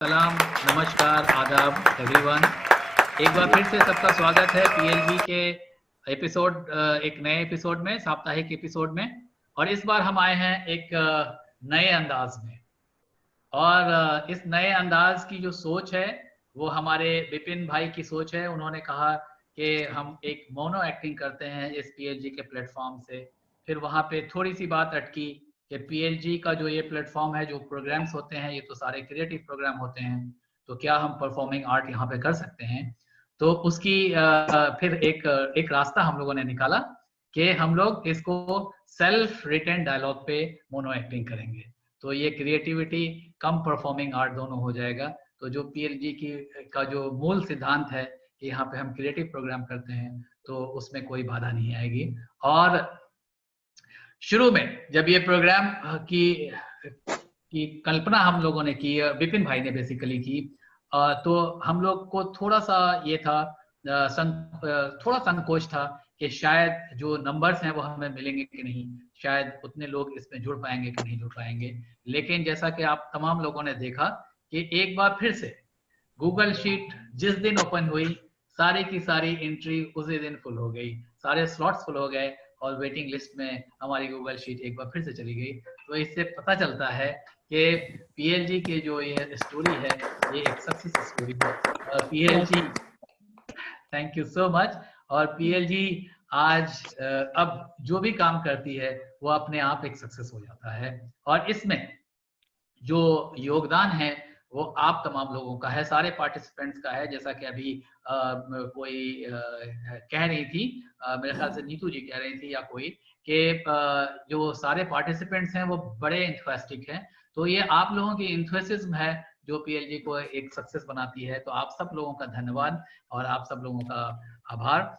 सलाम, नमस्कार, आदाब एवरीवन। एक बार फिर से सबका स्वागत है पीएलजी के एक नए एपिसोड में, साप्ताहिक एपिसोड में। और इस बार हम आए हैं एक नए अंदाज में। और इस नए अंदाज की जो सोच है वो हमारे विपिन भाई की सोच है। उन्होंने कहा कि हम एक मोनो एक्टिंग करते हैं इस पीएलजी के प्लेटफॉर्म से। फिर वहाँ पे थोड़ी सी बात अटकी कि पीएलजी का जो ये प्लेटफॉर्म है, जो प्रोग्राम्स होते हैं, ये तो सारे क्रिएटिव प्रोग्राम होते हैं, तो क्या हम परफॉर्मिंग आर्ट यहाँ पे कर सकते हैं। तो उसकी फिर एक रास्ता हम लोगों ने निकाला कि हम लोग इसको सेल्फ रिटेन डायलॉग पे मोनो एक्टिंग करेंगे। तो ये क्रिएटिविटी कम परफॉर्मिंग आर्ट दोनों हो जाएगा। तो जो पीएलजी का जो मूल सिद्धांत है कि यहाँ पे हम क्रिएटिव प्रोग्राम करते हैं, तो उसमें कोई बाधा नहीं आएगी। और शुरू में जब ये प्रोग्राम की कल्पना हम लोगों ने की, विपिन भाई ने बेसिकली की, तो हम लोग को थोड़ा सा ये था, थोड़ा संकोच था कि शायद जो नंबर्स हैं वो हमें मिलेंगे कि नहीं, शायद उतने लोग इसमें जुड़ पाएंगे कि नहीं जुड़ पाएंगे। लेकिन जैसा कि आप तमाम लोगों ने देखा कि एक बार फिर से गूगल शीट जिस दिन ओपन हुई, सारी की सारी एंट्री उसी दिन फुल हो गई, सारे स्लॉट्स फुल हो गए और वेटिंग लिस्ट में हमारी गूगल शीट एक बार फिर से चली गई। तो इससे पता चलता है कि पीएलजी की जो ये स्टोरी है, ये एक सक्सेस स्टोरी है। और PLG, thank you so much. और पीएलजी आज अब जो भी काम करती है वो अपने आप एक सक्सेस हो जाता है। और इसमें जो योगदान है वो आप तमाम लोगों का है, सारे पार्टिसिपेंट्स का है। जैसा कि अभी कोई कह रही थी, मेरे ख्याल से नीतू जी कह रही थी या कोई, कि जो सारे पार्टिसिपेंट्स हैं वो बड़े इंथुसियास्टिक हैं। तो ये आप लोगों की इंथुसिज्म है जो पीएलजी को एक सक्सेस बनाती है। तो आप सब लोगों का धन्यवाद और आप सब लोगों का आभार।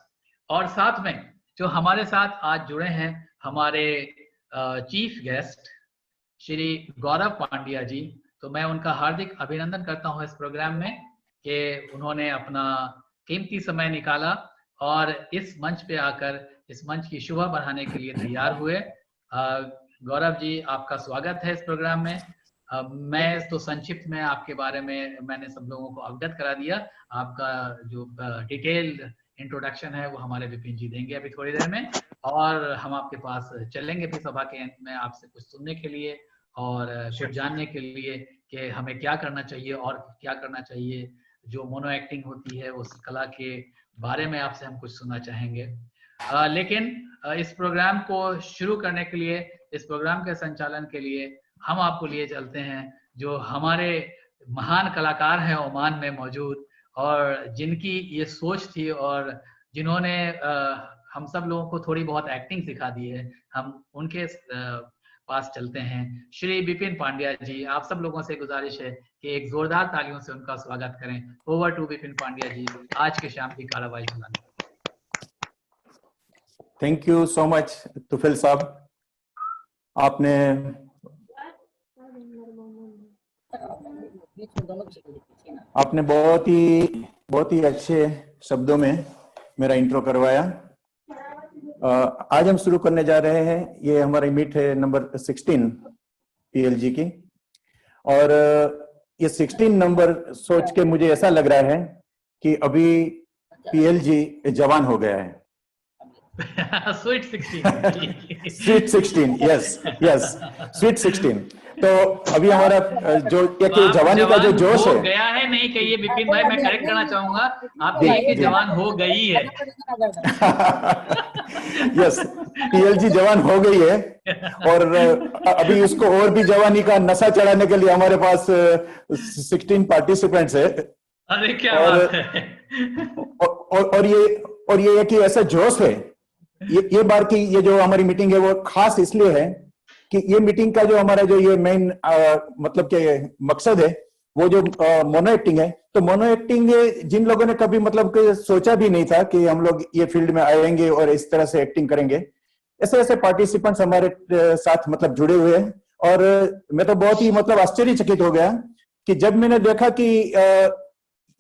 और साथ में जो हमारे साथ आज जुड़े हैं, हमारे चीफ गेस्ट श्री गौरव पांड्या जी, तो मैं उनका हार्दिक अभिनंदन करता हूं इस प्रोग्राम में कि उन्होंने अपना कीमती समय निकाला और इस मंच पे आकर इस मंच की शोभा बढ़ाने के लिए तैयार हुए। गौरव जी, आपका स्वागत है इस प्रोग्राम में। मैं तो संक्षिप्त में आपके बारे में मैंने सब लोगों को अवगत करा दिया। आपका जो डिटेल्ड इंट्रोडक्शन है वो हमारे विपिन जी देंगे अभी थोड़ी देर में, और हम आपके पास चलेंगे फिर सभा के अंत में आपसे कुछ सुनने के लिए और कुछ जानने के लिए कि हमें क्या करना चाहिए और क्या करना चाहिए। जो मोनो एक्टिंग होती है उस कला के बारे में आपसे हम कुछ सुनना चाहेंगे। लेकिन इस प्रोग्राम को शुरू करने के लिए, इस प्रोग्राम के संचालन के लिए हम आपको लिए चलते हैं जो हमारे महान कलाकार हैं ओमान में मौजूद, और जिनकी ये सोच थी और जिन्होंने हम सब लोगों को थोड़ी बहुत एक्टिंग सिखा दी है। हम उनके पास चलते हैं। श्री विपिन पांड्या जी, आप सब लोगों से गुजारिश है कि एक जोरदार तालियों से उनका स्वागत करें। ओवर टू विपिन पांड्या जी, आज के शाम की कार्रवाई चलाने। Thank you so much Tufail साहब, आपने बहुत ही अच्छे शब्दों में मेरा इंट्रो करवाया। आज हम शुरू करने जा रहे हैं, ये हमारी मीट है नंबर 16 पीएलजी की। और ये 16 नंबर सोच के मुझे ऐसा लग रहा है कि अभी पीएलजी जवान हो गया है। Sweet 16 sweet 16, yes sweet 16। तो अभी हमारा जो एक जवानी का जो जोश है, गया है नहीं कहिए विपिन भाई, मैं करेक्ट करना चाहूंगा, आप कहिए कि जवान हो गई है। यस, पीएलजी जवान हो गई है और अभी उसको और भी जवानी का नशा चढ़ाने के लिए हमारे पास 16 पार्टिसिपेंट्स है। अरे क्या बात है। और ये एक ऐसा जोश है, ये बार की ये जो हमारी मीटिंग है वो खास इसलिए है कि ये मीटिंग का जो हमारा जो ये मेन मतलब के मकसद है वो जो मोनो एक्टिंग है। तो मोनो एक्टिंग जिन लोगों ने कभी मतलब के सोचा भी नहीं था कि हम लोग ये फील्ड में आएंगे और इस तरह से एक्टिंग करेंगे, ऐसे ऐसे पार्टिसिपेंट्स हमारे साथ मतलब जुड़े हुए हैं। और मैं तो बहुत ही मतलब आश्चर्यचकित हो गया कि जब मैंने देखा कि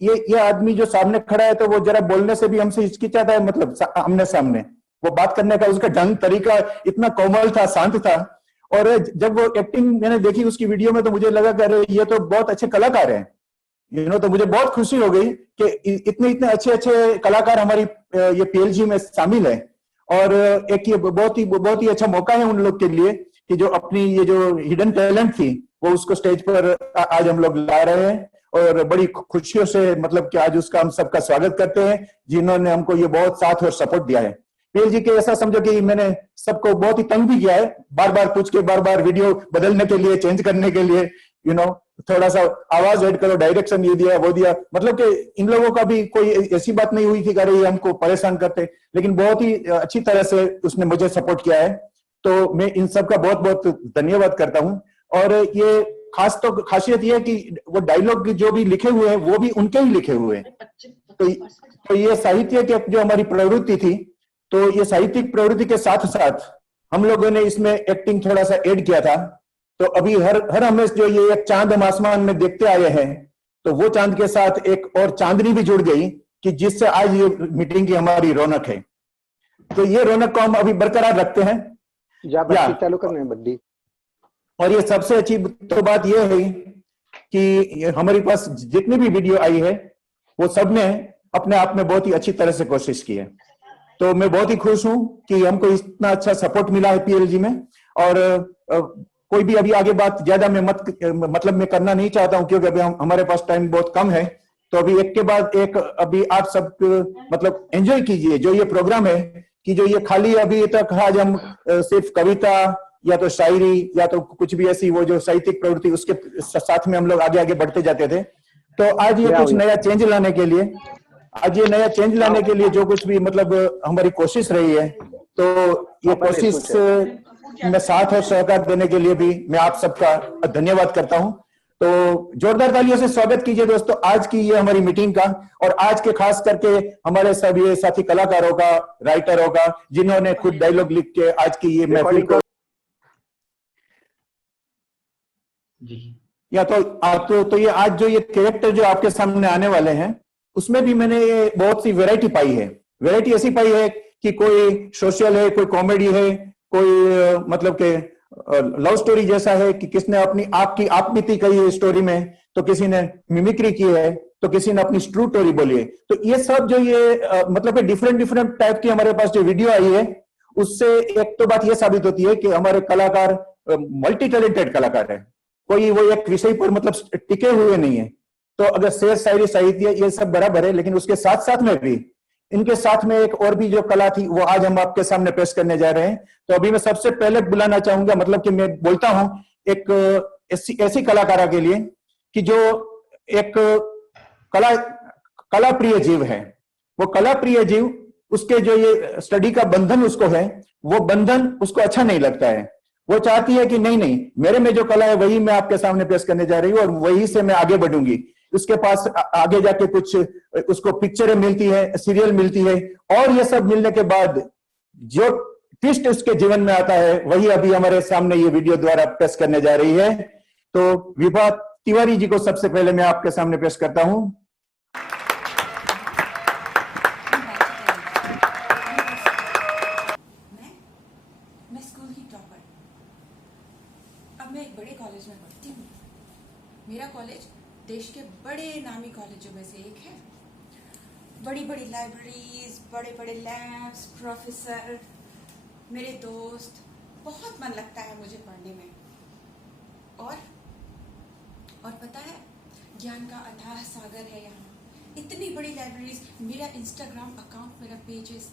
ये आदमी जो सामने खड़ा है तो वो जरा बोलने से भी हमसे हिचकिचाता है, मतलब आमने सामने वो बात करने का उसका ढंग तरीका इतना कोमल था, शांत था। और जब वो एक्टिंग मैंने देखी उसकी वीडियो में तो मुझे लगा कि अरे ये तो बहुत अच्छे कलाकार हैं। तो मुझे बहुत खुशी हो गई कि इतने इतने अच्छे अच्छे कलाकार हमारी ये पीएलजी में शामिल है। और एक ये बहुत ही अच्छा मौका है उन लोग के लिए कि जो अपनी ये जो हिडन टैलेंट थी वो उसको स्टेज पर आज हम लोग ला रहे हैं। और बड़ी खुशियों से मतलब कि आज उसका हम सबका स्वागत करते हैं, जिन्होंने हमको ये बहुत साथ और सपोर्ट दिया है। पीएलजी के ऐसा समझो कि मैंने सबको बहुत ही तंग भी किया है, बार बार पूछ के, बार बार वीडियो बदलने के लिए, चेंज करने के लिए, थोड़ा सा आवाज ऐड करो, डायरेक्शन ये दिया वो दिया। मतलब कि इन लोगों का भी कोई ऐसी बात नहीं हुई थी कि अरे ये हमको परेशान करते, लेकिन बहुत ही अच्छी तरह से उसने मुझे सपोर्ट किया है। तो मैं इन सब का बहुत बहुत धन्यवाद करता हूं। और ये खासियत ये है कि वो डायलॉग जो भी लिखे हुए हैं वो भी उनके ही लिखे हुए हैं। तो ये साहित्य की जो हमारी प्रवृत्ति थी, तो ये साहित्यिक प्रवृत्ति के साथ साथ हम लोगों ने इसमें एक्टिंग थोड़ा सा ऐड किया था। तो अभी हर हमेशा जो ये एक चांद हम आसमान में देखते आए हैं, तो वो चांद के साथ एक और चांदनी भी जुड़ गई कि जिससे आज ये मीटिंग की हमारी रौनक है। तो ये रौनक को हम अभी बरकरार रखते हैं। चालू करने बड्डी। और ये सबसे अच्छी तो बात ये है कि हमारे पास जितनी भी वीडियो आई है वो सब ने अपने आप में बहुत ही अच्छी तरह से कोशिश की है। तो मैं बहुत ही खुश हूं कि हमको इतना अच्छा सपोर्ट मिला है पीएलजी में। और कोई भी अभी आगे बात ज्यादा मैं मतलब मैं करना नहीं चाहता हूं, क्योंकि अभी हमारे पास टाइम बहुत कम है। तो अभी एक के बाद एक अभी आप सब मतलब एंजॉय कीजिए जो ये प्रोग्राम है, कि जो ये खाली अभी तक आज हम सिर्फ कविता या तो शायरी या तो कुछ भी ऐसी वो जो साहित्यिक प्रवृत्ति उसके साथ में हम लोग आगे आगे बढ़ते जाते थे। तो आज ये कुछ नया चेंज लाने के लिए, जो कुछ भी मतलब हमारी कोशिश रही है, तो ये कोशिश में साथ और सहकार देने के लिए भी मैं आप सबका धन्यवाद करता हूं। तो जोरदार तालियों से स्वागत कीजिए दोस्तों आज की ये हमारी मीटिंग का, और आज के खास करके हमारे सभी साथी कलाकारों का, राइटरों का, जिन्होंने खुद डायलॉग लिख के आज की ये महफिल को जी। या तो ये आज जो ये कैरेक्टर जो आपके सामने आने वाले हैं, उसमें भी मैंने ये बहुत सी वैरायटी पाई है। वैरायटी ऐसी पाई है कि कोई सोशल है, कोई कॉमेडी है, कोई मतलब के लव स्टोरी जैसा है कि किसने अपनी आपकी आपबीती कही है स्टोरी में, तो किसी ने मिमिक्री की है, तो किसी ने अपनी ट्रू स्टोरी बोली है। तो ये सब जो ये मतलब डिफरेंट टाइप की हमारे पास जो वीडियो आई है, उससे एक तो बात ये साबित होती है कि हमारे कलाकार मल्टी टैलेंटेड कलाकार है। कोई वो एक विषय पर मतलब टिके हुए नहीं है। तो अगर शेर, शायरी, साहित्य ये सब बराबर है, लेकिन उसके साथ साथ में भी इनके साथ में एक और भी जो कला थी वो आज हम आपके सामने पेश करने जा रहे हैं। तो अभी मैं सबसे पहले बुलाना चाहूंगा, मतलब कि मैं बोलता हूं एक ऐसी कलाकारा के लिए कि जो एक कला प्रिय जीव है। वो कला प्रिय जीव, उसके जो ये स्टडी का बंधन उसको है, वो बंधन उसको अच्छा नहीं लगता है। वो चाहती है कि नहीं, मेरे में जो कला है वही मैं आपके सामने पेश करने जा रही हूँ और वही से मैं आगे बढ़ूंगी। उसके पास आगे जाके कुछ उसको पिक्चरें मिलती है, सीरियल मिलती है, और ये सब मिलने के बाद जो ट्विस्ट उसके जीवन में आता है वही अभी हमारे सामने ये वीडियो द्वारा पेश करने जा रही है। तो विभा तिवारी जी को सबसे पहले मैं आपके सामने पेश करता हूं। मैं स्कूल की टॉपर, अब मैं एक बड़े कॉलेज में पढ़ती हूँ। मेरा कॉलेज देश के बड़े नामी कॉलेजों में से एक है। बड़ी बड़ी लाइब्रेरीज, बड़े बड़े लैब्स, प्रोफेसर, मेरे दोस्त, बहुत मन लगता है मुझे पढ़ने में। और पता है, ज्ञान का अथाह सागर है यहाँ। इतनी बड़ी लाइब्रेरीज, मेरा इंस्टाग्राम अकाउंट, मेरा पेजेस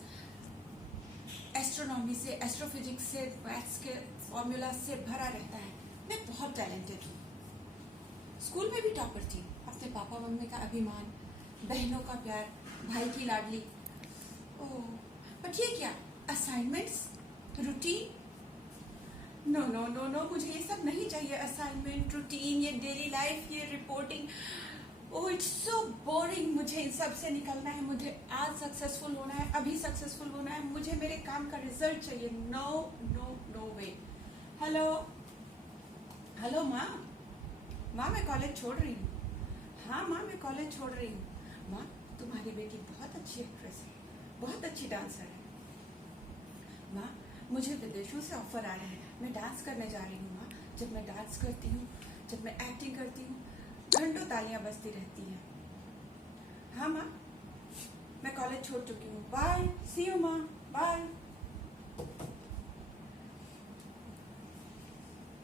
एस्ट्रोनॉमी से, एस्ट्रोफिजिक्स से, मैथ्स के फॉर्मूला से भरा रहता है। मैं बहुत टैलेंटेड हूँ। स्कूल में भी टॉपर थी, अपने पापा मम्मी का अभिमान, बहनों का प्यार, भाई की लाडली। ओह, बट ये क्या, assignments, routine? No no no no, मुझे ये सब नहीं चाहिए। असाइनमेंट, रूटीन, ये डेली लाइफ, ये reporting, oh it's so boring. मुझे इन सब से निकलना है। मुझे आज सक्सेसफुल होना है, अभी सक्सेसफुल होना है। मुझे मेरे काम का रिजल्ट चाहिए। नो नो नो वे। हेलो हेलो माँ, मैं कॉलेज छोड़ रही हूँ। हाँ माँ, मैं कॉलेज छोड़ रही हूँ। माँ, तुम्हारी बेटी बहुत अच्छी एक्ट्रेस है, बहुत अच्छी डांसर है। माँ, मुझे विदेशों से ऑफर आ रहे हैं, मैं डांस करने जा रही हूँ। माँ, जब मैं डांस करती हूँ, जब मैं एक्टिंग करती हूँ, घंटों तालियां बजती रहती हैं। हाँ माँ, मैं कॉलेज छोड़ चुकी हूँ, बाय, सी यू माँ, बाय।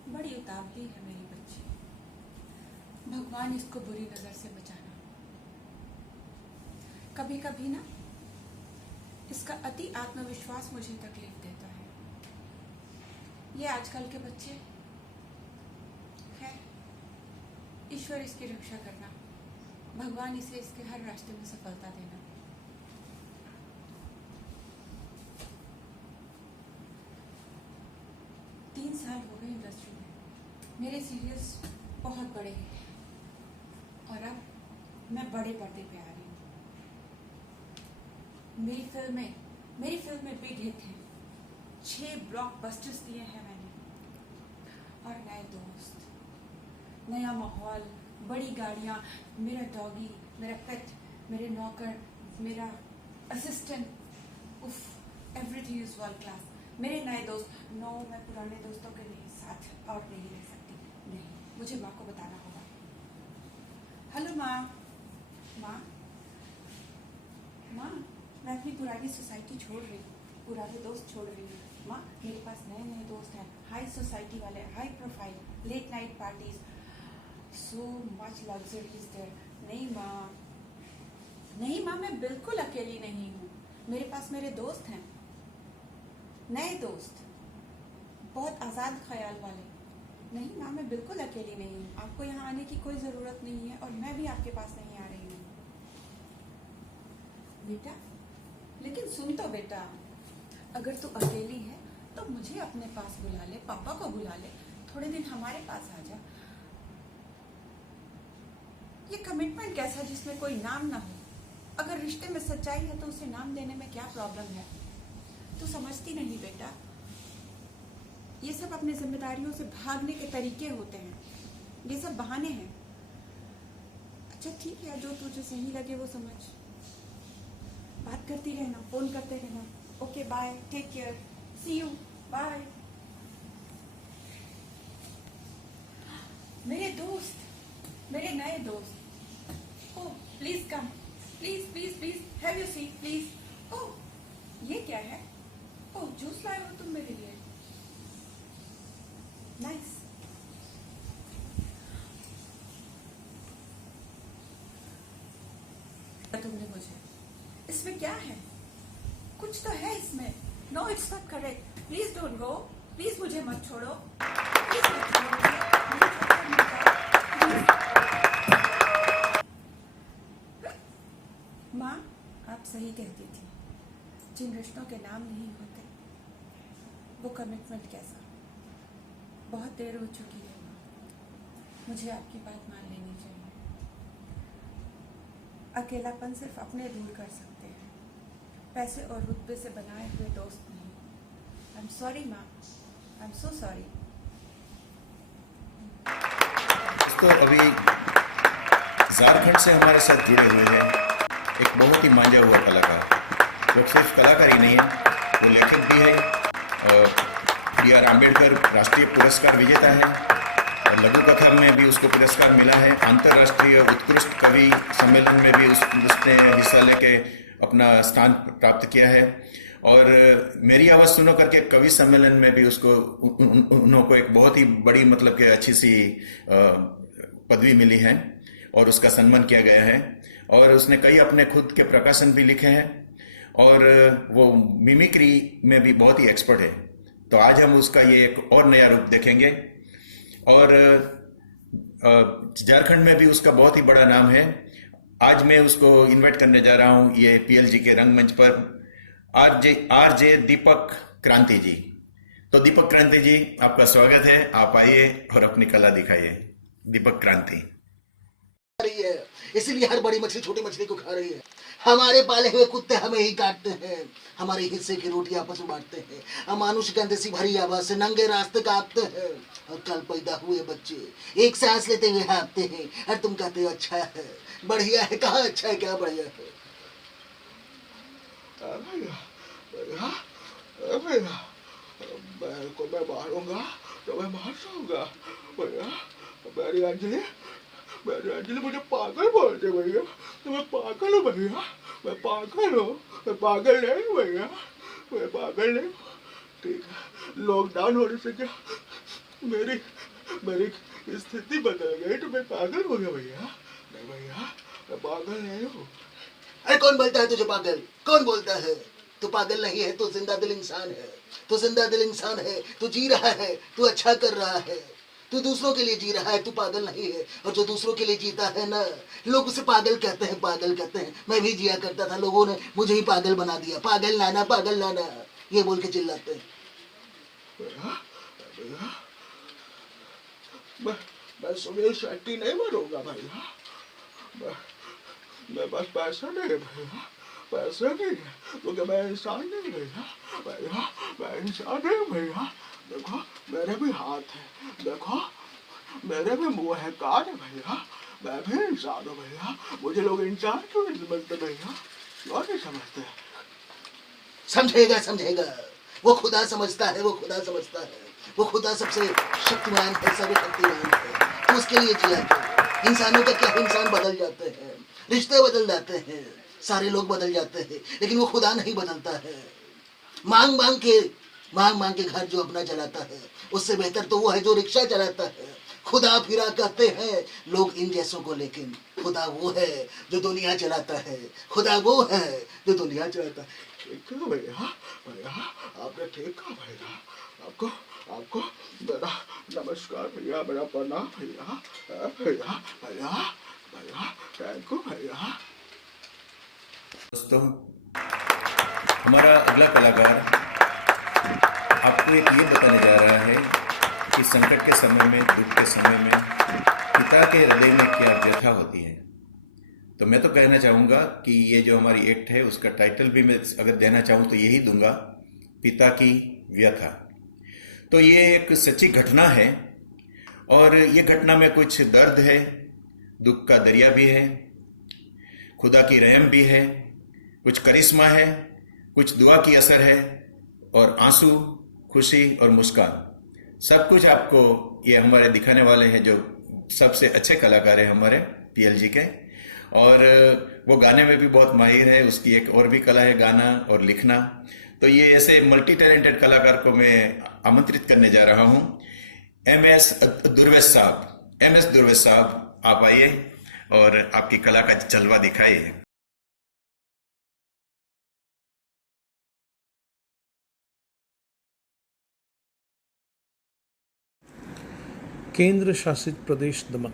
बड़ी उतावली है मेरी बच्ची, भगवान इसको बुरी नजर से बचाना। कभी कभी ना इसका अति आत्मविश्वास मुझे तकलीफ देता है। ये आजकल के बच्चे है, ईश्वर इसकी रक्षा करना, भगवान इसे इसके हर रास्ते में सफलता देना। तीन साल हो गए इंडस्ट्री में, मेरे सीरियल्स बहुत बड़े हैं और अब मैं बड़े पर्दे पे आ रही हूँ। मेरी फिल्में बिग हिट हैं, 6 ब्लॉकबस्टर्स दिए हैं मैंने, और नए दोस्त, नया माहौल, बड़ी गाड़ियाँ, मेरा डॉगी, मेरा पेट, मेरे नौकर, मेरा असिस्टेंट, उफ, एवरीथिंग इज वर्ल्ड क्लास। मेरे नए दोस्त, नो, मैं पुराने दोस्तों के नहीं साथ और नहीं रह सकती, नहीं, मुझे माँ को बताना होगा। हेलो माँ, माँ, माँ, मैं अपनी पुरानी सोसाइटी छोड़ रही हूँ, पुराने दोस्त छोड़ रही हूँ। माँ, मेरे पास नए नए दोस्त हैं, हाई सोसाइटी वाले, high profile, late night parties, so much luxuries there. नहीं माँ, नहीं माँ, मैं बिल्कुल अकेली नहीं हूँ, मेरे पास मेरे दोस्त हैं, नए दोस्त, बहुत आज़ाद ख्याल वाले। नहीं माँ, मैं बिल्कुल अकेली नहीं हूँ, आपको यहाँ आने की कोई ज़रूरत नहीं है और मैं भी आपके पास नहीं आ रही हूँ। बेटा, लेकिन सुन तो बेटा, अगर तू अकेली है तो मुझे अपने पास बुला ले, पापा को बुला ले, थोड़े दिन हमारे पास आ जा। ये कमिटमेंट कैसा जिसमें कोई नाम ना हो? अगर रिश्ते में सच्चाई है तो उसे नाम देने में क्या प्रॉब्लम है? तू समझती नहीं बेटा, ये सब अपनी जिम्मेदारियों से भागने के तरीके होते हैं, ये सब बहाने हैं। अच्छा ठीक है, जो तुझे सही लगे वो समझ, बात करती रहना, फोन करते रहना। Okay bye, take care, see you, bye. मेरे दोस्त, मेरे नए दोस्त, oh please come, please please please, have you seat please. Oh ये क्या है? ओह जूस लाए हो तुम मेरे लिए, नाइस। तुमने मुझे, इसमें क्या है? कुछ तो है इसमें। No it's not correct, please don't go, please मुझे मत छोड़ो, प्लीज मत छोड़ो मुझे छोड़कर मत जाओ, प्लीज। माँ, आप सही कहती थी, जिन रिश्तों के नाम नहीं होते वो कमिटमेंट कैसा। बहुत देर हो चुकी है माँ, मुझे आपकी बात मान लेनी चाहिए। अकेलापन सिर्फ अपने दूर कर सकते हैं, पैसे और रुतबे से बनाए हुए दोस्त नहीं। आई एम सॉरी माँ, आई एम सो सॉरी। तो अभी झारखंड से हमारे साथ जुड़े हुए हैं एक बहुत ही मांझा हुआ कलाकार, वो सिर्फ कलाकार ही नहीं है, वो लेखक भी है, B.R. आम्बेडकर राष्ट्रीय पुरस्कार विजेता है और लघु कथा में भी उसको पुरस्कार मिला है। अंतर्राष्ट्रीय उत्कृष्ट कवि सम्मेलन में भी उसने हिस्सा लेके अपना स्थान प्राप्त किया है और मेरी आवाज़ सुनो करके कवि सम्मेलन में भी उसको उनको एक बहुत ही बड़ी मतलब कि अच्छी सी पदवी मिली है और उसका सम्मान किया गया है और उसने कई अपने खुद के प्रकाशन भी लिखे हैं और वो मिमिक्री में भी बहुत ही एक्सपर्ट है। तो आज हम उसका ये एक और नया रूप देखेंगे और झारखंड में भी उसका बहुत ही बड़ा नाम है। आज मैं उसको इनवाइट करने जा रहा हूं ये PLG के रंगमंच पर, आरजे दीपक क्रांति जी। तो दीपक क्रांति जी, आपका स्वागत है, आप आइए और अपनी कला दिखाइए। दीपक क्रांति। रही है, इसीलिए हर बड़ी मछली छोटी मछली को खा रही है। हमारे पाले हुए कुत्ते हमें ही काटते हैं, हमारे हिस्से की रोटी आपस में बांटते हैं, अमानुष गंध सी भरी आवाज से नंगे रास्ते काटते हैं और कल पैदा हुए बच्चे एक सांस लेते हुए हाँफते हैं और तुम कहते हो अच्छा है, बढ़िया है। कहाँ अच्छा है, क्या बढ़िया है? मैं को मैं मारूंगा तो मैं मार दूंगा भैया। मेरी अंजलि मेरी अंजलि मुझे पागल बोलते भैया, तो मैं पागल हूँ भैया, मैं पागल हूँ, मैं पागल नहीं भैया, मैं पागल नहीं। ठीक है, लॉकडाउन होने से क्या मेरी मेरी स्थिति बदल गई तो मैं पागल हो गया भैया। नहीं भैया, मैं पागल नहीं हूँ। अरे कौन बोलता है तुझे पागल? कौन बोलता है? तू पागल नहीं है, तू जिंदा दिल इंसान है, तू जिंदा दिल इंसान है, तू जी रहा है, तू अच्छा कर रहा है, तू दूसरों के लिए जी रहा है, तू पागल नहीं है। और जो दूसरों के लिए जीता है ना, लोग उसे पागल कहते हैं, पागल कहते हैं। मैं भी जिया करता था, लोगों ने मुझे ही पागल बना दिया, पागल नाना, पागल नाना, ये बोल के चिल्लाते हैं। भैया भैया, मैं सुनील शेट्टी नहीं बनूंगा भैया, मैं बस पैसा नहीं है भैया, पैसा नहीं है, क्योंकि मैं इंसान नहीं भैया, भैया मैं इंसान नहीं भैया। देखो मेरे भी हाथ है, देखो मेरे भी मुंह है, कान है भैया, मैं भी इंसान हूँ भैया। मुझे लोग इंसान क्यों नहीं समझते भैया, क्यों नहीं समझते? समझेगा समझेगा, वो खुदा समझता है, वो खुदा समझता है, वो खुदा सबसे शक्तिमान है, सर्वशक्तिमान है। तो उसके लिए जिया कर। इंसानों का क्या, इंसान बदल जाते हैं, रिश्ते बदल जाते हैं, सारे लोग बदल जाते हैं, लेकिन वो खुदा नहीं बदलता है। मांग मांग के घर जो अपना चलाता है, उससे बेहतर तो वो है जो रिक्शा चलाता है। खुदा फिरा कहते हैं लोग इन जैसों को, लेकिन खुदा वो है जो दुनिया चलाता है, खुदा वो है जो दुनिया चलाता है। ठीक है भैया, भैया आपने ठीक कहा भैया, आपको आपको मेरा नमस्कार भैया, मेरा प्रणाम भैया, भैया भैया भैया, थैंक यू भैया। दोस्तों, हमारा अगला कलाकार आपको एक ये बताने जा रहा है कि संकट के समय में, दुख के समय में पिता के हृदय में क्या व्यथा होती है। तो मैं तो कहना चाहूँगा कि ये जो हमारी एक्ट है उसका टाइटल भी मैं अगर देना चाहूँ तो यही दूंगा, पिता की व्यथा। तो ये एक सच्ची घटना है और ये घटना में कुछ दर्द है, दुख का दरिया भी है, खुदा की रहम भी है, कुछ करिश्मा है, कुछ दुआ की असर है और आंसू, खुशी और मुस्कान, सब कुछ आपको ये हमारे दिखाने वाले हैं जो सबसे अच्छे कलाकार हैं हमारे पीएलजी के। और वो गाने में भी बहुत माहिर है, उसकी एक और भी कला है गाना और लिखना। तो ये ऐसे मल्टी टैलेंटेड कलाकार को मैं आमंत्रित करने जा रहा हूँ, एमएस दुर्वेश साहब। एमएस दुर्वेश साहब, आप आइए और आपकी कला का जलवा दिखाइए। केंद्र शासित प्रदेश दमन।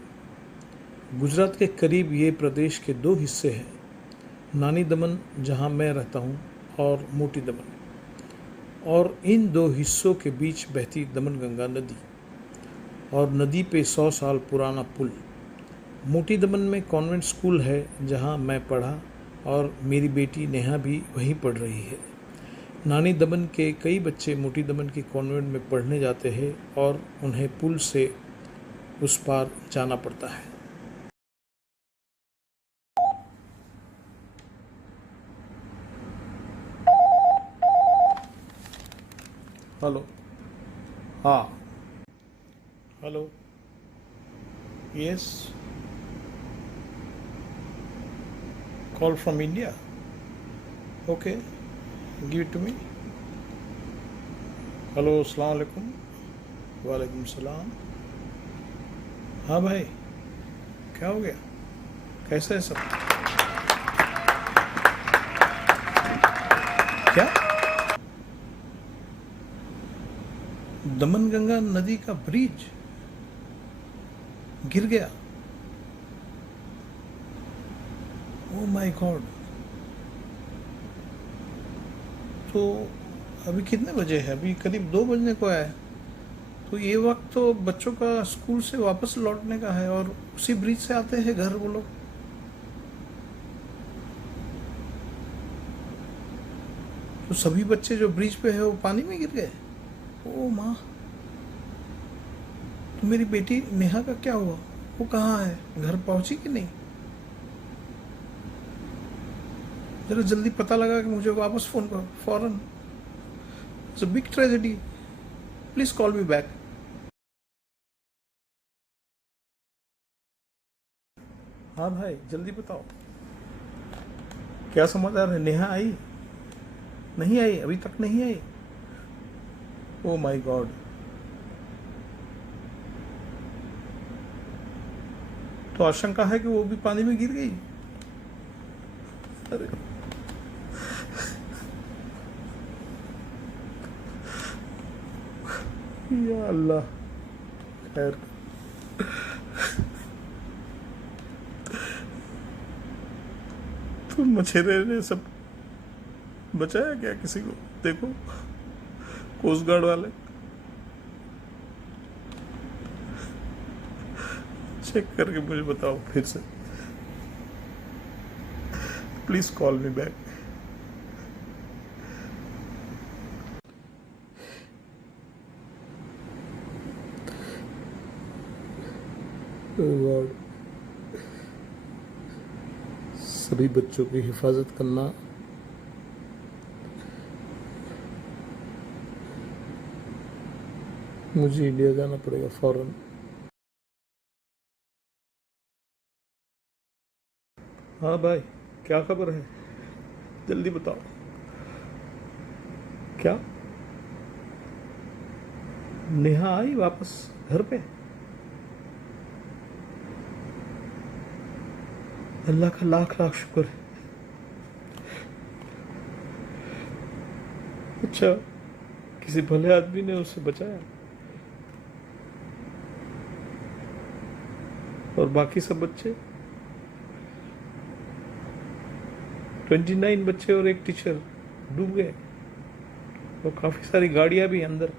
गुजरात के करीब ये प्रदेश के दो हिस्से हैं, नानी दमन जहाँ मैं रहता हूँ और मोटी दमन। और इन दो हिस्सों के बीच बहती दमनगंगा नदी और नदी पे 100 साल पुराना पुल। मोटी दमन में कॉन्वेंट स्कूल है जहाँ मैं पढ़ा और मेरी बेटी नेहा भी वहीं पढ़ रही है। नानी दमन के कई बच्चे मोटी दमन के कॉन्वेंट में पढ़ने जाते हैं और उन्हें पुल से उस पार जाना पड़ता है। हेलो, हाँ, hello, yes, call from India, okay, give it to me. Hello, अस्सलाम वालेकुम। वालेकुम सलाम। हाँ भाई, क्या हो गया, कैसे है सब? क्या दमनगंगा नदी का ब्रिज गिर गया? Oh my God. तो अभी कितने बजे है? अभी करीब 2 बजने को आया है। तो ये वक्त तो बच्चों का स्कूल से वापस लौटने का है और उसी ब्रिज से आते हैं घर वो लोग। तो सभी बच्चे जो ब्रिज पे है वो पानी में गिर गए। ओ माँ, तो मेरी बेटी नेहा का क्या हुआ? वो कहाँ है? घर पहुंची कि नहीं? जरा जल्दी पता लगा कि मुझे वापस फोन करो फौरन। It's a big tragedy, please call me back. हाँ भाई जल्दी बताओ, क्या समाचार है? नेहा आई? नहीं आई, अभी तक नहीं आई। ओ माय गॉड, तो आशंका है कि वो भी पानी में गिर गई। अरे या अल्लाह, खैर। तो मछेरे ने सब बचाया क्या किसी को? देखो कोस्ट गार्ड वाले चेक करके मुझे बताओ फिर से, please call me back. God, सभी बच्चों की हिफाजत करना मुझे इंडिया जाना पड़ेगा फौरन। हाँ भाई, क्या खबर है? जल्दी बताओ। क्या नेहा आई वापस घर पे? अल्लाह का लाख लाख शुक्र है। अच्छा, किसी भले आदमी ने उसे बचाया। और बाकी सब बच्चे, 29 बच्चे और एक टीचर डूब गए, और काफी सारी गाड़ियां भी अंदर।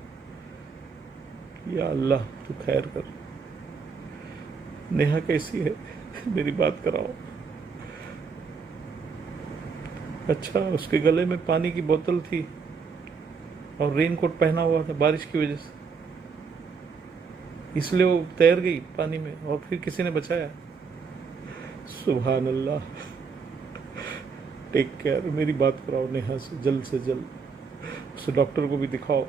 या अल्लाह, तू खैर कर। नेहा कैसी है? मेरी बात कराओ। अच्छा, उसके गले में पानी की बोतल थी और रेनकोट पहना हुआ था बारिश की वजह से, इसलिए वो तैर गई पानी में और फिर किसी ने बचाया। सुभान अल्लाह। टेक केयर, मेरी बात कराओ नेहा से जल्द। उसे डॉक्टर को भी दिखाओ,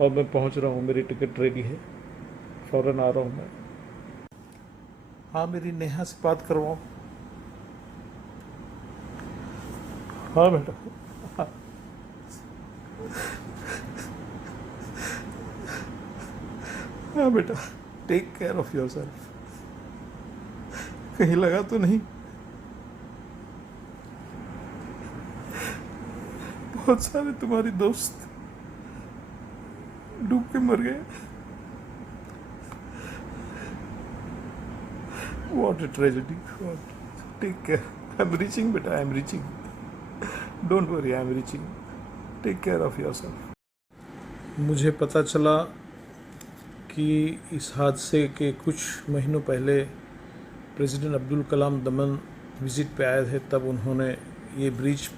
और मैं पहुंच रहा हूँ, मेरी टिकट रेडी है, फौरन आ रहा हूँ मैं। हाँ, मेरी नेहा से बात करवाओ। हाँ बेटा, हाँ बेटा, टेक केयर ऑफ योरसेल्फ। कहीं लगा तो नहीं? बहुत सारे तुम्हारे दोस्त डूब के मर गए। What a tragedy. Take care. I'm reaching, beta. I'm reaching. Don't worry, I'm reaching. Take care of yourself. मुझे पता चला कि इस हादसे के कुछ महीनों पहले प्रेसिडेंट अब्दुल कलाम दमन विज़िट पे आए थे। तब उन्होंने ये ब्रिज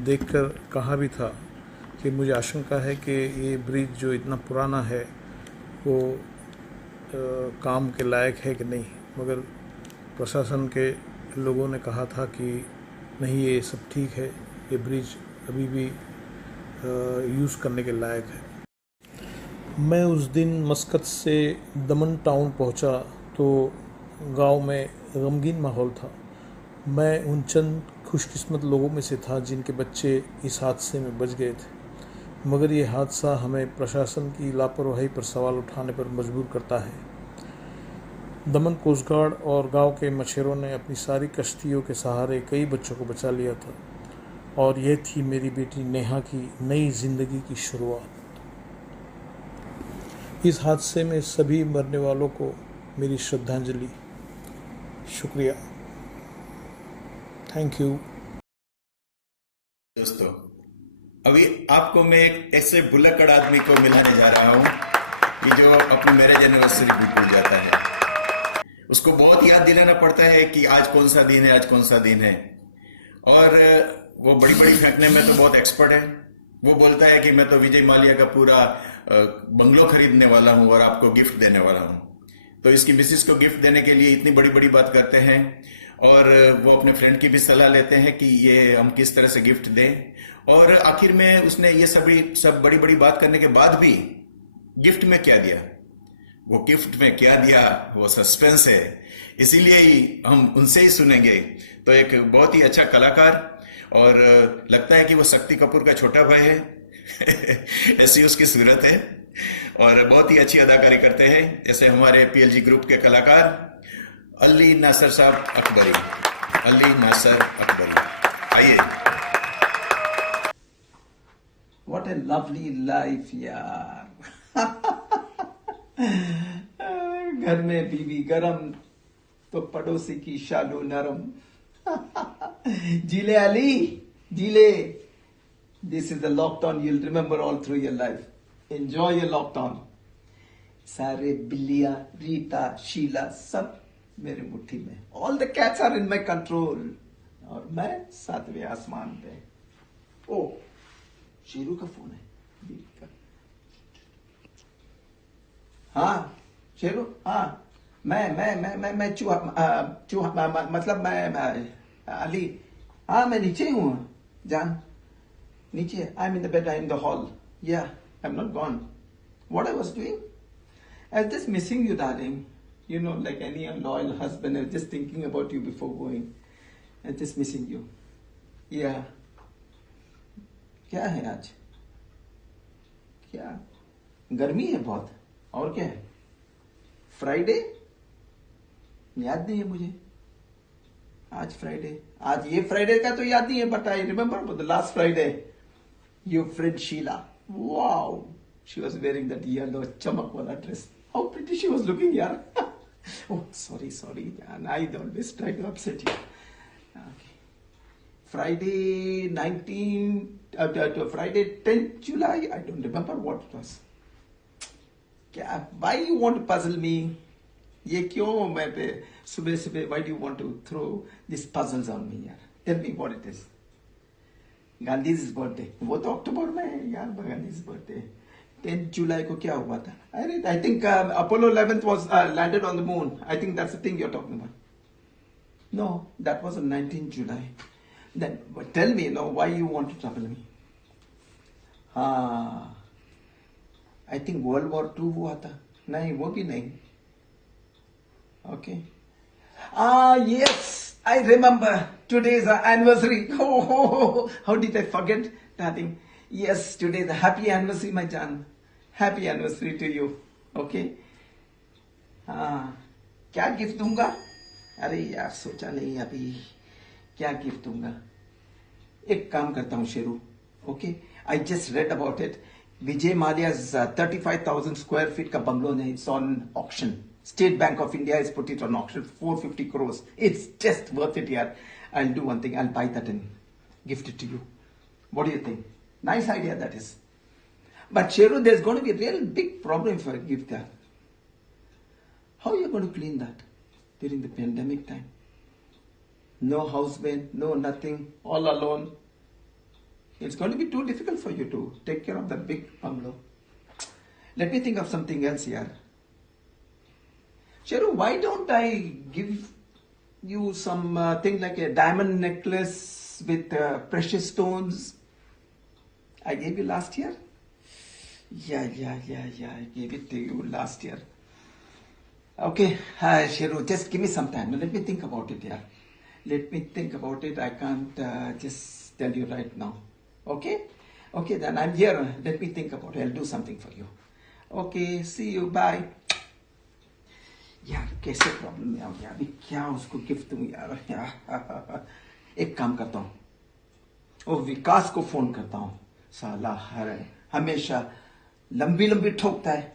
देखकर कहा भी था कि मुझे आशंका है कि ये ब्रिज जो इतना पुराना है वो काम के लायक है कि नहीं, मगर प्रशासन के लोगों ने कहा था कि नहीं, ये सब ठीक है, ये ब्रिज अभी भी यूज़ करने के लायक है। मैं उस दिन मस्कत से दमन टाउन पहुंचा तो गांव में गमगीन माहौल था। मैं उन चंद खुशकिस्मत लोगों में से था जिनके बच्चे इस हादसे में बच गए थे, मगर ये हादसा हमें प्रशासन की लापरवाही पर सवाल उठाने पर मजबूर करता है। दमन कोस्ट गार्ड और गांव के मछेरों ने अपनी सारी कश्तियों के सहारे कई बच्चों को बचा लिया था, और यह थी मेरी बेटी नेहा की नई जिंदगी की शुरुआत। इस हादसे में सभी मरने वालों को मेरी श्रद्धांजलि। शुक्रिया, थैंक यू। दोस्तों, अभी आपको मैं एक ऐसे भुलक्कड़ आदमी को मिलाने जा रहा हूं कि जो अपनी मैरिज एनिवर्सरी भी भूल जाता है। उसको बहुत याद दिलाना पड़ता है कि आज कौन सा दिन है, आज कौन सा दिन है। और वो बड़ी बड़ी फेंकने में तो बहुत एक्सपर्ट है। वो बोलता है कि मैं तो विजय माल्या का पूरा बंगलो खरीदने वाला हूं और आपको गिफ्ट देने वाला हूं। तो इसकी मिसिस को गिफ्ट देने के लिए इतनी बड़ी बड़ी बात करते हैं, और वो अपने फ्रेंड की भी सलाह लेते हैं कि ये हम किस तरह से गिफ्ट दें। और आखिर में उसने ये सब बड़ी बड़ी बात करने के बाद भी गिफ्ट में क्या दिया? वो गिफ्ट में क्या दिया वो सस्पेंस है, इसीलिए ही हम उनसे ही सुनेंगे। तो एक बहुत ही अच्छा कलाकार, और लगता है कि वो शक्ति कपूर का छोटा भाई है ऐसी उसकी सूरत है, और बहुत ही अच्छी अदाकारी करते हैं। जैसे हमारे पीएलजी ग्रुप के कलाकार अली नासर साहब अकबरी, अली नासर अकबरी, आइए। What a lovely life यार। घर में बीवी गरम तो पड़ोसी की शालू नरम। जीले अली, जीले। This is the lockdown you'll remember all through your life. Enjoy your lockdown. सारे बिल्लियां, रीता, शीला सब मेरे मुट्ठी में। All the cats are in my control. और मैं 7वें आसमान पे। ओ, शेरू का फोन है। बीवी का। हाँ, शेरू, हाँ, मैं चूहा, मतलब मैं अली, हाँ मैं नीचे हूँ जान, नीचे। I am in the bed, I am in the hall, या I am not gone. What I was doing, I was just missing you darling, you know, like any loyal husband, I was just thinking about you before going. I was just missing you. Yeah. क्या है आज, क्या गर्मी है बहुत, और क्या है, फ्राइडे, याद नहीं है मुझे आज फ्राइडे, आज ये फ्राइडे का तो याद नहीं है, but I remember the last Friday your friend Sheela, wow, she was wearing that yellow चमक वाला dress, how pretty she was looking यार। Oh, sorry, I always try to upset you. Okay. Friday 10th July, I don't remember what it was. Why you want to puzzle me? ये क्यों मैं पे सुबह why do you want to throw these puzzles on me यार? Tell me what it is. Gandhi's birthday, वो तो अक्टूबर में है यार, गांधी's birthday। 10th July को क्या हुआ था? I think Apollo 11th was landed on the moon. I think that's the thing you're talking about. No, that was on 19th July. Then tell me, why you want to trouble me? हाँ, I think World War II हुआ था। नहीं, वो भी नहीं। Okay. Yes, I remember. Today is our anniversary. Oh, how did I forget that thing? Yes, today is the happy anniversary, my Jan. Happy anniversary to you. Okay. हाँ, क्या gift दूंगा? अरे यार सोचा नहीं अभी क्या गिफ्ट दूंगा। एक काम करता हूँ Sheru, okay, I just read about it. Vijay Mallya's 35,000 square feet का बंगलो ने, it's on auction. State Bank of India has put it on auction, 450 crores. It's just worth it, yaar. I'll do one thing. I'll buy that and gift it to you. What do you think? Nice idea that is. But Sheru, there's going to be a real big problem if I give that. How are you going to clean that during the pandemic time? No housemate, no nothing, all alone. It's going to be too difficult for you to take care of that big bungalow. Let me think of something else here. Sheru, why don't I give you some thing like a diamond necklace with precious stones? I gave you last year. Yeah. I gave it to you last year. Okay, Sheru, just give me some time. Let me think about it, yeah. Let me think about it. I can't just tell you right now. Okay? Okay, then I'm here. Let me think about it. I'll do something for you. Okay, see you. Bye. यार कैसे problem में आ गया अभी, क्या उसको gift दूं यार। एक काम करता हूँ, वो विकास को फोन करता हूँ, साला हमेशा लंबी ठोकता है।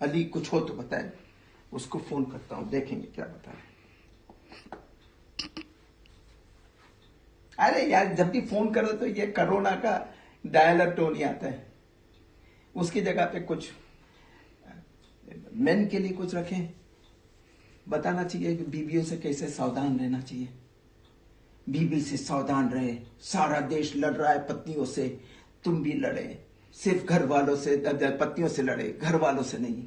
अली कुछ हो तो बताए, उसको फोन करता हूँ, देखेंगे क्या बताए। अरे यार जब भी फोन करो तो ये कोरोना का डायलर टोन ही आता है। उसकी जगह पे कुछ मेन के लिए कुछ रखें, बताना चाहिए कि बीवियों से कैसे सावधान रहना चाहिए। बीवी से सावधान रहे, सारा देश लड़ रहा है पत्नियों से, तुम भी लड़े। सिर्फ घर वालों से, पत्नियों से लड़े, घर वालों से नहीं।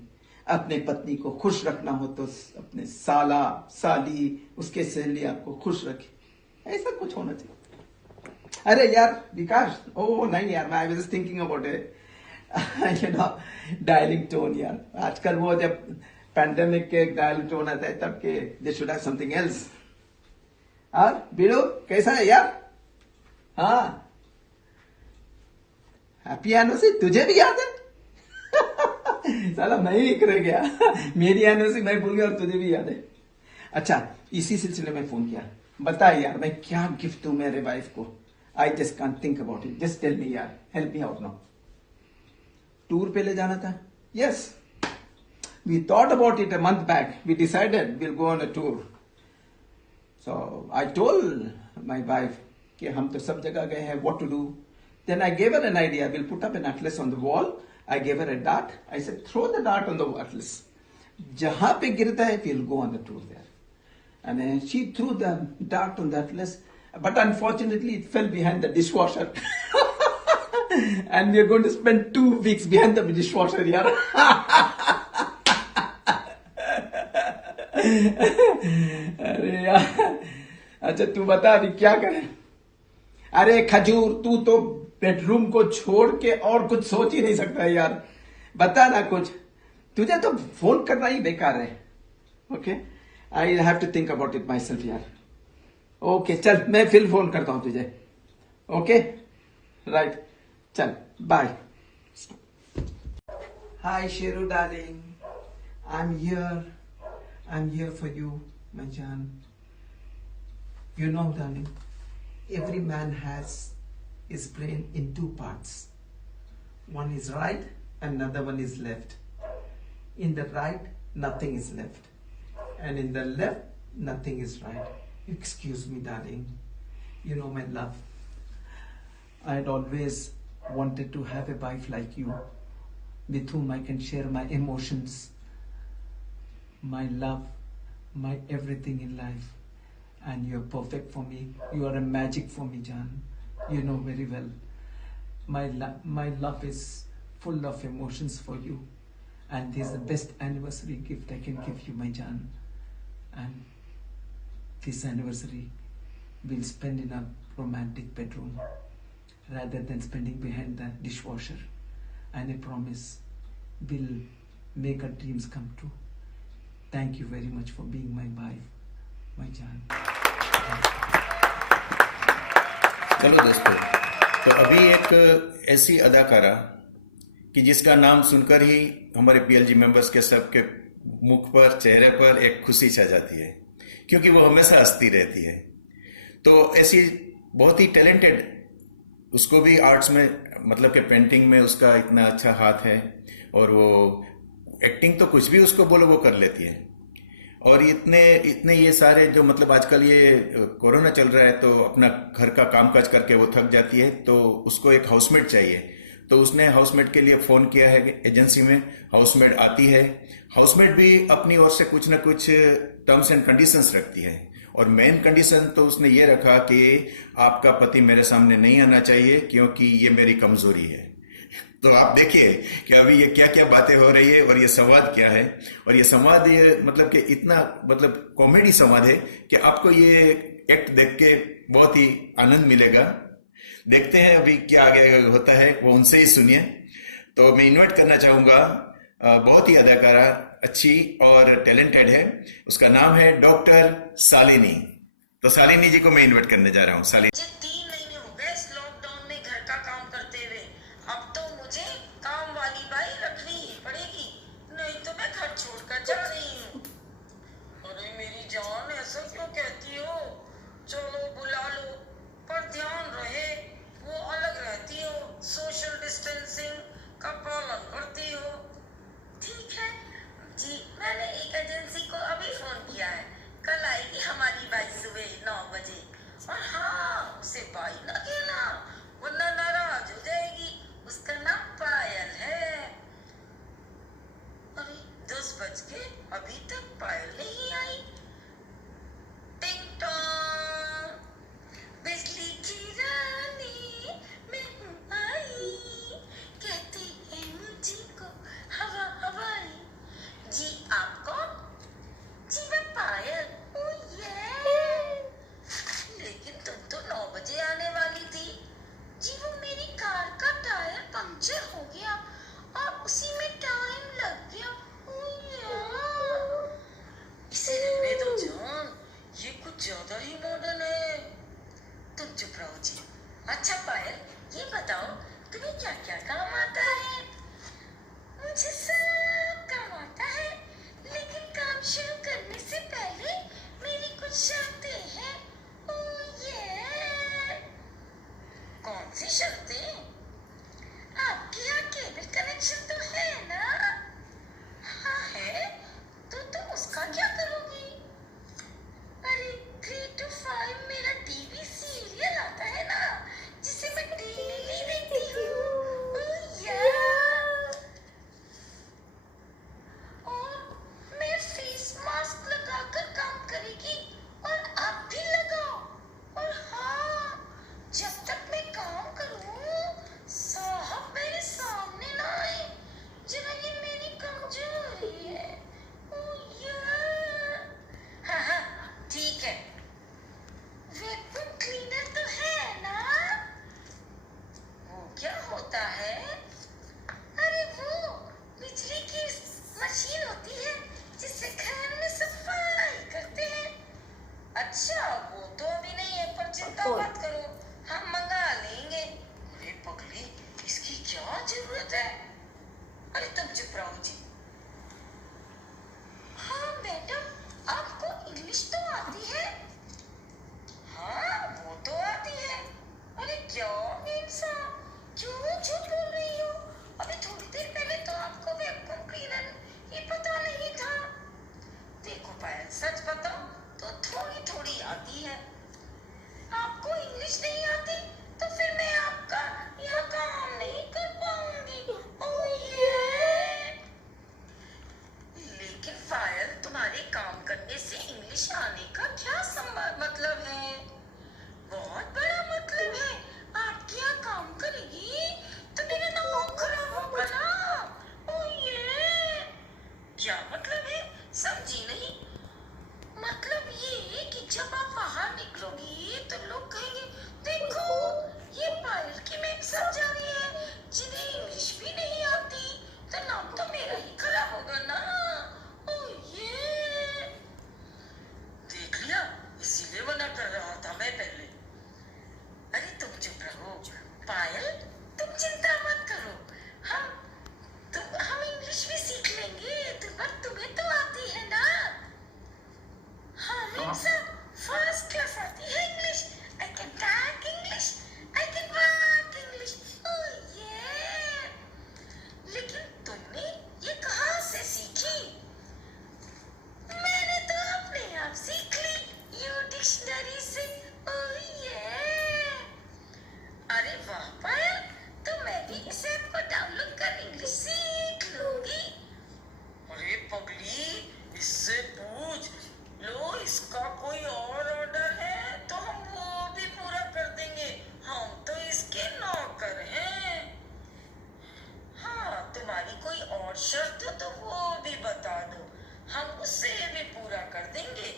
अपने पत्नी को खुश रखना हो तो अपने साला साली उसके सहेलियां को खुश रखे, ऐसा कुछ होना चाहिए। अरे यार विकास, ओ नहीं यार, मैं I was thinking about it. Dialling tone यार, आजकल वो जब पैंडेमिक के डायलिंग टोन आता है तब के they should have something else. और बीड़ू कैसा है यार? हाँ, हैप्पी एनिवर्सरी तुझे भी याद है? साला मैं ही रह गया, मेरी एनिवर्सरी मैं भूल गया और तुझे भी याद है। अच्छा, इसी सिलसिले में फोन किया, बता यार मैं क्या गिफ्ट दूं मेरे वाइफ को। I just can't think about it, just tell me यार, help me out now. Tour पे ले जाना था? Yes, we thought about it a month back, we decided will go on a tour. So I told my wife कि हम तो सब जगह गए हैं, what to do. Then I gave her an idea, will put up an atlas on the wall. I gave her a dart. I said, throw the dart on the atlas. जहां पे गिरता है, we'll go on the tour there. And she threw the dart on the atlas, but unfortunately it fell behind the dishwasher. And we are going to spend 2 weeks behind the dishwasher, yaar. अरे यार, अच्छा तू बता अभी क्या करें? अरे खजूर, तू तो बेडरूम को छोड़ के और कुछ सोच ही नहीं सकता है यार, बता ना कुछ। तुझे तो फोन करना ही बेकार है। Okay, I have to think about it myself यार। ओके चल, मैं फिर फोन करता हूं तुझे। ओके राइट, चल bye. Hi Sheru darling, I am here for you my जान। You know darling, every man has his brain in 2 parts. One is right and another one is left. In the right, nothing is left. And in the left, nothing is right. Excuse me, darling. You know my love. I had always wanted to have a wife like you, with whom I can share my emotions, my love, my everything in life. And you're perfect for me. You are a magic for me, Jan. You know very well. My love is full of emotions for you. And this is the best anniversary gift I can give you, my Jan. And this anniversary we'll spend in a romantic bedroom rather than spending behind the dishwasher. And I promise we'll make our dreams come true. Thank you very much for being my wife, my Jan. चलो दोस्तों, तो अभी एक ऐसी अदाकारा कि जिसका नाम सुनकर ही हमारे पीएलजी मेंबर्स के सबके मुख पर, चेहरे पर एक खुशी छा जाती है, क्योंकि वो हमेशा हंसती रहती है। तो ऐसी बहुत ही टैलेंटेड, उसको भी आर्ट्स में, मतलब कि पेंटिंग में उसका इतना अच्छा हाथ है, और वो एक्टिंग तो कुछ भी उसको बोलो वो कर लेती है। और इतने ये सारे जो, मतलब आजकल ये कोरोना चल रहा है तो अपना घर का कामकाज करके वो थक जाती है, तो उसको एक हाउसमेट चाहिए। तो उसने हाउसमेट के लिए फोन किया है एजेंसी में, हाउसमेट आती है। हाउसमेट भी अपनी ओर से कुछ ना कुछ टर्म्स एंड कंडीशंस रखती है, और मेन कंडीशन तो उसने ये रखा कि आपका पति मेरे सामने नहीं आना चाहिए क्योंकि ये मेरी कमजोरी है। तो आप देखिए कि अभी ये क्या क्या बातें हो रही है और ये संवाद क्या है। और ये संवाद, ये मतलब कि इतना, मतलब कॉमेडी संवाद है कि आपको ये एक्ट देख के बहुत ही आनंद मिलेगा। देखते हैं अभी क्या आगे होता है, वो उनसे ही सुनिए। तो मैं इन्वाइट करना चाहूंगा, बहुत ही अदाकारा, अच्छी और टैलेंटेड है, उसका नाम है डॉक्टर शालिनी। तो शालिनी जी को मैं इन्वाइट करने जा रहा हूँ। शालिनी, चलो बुला लो, पर ध्यान रहे वो अलग रहती हो, सोशल डिस्टेंसिंग का पालन करती हो। ठीक है जी, मैंने एक एजेंसी को अभी फोन किया है, कल आएगी हमारी बाइक सुबह 9 बजे। और हाँ, उसे बाई ना कहना वरना नाराज हो जाएगी। उसका नाम पायल है। अरे 10 बज के अभी तक पायल नहीं आई। टिंग टॉन्ग, सी शर्तें? आपके यहाँ केबल कनेक्शन तो है ना? हाँ है, तो तुम उसका क्या करोगी? अरे 3 to 5 मेरा टीवी सीरियल आता है ना, जिसे मैं डेली देखती हूँ। ओह यार! और मैं फेस मास्क लगाकर काम करेगी और आप भी लगाओ। और हाँ, जब तक मैं काम करूँ, साहब मेरे सामने ना आए, जरा ये मेरी कमजोरी है। ओह यार! हाँ हाँ, ठीक है। वैक्यूम क्लीनर तो है ना? वो क्या होता है? अरे वो बिजली की मशीन होती है जिससे घर में सफाई करते हैं। अच्छा, वो तो अभी नहीं है, पर चिंता मत करो, हम मंगा लेंगे। अरे पगली, इसकी क्या जरूरत है? अरे तुम चुप रहो जी। हाँ मैडम, आपको इंग्लिश तो आती है? हाँ, वो तो आती है। अरे क्या मेम साहब, क्यों झूठ बोल रही हो? अभी थोड़ी देर पहले तो आपको वैक्यूम क्लीनर ये पता नहीं था। देखो पायल, सच बताओ तो थोड़ी थोड़ी आती है। आपको इंग्लिश नहीं आती तो फिर मैं आपका यहाँ काम नहीं कर पाऊंगी। ओह ये! लेकिन पायल, तुम्हारे काम करने से इंग्लिश आने का क्या मतलब है? बहुत बड़ा मतलब है। आपके यहाँ काम करेगी तो मेरा नाम खराब होगा ना। ओह ये! क्या मतलब है? समझी नहीं। मतलब ये कि जब आप बाहर निकलोगी तो लोग कहेंगे, देखो ये पायल की मेम साहब जा रही है, जिन्हें इंग्लिश भी नहीं आती, तो नाम तो मेरा ही खराब होगा ना। ओह ये! देख लिया, इसीलिए मना कर रहा था मैं पहले। अरे तुम चुप रहो पायल, तुम चिंता मत करो, हम इंग्लिश भी सीख लेंगे। तुम्हें तो आती है ना? हाँ मेम साहब, फर्स्ट क्लास आती है English. I can talk English, I can work English. Oh yeah! लेकिन तुमने ये कहाँ से सीखी? मैंने तो अपने आप सीख ली, यू डिक्शनरी से। ओह ये! अरे वाह पायल, तो मैं भी इस ऐप को डाउनलोड कर इंग्लिश सीख लूंगी। अरे पगली, इससे पूछ लो इसका कोई और ऑर्डर है तो हम वो भी पूरा कर देंगे। हम तो इसके नौकर हैं। हाँ, तुम्हारी कोई और शर्त हो तो वो भी बता दो, हम उसे भी पूरा कर देंगे।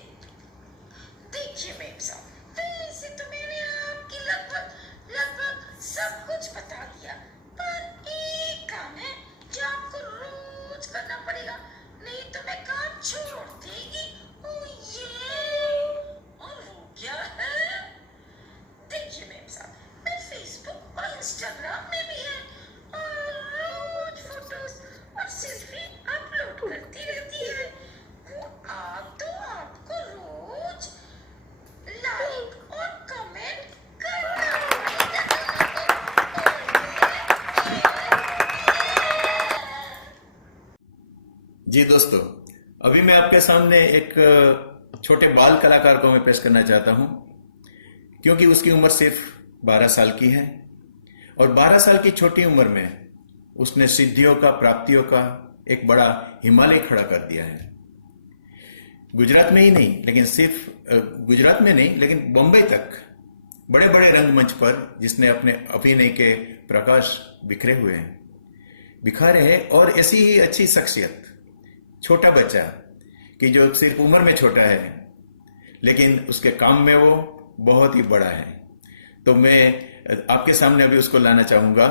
देखिए मेम साहब, पहले से तो मैंने आपकी लगभग सब कुछ बता दिया, पर एक काम है जो आपको रोज करना पड़ेगा, नहीं तो मैं काम छोड़ देगी। ओह ये! और वो क्या है? देखिए मेम साहब, मैं फेसबुक और इंस्टाग्राम में भी है और रोज फोटोज और सेल्फी अपलोड करती रहती है। वो आप तो आपको रोज लाइक और कमेंट करना पड़ेगा। जी दोस्तों, अभी मैं आपके सामने एक छोटे बाल कलाकार को मैं पेश करना चाहता हूं, क्योंकि उसकी उम्र सिर्फ 12 साल की है और 12 साल की छोटी उम्र में उसने सिद्धियों का, प्राप्तियों का एक बड़ा हिमालय खड़ा कर दिया है। गुजरात में ही नहीं, लेकिन सिर्फ गुजरात में नहीं, लेकिन बॉम्बे तक बड़े बड़े रंगमंच पर जिसने अपने अभिनय के प्रकाश बिखारे हैं। और ऐसी ही अच्छी शख्सियत, छोटा बच्चा कि जो सिर्फ उम्र में छोटा है लेकिन उसके काम में वो बहुत ही बड़ा है, तो मैं आपके सामने अभी उसको लाना चाहूंगा।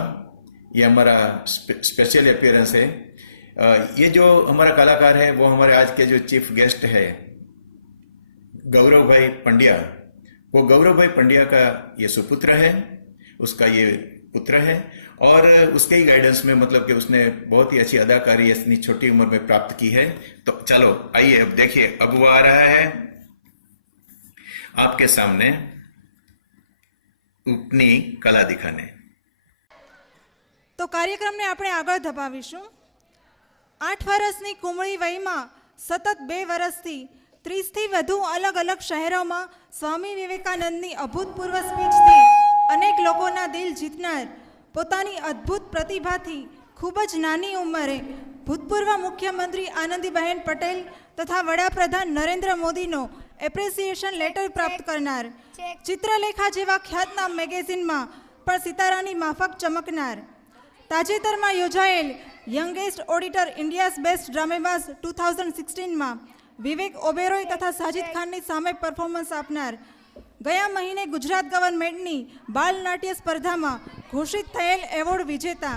ये हमारा स्पेशल अपीयरेंस है। ये जो हमारा कलाकार है वो हमारे आज के जो चीफ गेस्ट है गौरव भाई पंड्या। वो गौरव भाई पंड्या का ये सुपुत्र है, उसका ये पुत्र है और उसके ही गाइडेंस में मतलब कि उसने बहुत ही अच्छी अदाकारी इतनी छोटी उम्र में प्राप्त की है। तो चलो आइए अब देखिए, अब वो आ रहा है आपके सामने अपनी कला दिखाने। તો કાર્યક્રમને આપણે આગળ ધપાવીશું. 8 વર્ષની કુમળી વયમાં સતત 2 વર્ષથી 30થી વધુ અલગ અલગ શહેરોમાં સ્વામી વિવેકાનંદની અભૂતપૂર્વ સ્પીચથી અનેક લોકોના દિલ જીતનાર, પોતાની અદ્ભુત પ્રતિભાથી ખૂબ જ નાની ઉંમરે ભૂતપૂર્વ મુખ્યમંત્રી આનંદીબહેન પટેલ તથા વડાપ્રધાન નરેન્દ્ર મોદીનો એપ્રિસિએશન લેટર પ્રાપ્ત કરનાર, ચિત્રલેખા જેવા ખ્યાતનામ મેગેઝિનમાં પણ સિતારાની માફક ચમકનાર, તાજેતરમાં યોજાયેલ youngest auditor India's best ડ્રામેબાઝ 2016માં Vivek Oberoi તથા સાજિદ ખાનની સામે પરફોર્મન્સ આપનાર, ગયા મહિને ગુજરાત ગવર્મેન્ટની બાલ નાટ્ય સ્પર્ધામાં ઘોષિત થયેલ એવોર્ડ વિજેતા,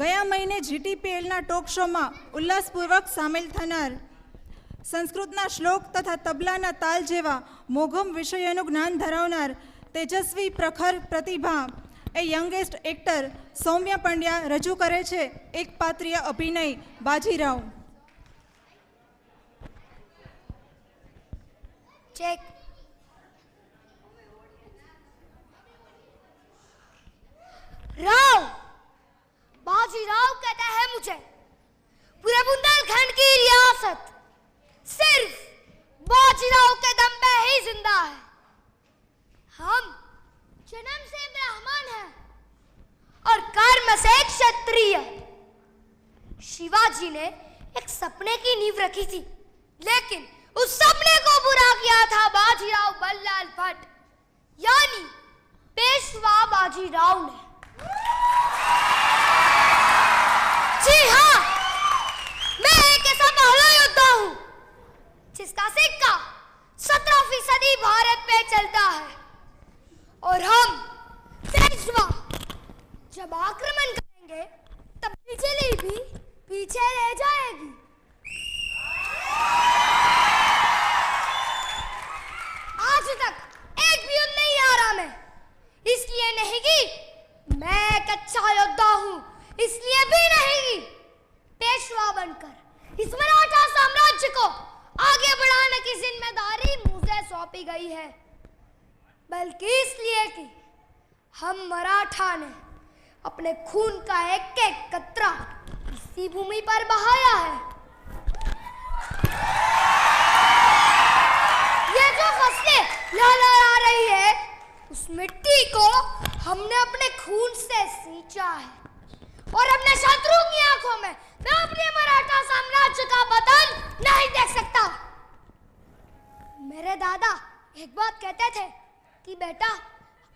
ગયા મહિને GTPLના ટોક શોમાં ઉલ્લાસપૂર્વક સામેલ થનાર, સંસ્કૃતના શ્લોક તથા તબલાના તાલ જેવા મોઘમ વિષયોનું જ્ઞાન ધરાવનાર તેજસ્વી પ્રખર પ્રતિભા એ યંગેસ્ટ એક્ટર સૌમ્ય પંડ્યા રજૂ કરે છે એક પાત્રીય અભિનય બાજીરાવ. चेक. राव, बाजीराव कहता है मुझे. पूरे बुंदेलखंड की रियासत सिर्फ बाजीराव के दम पे ही जिंदा है. हम जन्म से ब्राह्मण हैं और कर्म से क्षत्रिय. शिवाजी ने एक सपने की नींव रखी थी, लेकिन उस सपने को पूरा किया था बाजीराव बल्लाल भट्ट यानी पेशवा बाजीराव ने. जी हाँ, मैं एक ऐसा पहला योद्धा हूं जिसका सिक्का 17% भारत पे चलता है. और हम पेशवा जब आक्रमण करेंगे तब बिजली भी पीछे रह जाएगी. आज तक एक भी युद्ध नहीं हारा मैं, इसलिए नहीं कि मैं एक अच्छा योद्धा हूं, इसलिए भी नहीं कि पेशवा बनकर इस मराठा साम्राज्य को आगे बढ़ाने की जिम्मेदारी मुझे सौंपी गई है, बल्कि इसलिए कि हम मराठा ने अपने खून का एक एक कतरा इसी भूमि पर बहाया है. ये जो फसलें लहलहा रही है, उस मिट्टी को हमने अपने खून से सींचा है और अपने शत्रु की आंखों में मैं अपने मराठा साम्राज्य का पतन नहीं देख सकता. मेरे दादा एक बात कहते थे कि बेटा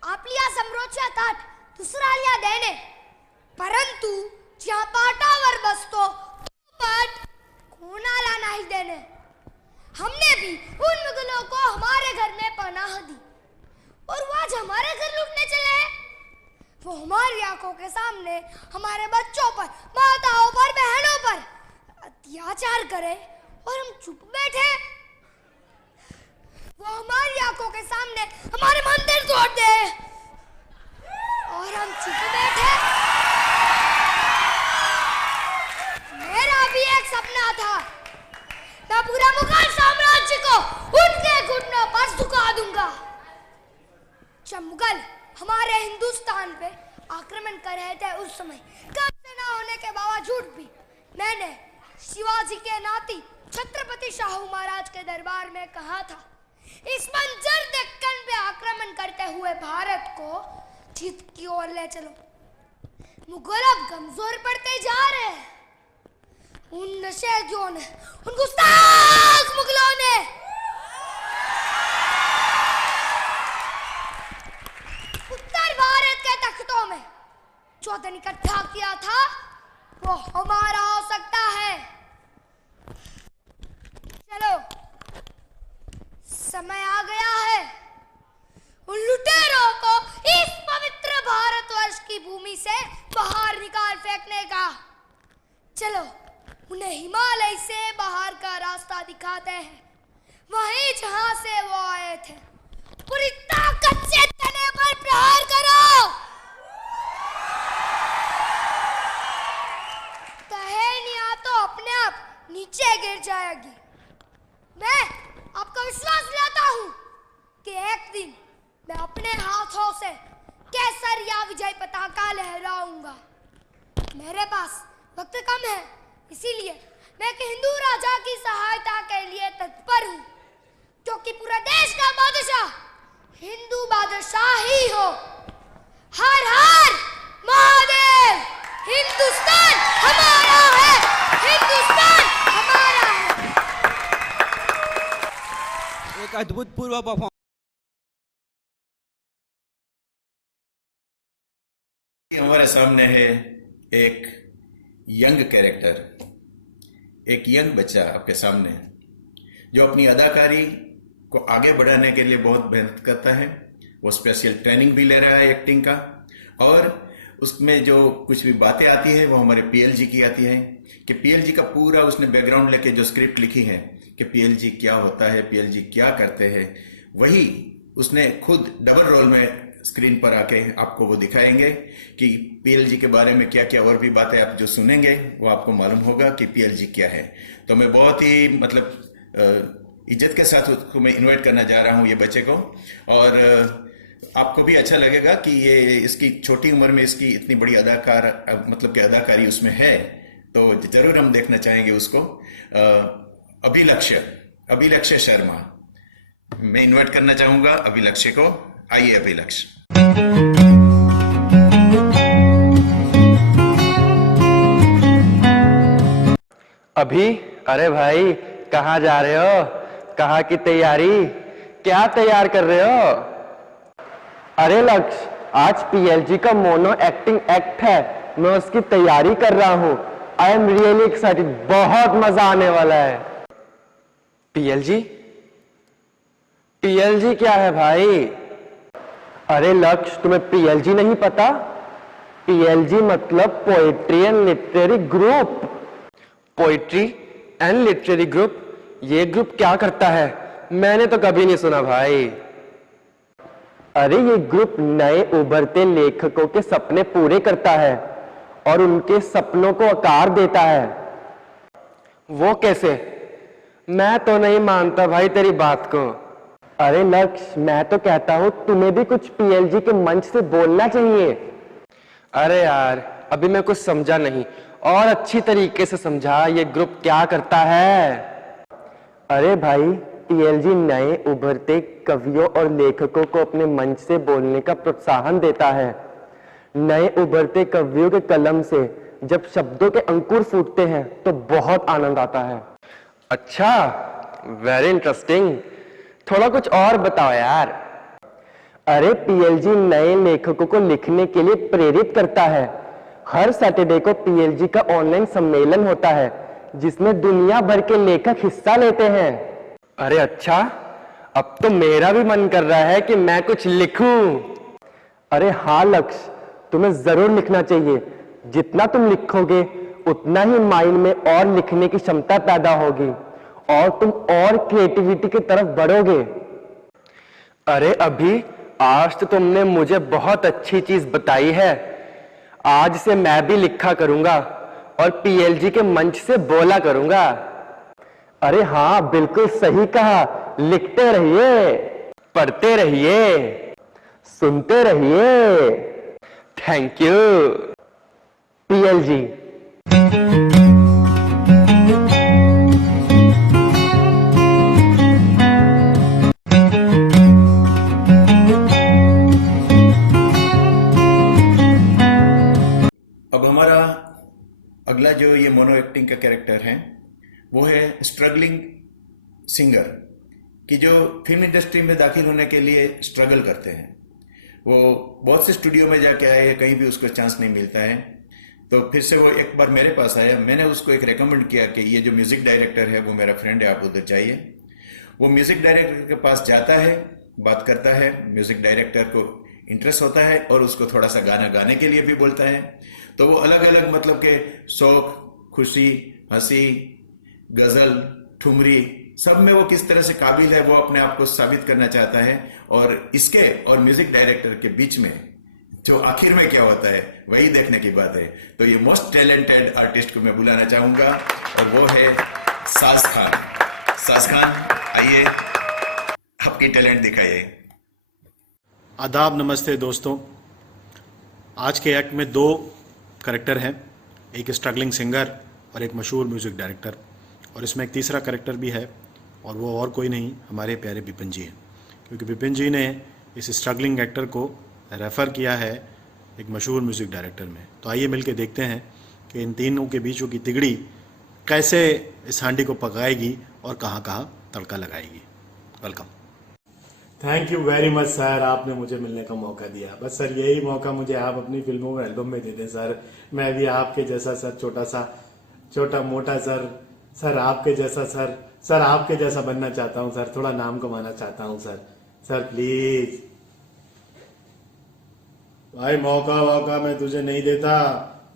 आप लिया समरोच्या ताट दूसरा लिया देने, परंतु ज्યાં पाटावर बसतो पाट कोणाला नहीं देने. हमने भी उन मुगलों को हमारे घर में पनाह दी और वो आज हमारे घर लूटने चले हैं. वो हमारी आंखों के सामने हमारे बच्चों पर, माताओं पर, बहनों पर अत्याचार करे और हम चुप बैठे. वो हमारी आंखों के सामने हमारे मंदिर तोड़ दे और हम चुप बैठे. मेरा भी एक सपना था, मैं पूरा मुगल साम्राज्य को उनके घुटनों पर झुका दूंगा. जब मुगल हमारे हिंदुस्तान पे आक्रमण कर रहे थे उस समय कम सेना होने के बावजूद भी मैंने शिवाजी के नाती छत्रपति शाहू महाराज के दरबार में कहा था, इस बंजर दक्कन पे आक्रमण करते हुए भारत को जीत की ओर ले चलो. मुगल अब कमजोर पड़ते जा रहे हैं. उन नशेड़ियों ने, उन गुस्ताख मुगलों ने उत्तर भारत के तख्तों में जो धन इकट्ठा किया था वो हमारा हो सकता है. चलो समय आ गया है उन लुटेरों को इस पवित्र भारतवर्ष की भूमि से बाहर निकाल फेंकने का. चलो उन्हें हिमालय से बाहर का रास्ता दिखाते हैं, वहीं जहां से वो आए थे. पूरी ताकत से तने पर प्रहार करो. टहनियां तो अपने आप नीचे गिर जाएगी. मैं आपको विश्वास दिलाता हूं कि एक दिन मैं अपने हाथों से केसरिया विजय पताका लहराऊंगा. मेरे पास वक्त कम है, इसीलिए मैं एक हिंदू राजा की सहायता के लिए तत्पर हूँ, क्योंकि पूरा देश का बादशाह हिंदू बादशाह ही हो। हर हर महादेव! हिंदुस्तान हमारा है, हिंदुस्तान हमारा है। एक अद्भुतपूर्व परफॉर्मेंस हमारे सामने है एक यंग कैरेक्टर, एक यंग बच्चा आपके सामने जो अपनी अदाकारी को आगे बढ़ाने के लिए बहुत मेहनत करता है। वो स्पेशल ट्रेनिंग भी ले रहा है एक्टिंग का, और उसमें जो कुछ भी बातें आती है वो हमारे पीएलजी की आती है कि पीएलजी का पूरा उसने बैकग्राउंड लेके जो स्क्रिप्ट लिखी है कि पीएलजी क्या होता है, पीएलजी क्या करते हैं, वही उसने खुद डबल रोल में स्क्रीन पर आके आपको वो दिखाएंगे कि पीएलजी के बारे में क्या क्या और भी बातें आप जो सुनेंगे वो आपको मालूम होगा कि पीएलजी क्या है। तो मैं बहुत ही मतलब इज्जत के साथ उसको मैं इनवाइट करना जा रहा हूँ ये बच्चे को, और आपको भी अच्छा लगेगा कि ये इसकी छोटी उम्र में इसकी इतनी बड़ी मतलब कि अदाकारी उसमें है, तो जरूर हम देखना चाहेंगे उसको। अभिलक्ष्य शर्मा, मैं इनवाइट करना चाहूंगा अभिलक्ष्य को। आइए अभिलक्ष्य। अभी अरे भाई कहाँ जा रहे हो? कहाँ की तैयारी? क्या तैयार कर रहे हो? अरे लक्ष्य, आज पीएलजी का मोनो एक्टिंग एक्ट है, मैं उसकी तैयारी कर रहा हूँ। आई एम रियली एक्साइटेड, बहुत मजा आने वाला है। पीएलजी? पीएलजी क्या है भाई? अरे लक्ष्य, तुम्हें पीएलजी नहीं पता? पीएलजी मतलब poetry and literary group. Poetry and literary group? ये ग्रुप क्या करता है? मैंने तो कभी नहीं सुना भाई। अरे ये ग्रुप नए उभरते लेखकों के सपने पूरे करता है और उनके सपनों को आकार देता है। वो कैसे? मैं तो नहीं मानता भाई तेरी बात को। अरे लक्ष्य, मैं तो कहता हूं तुम्हें भी कुछ पीएलजी के मंच से बोलना चाहिए। अरे यार, अभी मैं कुछ समझा नहीं, और अच्छी तरीके से समझा ये ग्रुप क्या करता है। अरे भाई, पीएलजी नए उभरते कवियों और लेखकों को अपने मंच से बोलने का प्रोत्साहन देता है। नए उभरते कवियों के कलम से जब शब्दों के अंकुर फूटते हैं तो बहुत आनंद आता है। अच्छा, वेरी इंटरेस्टिंग। थोड़ा कुछ और बताओ यार। अरे पीएलजी नए लेखकों को लिखने के लिए प्रेरित करता है। हर सैटरडे को पीएलजी का ऑनलाइन सम्मेलन होता है जिसमें दुनिया भर के लेखक हिस्सा लेते हैं। अरे अच्छा, अब तो मेरा भी मन कर रहा है कि मैं कुछ लिखूं। अरे हाँ लक्ष्य, तुम्हें जरूर लिखना चाहिए। जितना तुम लिखोगे उतना ही माइंड में और लिखने की क्षमता पैदा होगी और तुम और क्रिएटिविटी की तरफ बढ़ोगे। अरे अभी, आज तो तुमने मुझे बहुत अच्छी चीज बताई है। आज से मैं भी लिखा करूंगा और पीएलजी के मंच से बोला करूंगा। अरे हाँ, बिल्कुल सही कहा। लिखते रहिए, पढ़ते रहिए, सुनते रहिए। Thank you PLG. अब हमारा अगला जो ये मोनो एक्टिंग का कैरेक्टर है वो है स्ट्रगलिंग सिंगर, कि जो फिल्म इंडस्ट्री में दाखिल होने के लिए स्ट्रगल करते हैं। वो बहुत से स्टूडियो में जाके आए हैं, कहीं भी उसको चांस नहीं मिलता है। तो फिर से वो एक बार मेरे पास आया। मैंने उसको एक रेकमेंड किया कि ये जो म्यूजिक डायरेक्टर है वो मेरा फ्रेंड है, आप उधर जाइए। वो म्यूजिक डायरेक्टर के पास जाता है, बात करता है, म्यूजिक डायरेक्टर को इंटरेस्ट होता है और उसको थोड़ा सा गाना गाने के लिए भी बोलता है। तो वो अलग अलग मतलब के शौक, खुशी, हंसी, गजल, ठुमरी, सब में वो किस तरह से काबिल है वो अपने आप को साबित करना चाहता है। और इसके और म्यूजिक डायरेक्टर के बीच में जो आखिर में क्या होता है वही देखने की बात है। तो ये मोस्ट टैलेंटेड आर्टिस्ट को मैं बुलाना चाहूंगा और वो है साज खान। साज खान, आइए, आपकी टैलेंट दिखाइए। आदाब, नमस्ते दोस्तों। आज के एक्ट में 2 कैरेक्टर हैं। एक स्ट्रगलिंग सिंगर और एक मशहूर म्यूज़िक डायरेक्टर, और इसमें एक तीसरा कैरेक्टर भी है और वो और कोई नहीं हमारे प्यारे बिपिन जी हैं, क्योंकि बिपिन जी ने इस स्ट्रगलिंग एक्टर को रेफ़र किया है एक मशहूर म्यूज़िक डायरेक्टर में। तो आइए मिलके देखते हैं कि इन तीनों के बीचों की तिगड़ी कैसे इस हांडी को पकाएगी और कहाँ कहाँ तड़का लगाएगी। Welcome. Thank you very much sir, आपने मुझे मिलने का मौका दिया। बस सर यही मौका मुझे आप अपनी फिल्मों में, एल्बम में दे दें सर। मैं भी आपके जैसा सर, छोटा मोटा सर आपके जैसा सर आपके जैसा बनना चाहता हूँ सर, थोड़ा नाम कमाना चाहता हूँ सर प्लीज। भाई मौका मैं तुझे नहीं देता,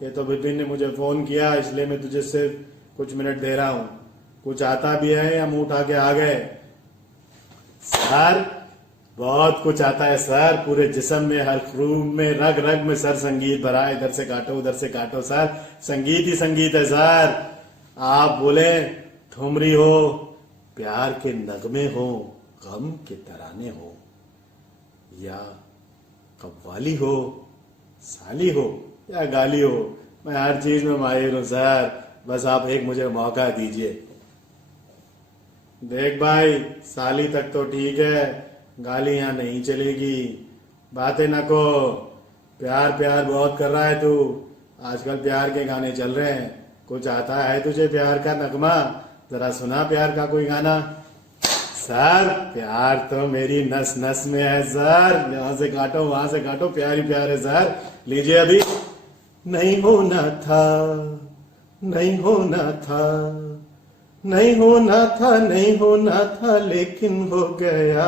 ये तो विपिन ने मुझे फोन किया इसलिए मैं तुझे सिर्फ कुछ मिनट दे रहा हूँ। कुछ आता भी है या मुंह उठा के आ गए? सर बहुत कुछ आता है सर, पूरे जिस्म में, हर खून में, रग रग में सर संगीत भरा है। इधर से काटो उधर से काटो सर, संगीत ही संगीत है सर। आप बोले ठुमरी हो, प्यार के नगमे हो, गम के तराने हो, या कव्वाली हो, साली हो या गाली हो, मैं हर चीज में माहिर हूं सर। बस आप एक मुझे मौका दीजिए। देख भाई, साली तक तो ठीक है, गाली यहाँ नहीं चलेगी। बातें न को, प्यार बहुत कर रहा है तू। आजकल प्यार के गाने चल रहे हैं, कुछ आता है तुझे प्यार का नगमा? जरा सुना प्यार का कोई गाना। सर प्यार तो मेरी नस नस में है सर, यहाँ से काटो वहां से काटो, प्यार ही प्यार है सर। लीजिए अभी। नहीं होना था, नहीं होना था, नहीं होना था, नहीं होना था, लेकिन हो गया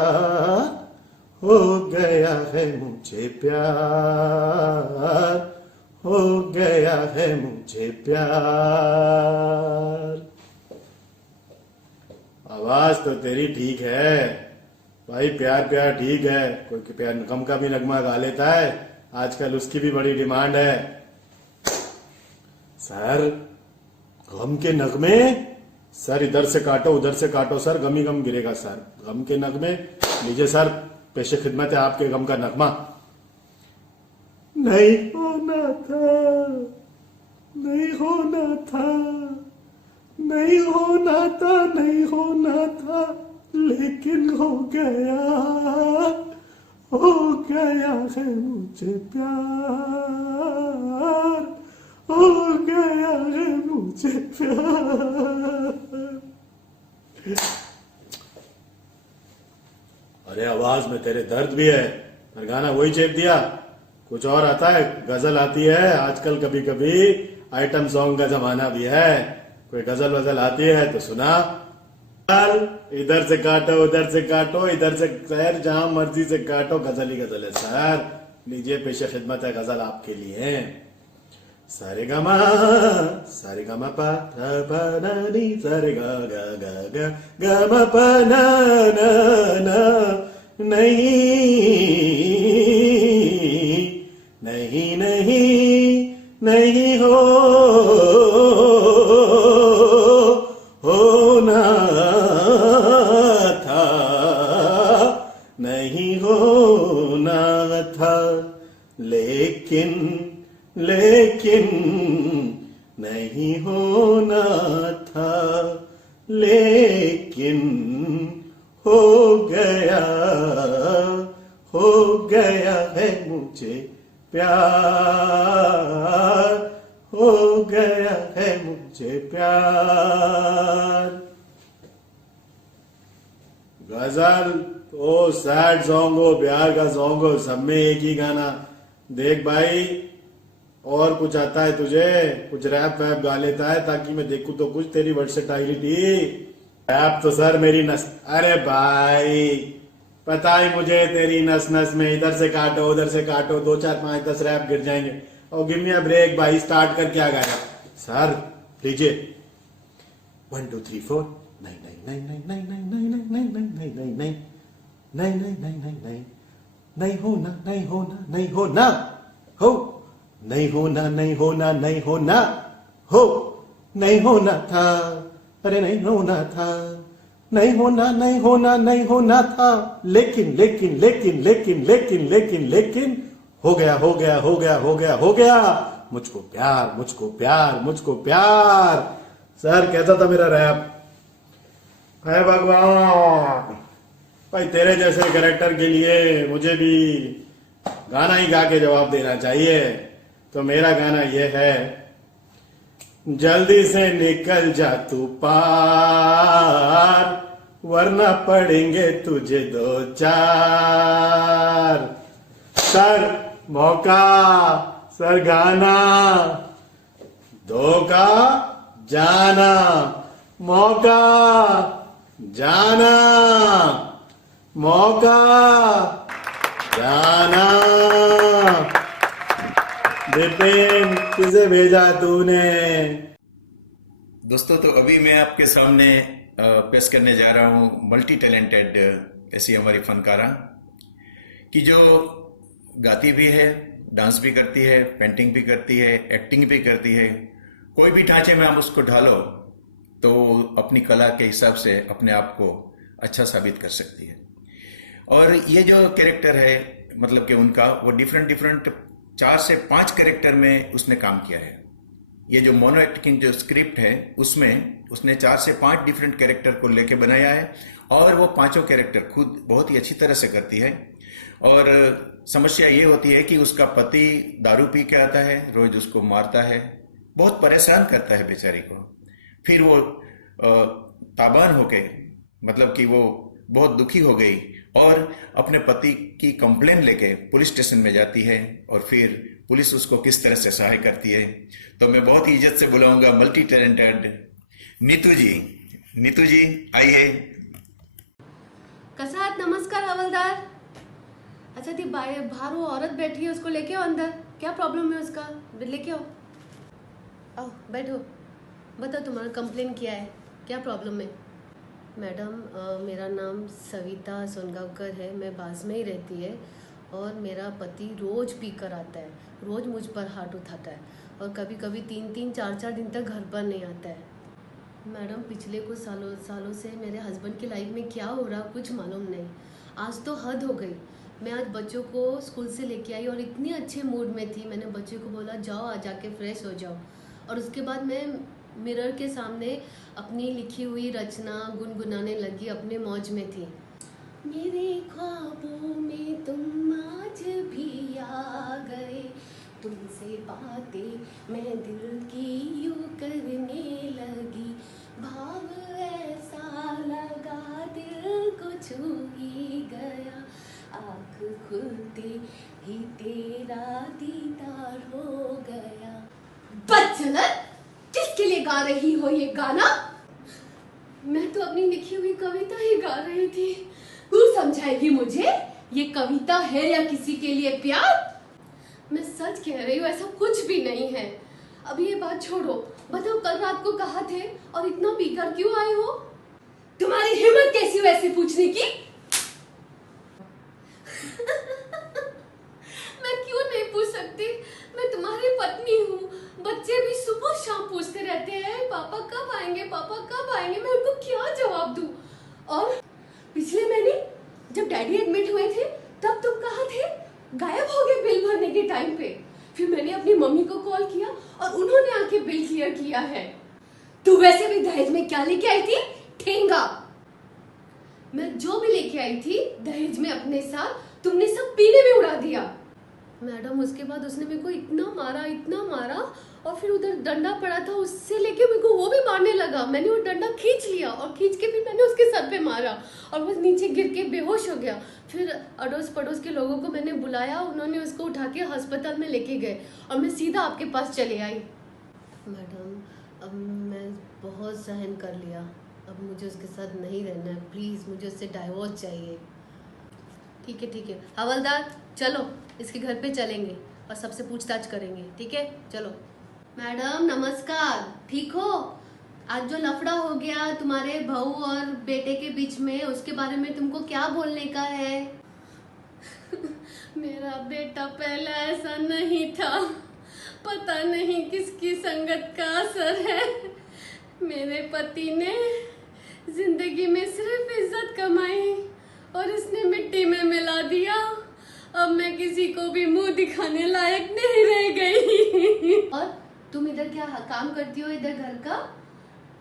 है मुझे प्यार, हो गया है मुझे प्यार। आवाज तो तेरी ठीक है भाई, प्यार ठीक है। कोई प्यार गम का भी नगमा गा लेता है, आजकल उसकी भी बड़ी डिमांड है। सर गम के नगमे, सर इधर से काटो उधर से काटो सर, गम ही गम गिरेगा सर। गम के नगमे लीजिए सर, पेशे खिदमत है आपके गम का नगमा। नहीं होना था, नहीं होना था, नहीं होना था, नहीं होना था, लेकिन हो गया है मुझे प्यार, हो गया है मुझे प्यार। अरे आवाज में तेरे दर्द भी है, पर गाना वही चेप दिया। कुछ और आता है, गजल आती है आजकल, कभी कभी आइटम सॉन्ग का जमाना भी है। कोई गजल वजल आती है तो सुना। इधर से काटो उधर से काटो, इधर से सैर जहां मर्जी से काटो, गजल ही गजल है सर। लीजिए पेशे खिदमत है गजल आपके लिए। सारे गमा पा धा ना नी, सारे गा गा गा गा गा मा पा ना ना ना। नहीं नहीं होना था, नहीं होना था, लेकिन नहीं होना था, लेकिन हो गया है मुझे प्यार, हो गया है मुझे प्यार। गजल ओ सैड सॉन्ग हो, प्यार का सॉन्ग हो, सब में एक ही गाना। देख भाई और कुछ आता है तुझे, कुछ रैप वैप गा लेता है ताकि मैं देखूं तो कुछ तेरी वर्सेटाइलिटी। रैप तो सर मेरी नस, अरे भाई पता ही मुझे तेरी नस नस में, इधर से काटो उधर से काटो, 2 4 5 10 रैप गिर जाएंगे। और गिव मी अ ब्रेक भाई, स्टार्ट कर क्या गाया सर। लीजिए 1 2 3 4। नहीं नहीं नहीं नहीं नहीं नहीं नहीं नहीं नहीं नहीं नहीं नहीं नहीं नहीं नहीं नहीं नहीं नहीं नहीं होना नहीं होना नहीं होना हो, नहीं होना नहीं होना नहीं होना हो, नहीं होना था, अरे नहीं होना था, नहीं होना नहीं होना नहीं होना था, लेकिन लेकिन लेकिन लेकिन लेकिन लेकिन लेकिन हो गया हो गया हो गया हो गया हो गया मुझको प्यार, मुझको प्यार, मुझको प्यार। सर कैसा था मेरा रैप? है भगवान भाई, तेरे जैसे कैरेक्टर के लिए मुझे भी गाना ही गा के जवाब देना चाहिए। तो मेरा गाना ये है, जल्दी से निकल जा तू पार, वरना पड़ेंगे तुझे 2-4। सर मौका, सर गाना, धोखा जाना, मौका जाना, मौका जाना। विपिन किसे भेजा तूने? दोस्तों, तो अभी मैं आपके सामने पेश करने जा रहा हूँ मल्टी टैलेंटेड ऐसी हमारी फनकारा कि जो गाती भी है, डांस भी करती है, पेंटिंग भी करती है, एक्टिंग भी करती है। कोई भी ढांचे में हम उसको ढालो तो अपनी कला के हिसाब से अपने आप को अच्छा साबित कर सकती है। और ये जो कैरेक्टर है, मतलब कि उनका वो डिफरेंट 4 से 5 कैरेक्टर में उसने काम किया है। ये जो मोनो एक्टिंग जो स्क्रिप्ट है उसमें उसने 4 से 5 डिफरेंट कैरेक्टर को लेके बनाया है और वो पांचों कैरेक्टर खुद बहुत ही अच्छी तरह से करती है। और समस्या ये होती है कि उसका पति दारू पी के आता है, रोज उसको मारता है, बहुत परेशान करता है बेचारी को। फिर वो ताबान होके, मतलब कि वो बहुत दुखी हो गई और अपने पति की कंप्लेन लेके पुलिस स्टेशन में जाती है और फिर पुलिस उसको किस तरह से सहाय करती है। तो मैं बहुत ही इज्जत से बुलाऊंगा मल्टी टैलेंटेड नीतू जी। नीतू जी आइए। कसा आहात? नमस्कार हवलदार। अच्छा, ती बाहर वो औरत बैठी है, उसको लेके आओ अंदर। क्या प्रॉब्लम है उसका? लेके आओ। आओ बैठो, बताओ तुम्हारा कंप्लेन क्या है, क्या प्रॉब्लम है? मैडम, मेरा नाम सविता सोनगांवकर है, मैं बाज में ही रहती है और मेरा पति रोज़ पी कर आता है, रोज़ मुझ पर हाथ उठाता है और कभी कभी 3-3, 4-4 दिन तक घर पर नहीं आता है। मैडम, पिछले कुछ सालों से मेरे हस्बैंड की लाइफ में क्या हो रहा कुछ मालूम नहीं। आज तो हद हो गई। मैं आज बच्चों को स्कूल से लेके आई और इतनी अच्छे मूड में थी, मैंने बच्चों को बोला जाओ आज जाके फ्रेश हो जाओ, और उसके बाद मैं मिरर के सामने अपनी लिखी हुई रचना गुनगुनाने लगी, अपने मौज में थी। मेरे ख्वाबों में तुम आज भी आ गए, तुमसे बातें मैं दिल की यूं करने लगी, भाव ऐसा लगा दिल को छू ही गया, आँख खुलते ही तेरा दीदार हो गया। बच्चनत, किसके लिए गा रही हो ये गाना? मैं तो अपनी लिखी हुई कविता ही गा रही थी। तू समझाएगी मुझे ये कविता है या किसी के लिए प्यार? मैं सच कह रही हूँ, ऐसा कुछ भी नहीं है। अब ये बात छोड़ो, बताओ कल रात को कहाँ थे और इतना पीकर क्यों आए हो? तुम्हारी हिम्मत कैसी हुई ऐसे पूछने की? मैं क्यों नहीं पूछ सकती? मैं तुम्हारी पत्नी हूँ। बच्चे भी सुबह शाम पूछते रहते हैं पापा कब आएंगे, पापा कब आएंगे। मैं उनको क्या जवाब दूँ? और पिछले महीने जब डैडी एडमिट हुए थे तब तुम कहाँ थे? गायब हो गए बिल भरने के टाइम पे। फिर मैंने अपनी मम्मी को कॉल किया और उन्होंने आके बिल क्लियर किया है। तू वैसे भी दहेज में क्या लेके आई थी? ठेंगा। मैं जो भी लेके आई थी दहेज में अपने साथ, तुमने सब पीने में उड़ा दिया। मैडम, उसके बाद उसने मेरे को इतना मारा और फिर उधर डंडा पड़ा था, उससे लेके मेरे को वो भी मारने लगा। मैंने वो डंडा खींच लिया और खींच के फिर मैंने उसके सर पे मारा और वो नीचे गिर के बेहोश हो गया। फिर अड़ोस पड़ोस के लोगों को मैंने बुलाया, उन्होंने उसको उठा के अस्पताल में लेके गए और मैं सीधा आपके पास चले आई। मैडम, अब मैं बहुत सहन कर लिया, अब मुझे उसके साथ नहीं रहना है। प्लीज़ मुझे उससे डाइवोर्स चाहिए। ठीक है हवलदार, चलो इसके घर पे चलेंगे और सबसे पूछताछ करेंगे। ठीक है, चलो। मैडम नमस्कार, ठीक हो? आज जो लफड़ा हो गया तुम्हारे बहू और बेटे के बीच में, उसके बारे में तुमको क्या बोलने का है? मेरा बेटा पहले ऐसा नहीं था, पता नहीं किसकी संगत का असर है। मेरे पति ने जिंदगी में सिर्फ इज्जत कमाई और इसने मिट्टी में मिला दिया। अब मैं किसी को भी मुंह दिखाने लायक नहीं रह गई। और तुम इधर क्या काम करती हो इधर घर का?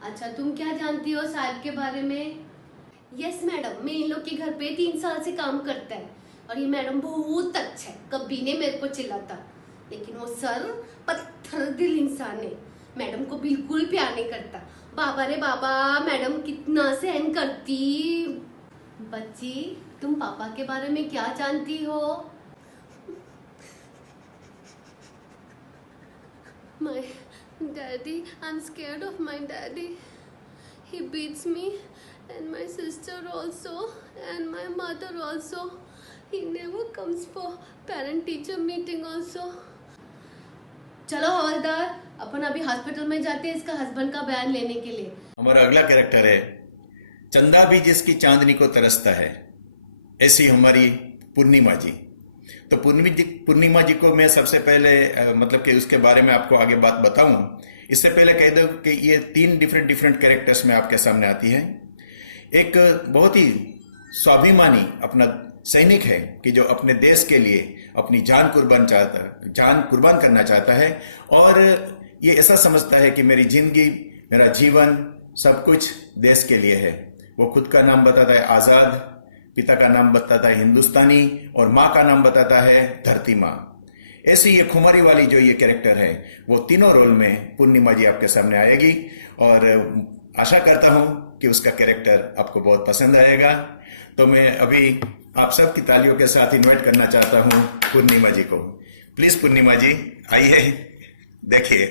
अच्छा, तुम क्या जानती हो साहब के बारे में? यस मैडम, मैं इन लोग के घर पे 3 साल से काम करता है और ये मैडम बहुत अच्छा है, कभी ने मेरे को चिल्लाता। लेकिन वो सर पत्थर दिल इंसान है, मैडम को बिल्कुल प्यार नहीं करता। बाबा रे बाबा, मैडम कितना सहन करती। बच्ची, तुम पापा के बारे में क्या जानती हो? My daddy, I'm scared of my daddy. He beats me and my sister also and my mother also. He never comes for parent teacher meeting also. चलो हवलदार, अपन अभी हॉस्पिटल में जाते हैं इसका हस्बैंड का बयान लेने के लिए। हमारा अगला कैरेक्टर है चंदा भी जिसकी चांदनी को तरसता है, ऐसी हमारी पूर्णिमा जी। तो पूर्णिमा जी को मैं सबसे पहले मतलब कि उसके बारे में आपको आगे बात बताऊं, इससे पहले कह दो कि ये 3 डिफरेंट कैरेक्टर्स में आपके सामने आती है। एक बहुत ही स्वाभिमानी अपना सैनिक है कि जो अपने देश के लिए अपनी जान कुर्बान करना चाहता है और ये ऐसा समझता है कि मेरी जिंदगी, मेरा जीवन सब कुछ देश के लिए है। वो खुद का नाम बताता है आजाद, पिता का नाम बताता है हिंदुस्तानी और माँ का नाम बताता है धरती माँ। ऐसी ये खुमारी वाली जो ये कैरेक्टर है, वो तीनों रोल में पूर्णिमा जी आपके सामने आएगी और आशा करता हूं कि उसका कैरेक्टर आपको बहुत पसंद आएगा। तो मैं अभी आप सब की तालियों के साथ इनवाइट करना चाहता हूं पूर्णिमा जी को। प्लीज पूर्णिमा जी आइए, देखिए।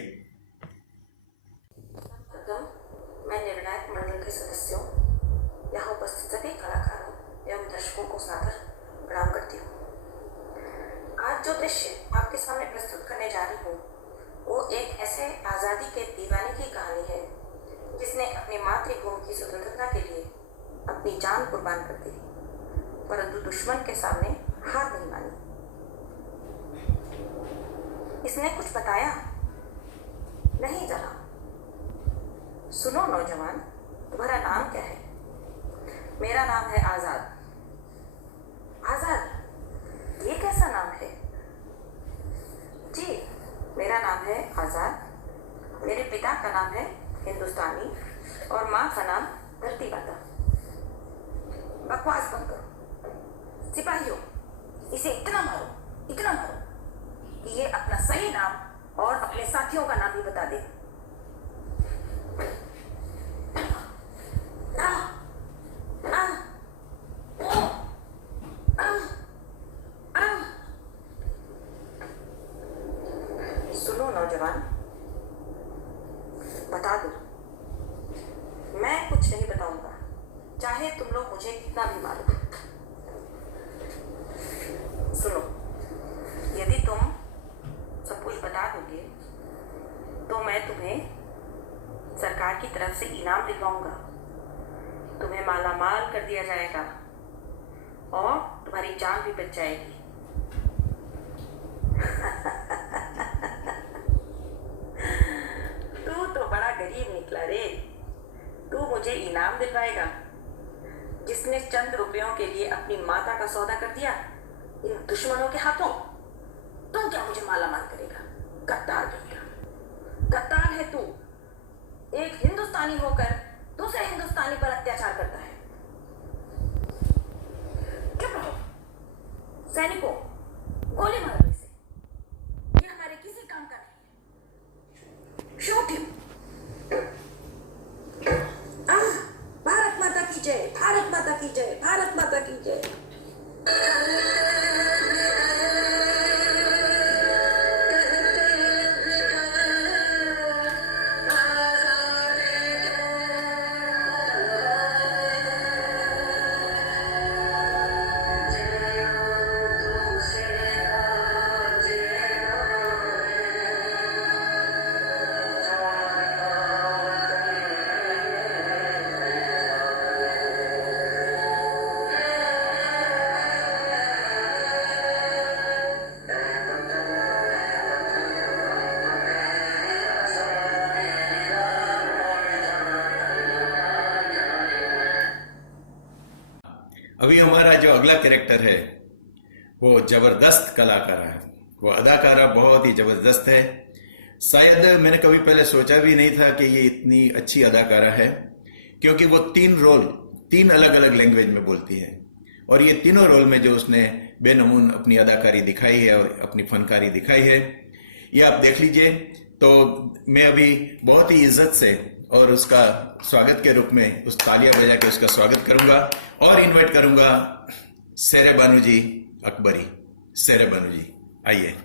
मैं निर्णायक मंडल के सदस्यों, यहाँ उपस्थित सभी कलाकारों एवं दर्शकों को सादर प्रणाम करती हूँ। आज जो दृश्य आपके सामने प्रस्तुत करने जा रही हूँ वो एक ऐसे आज़ादी के दीवाने की कहानी है जिसने अपनी मातृभूमि की स्वतंत्रता के लिए अपनी जान कुर्बान कर दी, परंतु दुश्मन के सामने हार नहीं मानी। इसने कुछ बताया नहीं, जरा सुनो नौजवान, तुम्हारा नाम क्या है? मेरा नाम है आजाद। आजाद, ये कैसा नाम है? जी, मेरा नाम है आजाद। मेरे पिता का नाम है हिंदुस्तानी और माँ का नाम धरती माता। बकवास बंद करो। सिपाहियों, इसे इतना मारो कि ये अपना सही नाम और अपने साथियों का नाम भी बता दे। सुनो नौजवान, बता दो, मैं कुछ नहीं बताऊंगा, चाहे तुम लोग मुझे कितना भी मारो। सुनो, यदि तुम सब कुछ बता दोगे तो मैं तुम्हें सरकार की तरफ से इनाम दिलवाऊंगा, तुम्हें माला माल कर दिया जाएगा और तुम्हारी जान भी बच जाएगी। तू तो बड़ा गरीब निकला रे। तू मुझे इनाम दिलवाएगा जिसने चंद रुपयों के लिए अपनी माता का सौदा कर दिया इन दुश्मनों के हाथों। तू क्या मुझे माला माल करेगा? गद्दार बेटा, गद्दार है तू। एक हिंदुस्तानी होकर दूसरे हिंदुस्तानी पर अत्याचार करता है। चुप रहो सैनिकों, गोली मारो इसे, ये हमारे किसी काम का नहीं है। Shoot him. भारत माता की जय, भारत माता की जय, भारत माता की जय। अभी हमारा जो अगला कैरेक्टर है वो जबरदस्त कलाकार है, वो अदाकारा बहुत ही जबरदस्त है। शायद मैंने कभी पहले सोचा भी नहीं था कि ये इतनी अच्छी अदाकारा है, क्योंकि वो 3 रोल 3 अलग अलग लैंग्वेज में बोलती है, और ये तीनों रोल में जो उसने बेनमून अपनी अदाकारी दिखाई है और अपनी फनकारी दिखाई है, ये आप देख लीजिए। तो मैं अभी बहुत ही इज्जत से और उसका स्वागत के रूप में उस तालियां बजा के उसका स्वागत करूंगा और इनवाइट करूंगा शेरे बानू जी अकबरी। शेरे बानू जी आइए।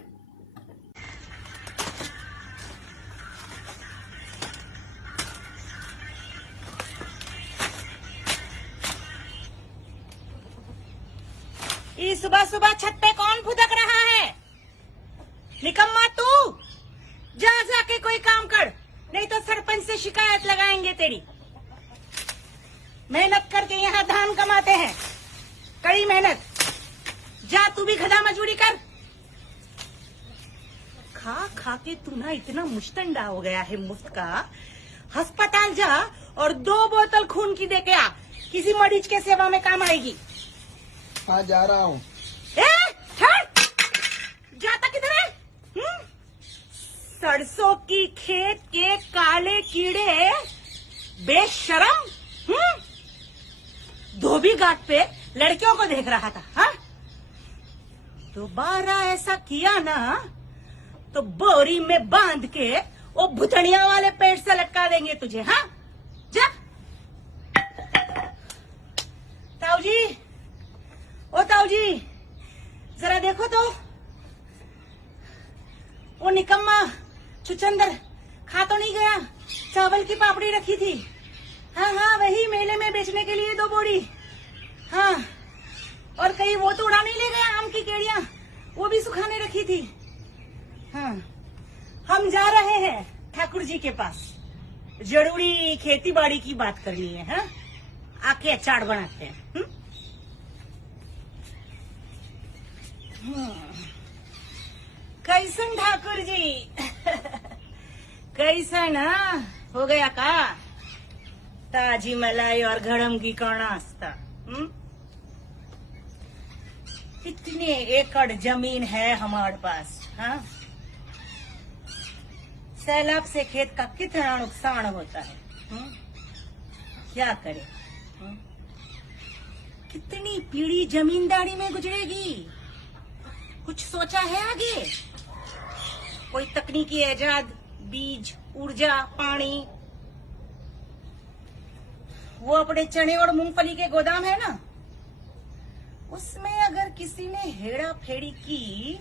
ये सुबह सुबह छत पे कौन फुदक रहा है? निकम्मा तू जा जाके कोई काम कर, नहीं तो सरपंच से शिकायत लगाएंगे तेरी। मेहनत करके यहाँ धान कमाते हैं, कड़ी मेहनत। जा तू भी खदा मजदूरी कर। खा खा के तू ना इतना मुश्तंडा हो गया है मुफ्त का। अस्पताल जा और 2 बोतल खून की दे के आ, किसी मरीज के सेवा में काम आएगी। हाँ जा रहा हूँ। जाता किधर है? सरसों की खेत के काले कीड़े, बेशरम। धोबी घाट पे लड़कियों को देख रहा था। हाँ, दोबारा ऐसा किया ना तो बोरी में बांध के वो भुतड़िया वाले पेड़ से लटका देंगे तुझे। हाँ जा। ताऊ जी, ओ ताऊ जी, जरा देखो तो, वो निकम्मा चुचंदर खा तो नहीं गया? चावल की पापड़ी रखी थी। हाँ हाँ, वही मेले में बेचने के लिए 2 बोरी। हाँ, और कहीं वो तो उड़ा नहीं ले गया आम की केड़ियां, वो भी सुखाने रखी थी। हाँ, हम जा रहे हैं ठाकुर जी के पास, जरूरी खेती बाड़ी की बात करनी है। हाँ, आके अचार बनाते हैं। कैसन ठाकुर जी? कैसन? हो गया का ताजी मलाई और गरम की का नाश्ता? इतने एकड़ जमीन है हमारे पास। हाँ, सैलाब से खेत का कितना नुकसान होता है। क्या करे? कितनी पीढ़ी जमींदारी में गुजरेगी? कुछ सोचा है आगे? कोई तकनीकी ऐजाद, बीज, ऊर्जा, पानी? वो अपने चने और मूंगफली के गोदाम है ना, उसमें अगर किसी ने हेड़ा फेड़ी की,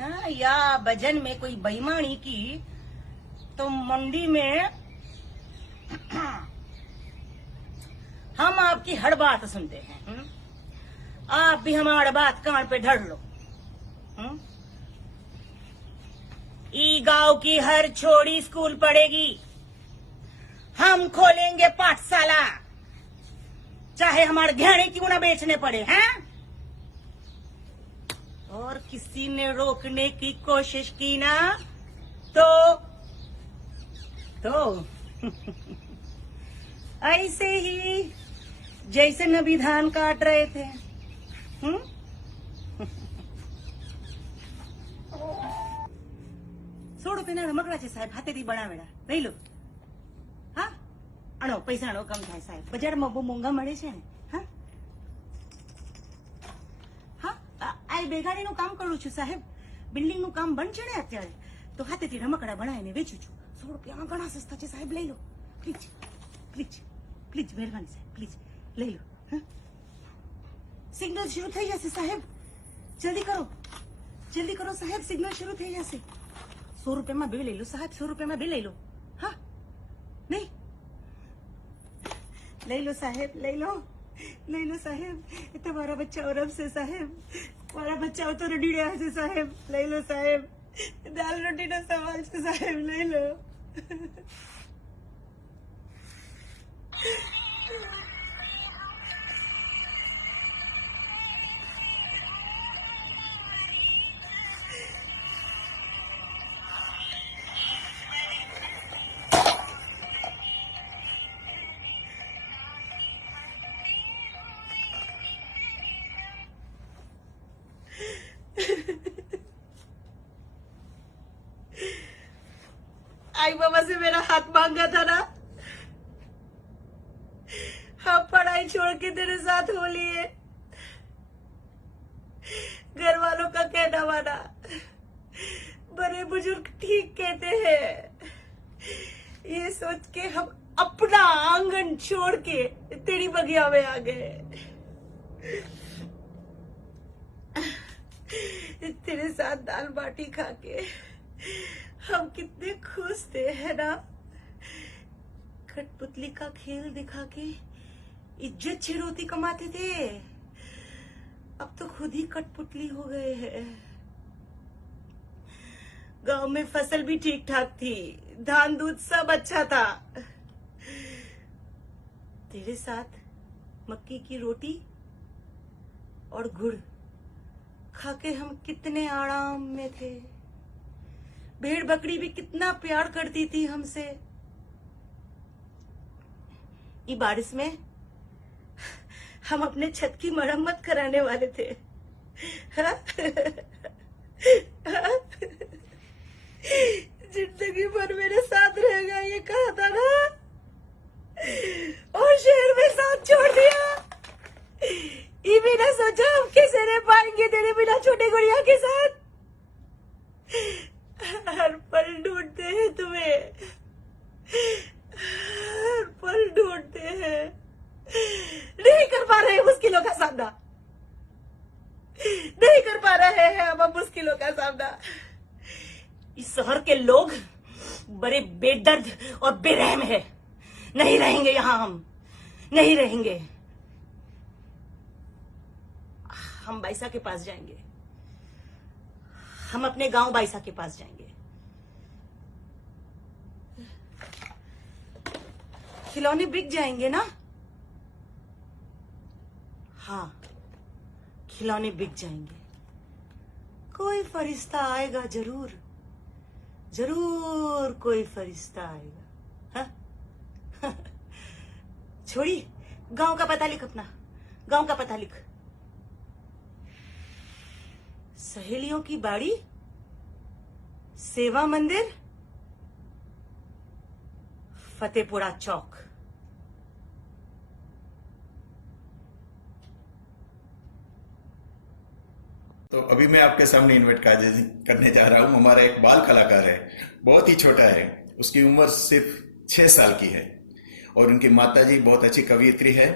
हाँ, या वजन में कोई बेईमानी की, तो मंडी में हम आपकी हर बात सुनते हैं। आप भी हमारी बात कान पे धर लो। ई गांव की हर छोड़ी स्कूल पढ़ेगी, हम खोलेंगे पाठशाला, चाहे हमारे गहने क्यों ना बेचने पड़े। हैं? और किसी ने रोकने की कोशिश की ना तो ऐसे ही जैसे नबी धान काट रहे थे। 100 રૂપિયાના રમકડા છે સાહેબ, હાથેથી બનાવેલા, લઈ લો। હા, આનો પૈસાનો કમ થાય સાહેબ, બજારમાં બહુ મોંઘા મળે છે ને। હા હા, આ બેગાડીનું કામ કરું છું સાહેબ, બિલ્ડિંગનું કામ બંધ છે ને અત્યારે, તો હાથેથી રમકડા બનાવીને વેચું છું। 100 રૂપિયામાં ઘણા સસ્તા છે સાહેબ, લઈ લો પ્લીઝ પ્લીઝ પ્લીઝ, મહેરબાની સાહેબ, પ્લીઝ લઈ લો। સિગ્નલ શરૂ થઈ જશે સાહેબ, જલ્દી કરો સાહેબ, સિગ્નલ શરૂ થઈ જશે। 100 રૂપિયામાં 2 લઈ લો સાહેબ, 100 રૂપિયામાં 2 લઈ લો। हाँ, नहीं, ले लो साहेब, ले लो साहेब, तुम्हारा बच्चा और अब से साहेब, हमारा बच्चा तो रेडी रहा है साहेब, ले लो साहेब, दाल रोटी ना सवाल से साहेब, ले लो। आई बाबा से मेरा हाथ मांगा था ना, हम पढ़ाई छोड़ के तेरे साथ हो लिए, घर वालों का कहना माना, बड़े बुजुर्ग ठीक कहते हैं, ये सोच के हम अपना आंगन छोड़ के तेरी बगिया में आ गए। तेरे साथ दाल बाटी खा के हम कितने खुश थे, है ना? कठपुतली का खेल दिखा के इज्जत चिरोती कमाते थे, अब तो खुद ही कठपुतली हो गए हैं। गांव में फसल भी ठीक ठाक थी, धान दूध सब अच्छा था। तेरे साथ मक्की की रोटी और गुड़ खा के हम कितने आराम में थे। भेड़ बकरी भी कितना प्यार करती थी हमसे। ये बारिश में हम अपने छत की मरम्मत कराने वाले थे। जिंदगी भर मेरे साथ रहेगा ये कहा था ना, और शहर में साथ छोड़ दिया। ये भी ना सोचा हम कैसे रह पाएंगे तेरे बिना छोटे गुड़िया के साथ। हर पल ढूंढते हैं तुम्हें, हर पल ढूंढते हैं, नहीं कर पा रहे मुश्किलों का सामना, नहीं कर पा रहे हैं हम मुश्किलों का सामना। इस शहर के लोग बड़े बेदर्द और बेरहम है। नहीं रहेंगे यहाँ, हम नहीं रहेंगे। हम बाइसा के पास जाएंगे, हम अपने गांव बाइसा के पास जाएंगे। खिलौने बिक जाएंगे ना? हाँ, खिलौने बिक जाएंगे। कोई फरिश्ता आएगा जरूर, जरूर कोई फरिश्ता आएगा। हाँ? छोड़ी, गांव का पता लिख, अपना गांव का पता लिख। सहेलियों की बाड़ी, सेवा मंदिर, फतेहपुरा चौक। तो अभी मैं आपके सामने इन्वाइट करने जा रहा हूं। हमारा एक बाल कलाकार है, बहुत ही छोटा है, उसकी उम्र सिर्फ 6 साल की है और उनकी माताजी बहुत अच्छी कवियत्री है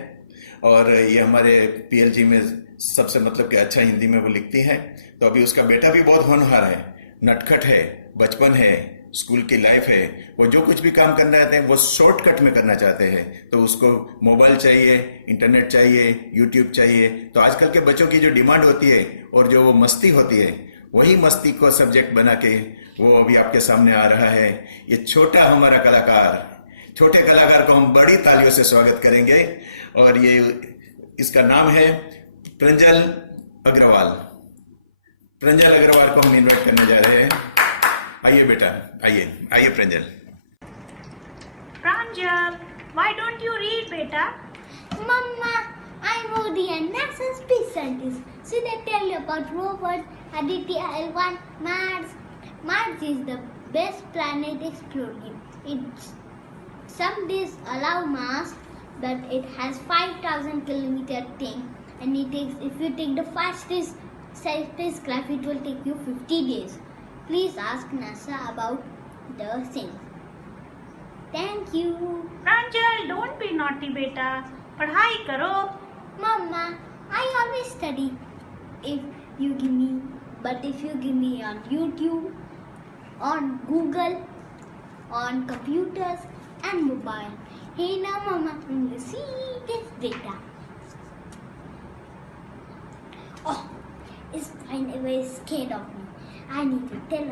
और ये हमारे पीएलजी में सबसे मतलब कि अच्छा हिंदी में वो लिखती हैं। तो अभी उसका बेटा भी बहुत होनहार है, नटखट है, बचपन है, स्कूल की लाइफ है, वो जो कुछ भी काम करना चाहते हैं वो शॉर्टकट में करना चाहते हैं। तो उसको मोबाइल चाहिए, इंटरनेट चाहिए, यूट्यूब चाहिए। तो आजकल के बच्चों की जो डिमांड होती है और जो वो मस्ती होती है, वही मस्ती को सब्जेक्ट बना के वो अभी आपके सामने आ रहा है। ये छोटा हमारा कलाकार, छोटे कलाकार को हम बड़ी तालियों से स्वागत करेंगे और ये इसका नाम है प्रंजल अग्रवाल। प्रंजल अग्रवाल को हम इन्वाइट करने जा रहे हैं। आइए बेटा, आइए आइए Pranjal. Pranjal, why don't you read, beta? Mama, I'm Modi and NASA space scientist. So they tell you about rovers, Aditya L1, Mars. Mars is the best planet exploring. It's some days allow Mars, but it has 5,000 kilometer thing, and if you take the fastest spacecraft, it will take you 50 days. Please ask NASA about the thing. Thank you. Pranjal, don't be naughty, beta. पढ़ाई करो. Mama, I always study. If you give me on YouTube, on Google, on computers and mobile. Hey now, Mama, see this data. Oh, it's fine. Everyone is scared of me. I need to tell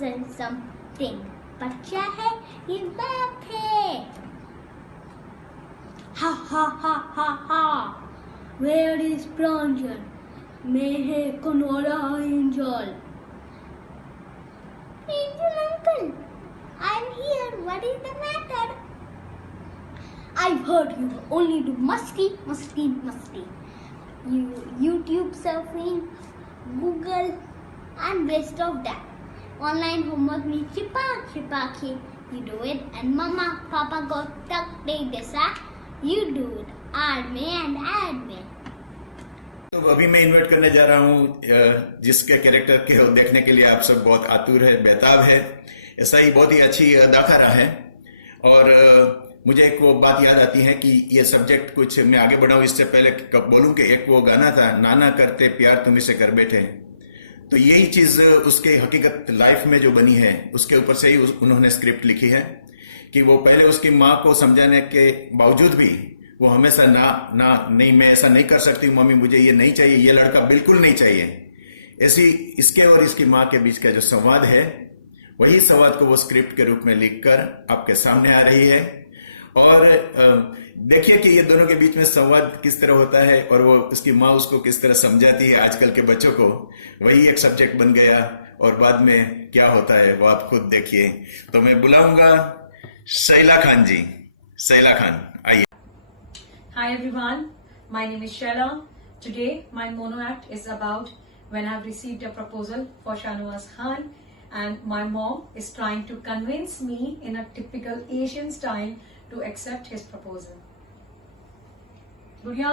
her something. पर क्या है? ये बात है. Ha ha ha ha ha. Where is Pranjal? मैं है Kanaura Angel. Angel uncle, I'm here. What is the matter? I've heard you only do musty. YouTube surfing, Google, and rest of that. Online homework में छिपा के you do it, and Mama, Papa go tuck take this, you do it, add me. तो अभी मैं invite करने जा रहा हूँ जिसके कैरेक्टर के देखने के लिए आप सब बहुत आतुर है, बेताब है। ऐसा ही बहुत ही अच्छी अदाकारा है। और मुझे एक वो बात याद आती है कि ये सब्जेक्ट कुछ मैं आगे बढ़ाऊं इससे पहले कब बोलूं कि एक वो गाना था, नाना करते प्यार तुम्ही से कर बैठे। तो यही चीज उसके हकीकत लाइफ में जो बनी है उसके ऊपर से ही उन्होंने स्क्रिप्ट लिखी है कि वो पहले उसकी माँ को समझाने के बावजूद भी वो हमेशा नहीं, मैं ऐसा नहीं कर सकती मम्मी, मुझे ये नहीं चाहिए, ये लड़का बिल्कुल नहीं चाहिए। ऐसी इसके और इसकी माँ के बीच का जो संवाद है वही संवाद को वो स्क्रिप्ट के रूप में लिखकर आपके सामने आ रही है। और देखिए कि ये दोनों के बीच में संवाद किस तरह होता है और वो उसकी माँ उसको किस तरह समझाती है आजकल के बच्चों को, वही एक सब्जेक्ट बन गया। और बाद में क्या होता है वो आप खुद देखिए। तो मैं बुलाऊंगा शैला खान जी। शैला खान, आइए। Hi everyone, my name is Shaila. Today my mono act is about when I've received a proposal for Shahnawaz Khan and my mom is trying to convince me in a typical Asian style to accept his proposal. गुड़िया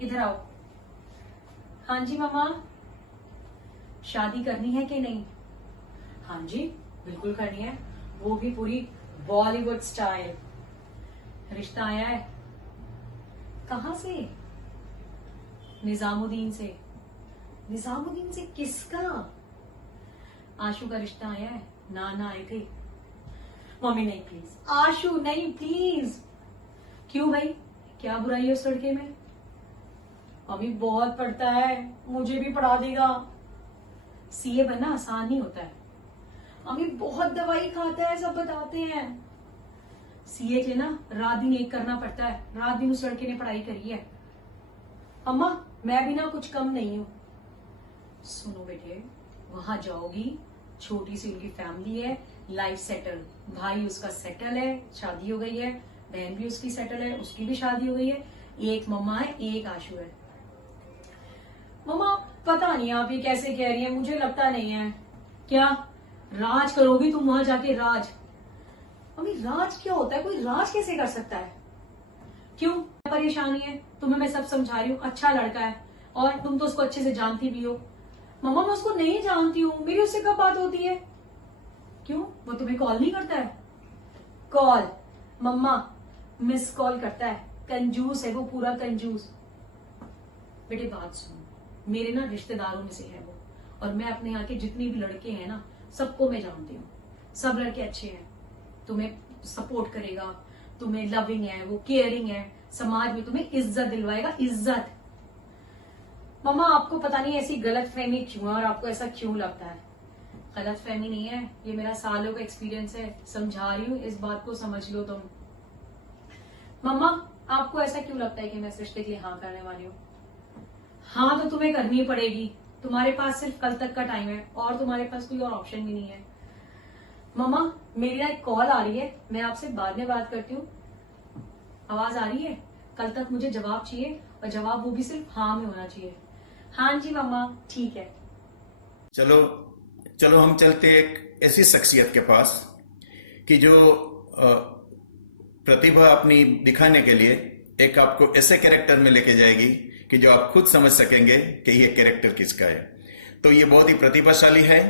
इधर आओ। हाँ जी मामा, शादी करनी है कि नहीं? हाँ जी बिल्कुल करनी है, वो भी पूरी बॉलीवुड स्टाइल। रिश्ता आया है। कहाँ से? निजामुद्दीन से। निजामुद्दीन से किसका? आशु का रिश्ता आया है, नाना आए थे। मम्मी नहीं प्लीज, आशु नहीं प्लीज। क्यों भाई, क्या बुराई है उस लड़के में? मम्मी बहुत पढ़ता है, मुझे भी पढ़ा देगा। सीए बनना आसान नहीं होता है। मम्मी बहुत दवाई खाता है, सब बताते हैं। सीए के ना रात दिन एक करना पड़ता है, रात दिन उस लड़के ने पढ़ाई करी है। अम्मा मैं भी ना कुछ कम नहीं हूं। सुनो बेटे, वहां जाओगी, छोटी सी उनकी फैमिली है, लाइफ सेटल, भाई उसका सेटल है, शादी हो गई है, बहन भी उसकी सेटल है, उसकी भी शादी हो गई है, एक मम्मा है, एक आशु है। मम्मा पता नहीं आप ये कैसे कह रही हैं, मुझे लगता नहीं है। क्या राज करोगी तुम वहां जाके? राज? मम्मी राज क्या होता है? कोई राज कैसे कर सकता है? क्यों परेशानी है? तुम्हें मैं सब समझा रही हूँ, अच्छा लड़का है और तुम तो उसको अच्छे से जानती भी हो। मम्मा मैं उसको नहीं जानती हूँ, मेरी उससे कब बात होती है? क्यों, वो तुम्हें कॉल नहीं करता है? कॉल मम्मा मिस कॉल करता है, कंजूस है वो, पूरा कंजूस। बेटे बात सुनो, मेरे ना रिश्तेदारों में से है वो, और मैं अपने यहाँ के जितने भी लड़के हैं ना सबको मैं जानती हूँ, सब लड़के अच्छे हैं, तुम्हें सपोर्ट करेगा, तुम्हें लविंग है, वो केयरिंग है, समाज में तुम्हें इज्जत दिलवाएगा, इज्जत। मम्मा आपको पता नहीं ऐसी गलत फहमी क्यों है और आपको ऐसा क्यों लगता है? गलत फहमी नहीं है, ये मेरा सालों का एक्सपीरियंस है, समझा रही हूँ, इस बात को समझ लो तुम। मम्मा आपको ऐसा क्यों लगता है कि मैं इस रिश्ते के लिए हाँ करने वाली हूँ? हाँ तो तुम्हें करनी पड़ेगी, तुम्हारे पास सिर्फ कल तक का टाइम है और तुम्हारे पास कोई और ऑप्शन भी नहीं है। मम्मा मेरी ना एक कॉल आ रही है, मैं आपसे बाद में बात करती हूँ। आवाज आ रही है? कल तक मुझे जवाब चाहिए और जवाब वो भी सिर्फ हाँ में होना चाहिए। हाँ जी मम्मा ठीक है। चलो चलो हम चलते एक ऐसी शख्सियत के पास कि जो प्रतिभा अपनी दिखाने के लिए एक आपको ऐसे कैरेक्टर में लेके जाएगी कि जो आप खुद समझ सकेंगे कि ये कैरेक्टर किसका है। तो ये बहुत ही प्रतिभाशाली है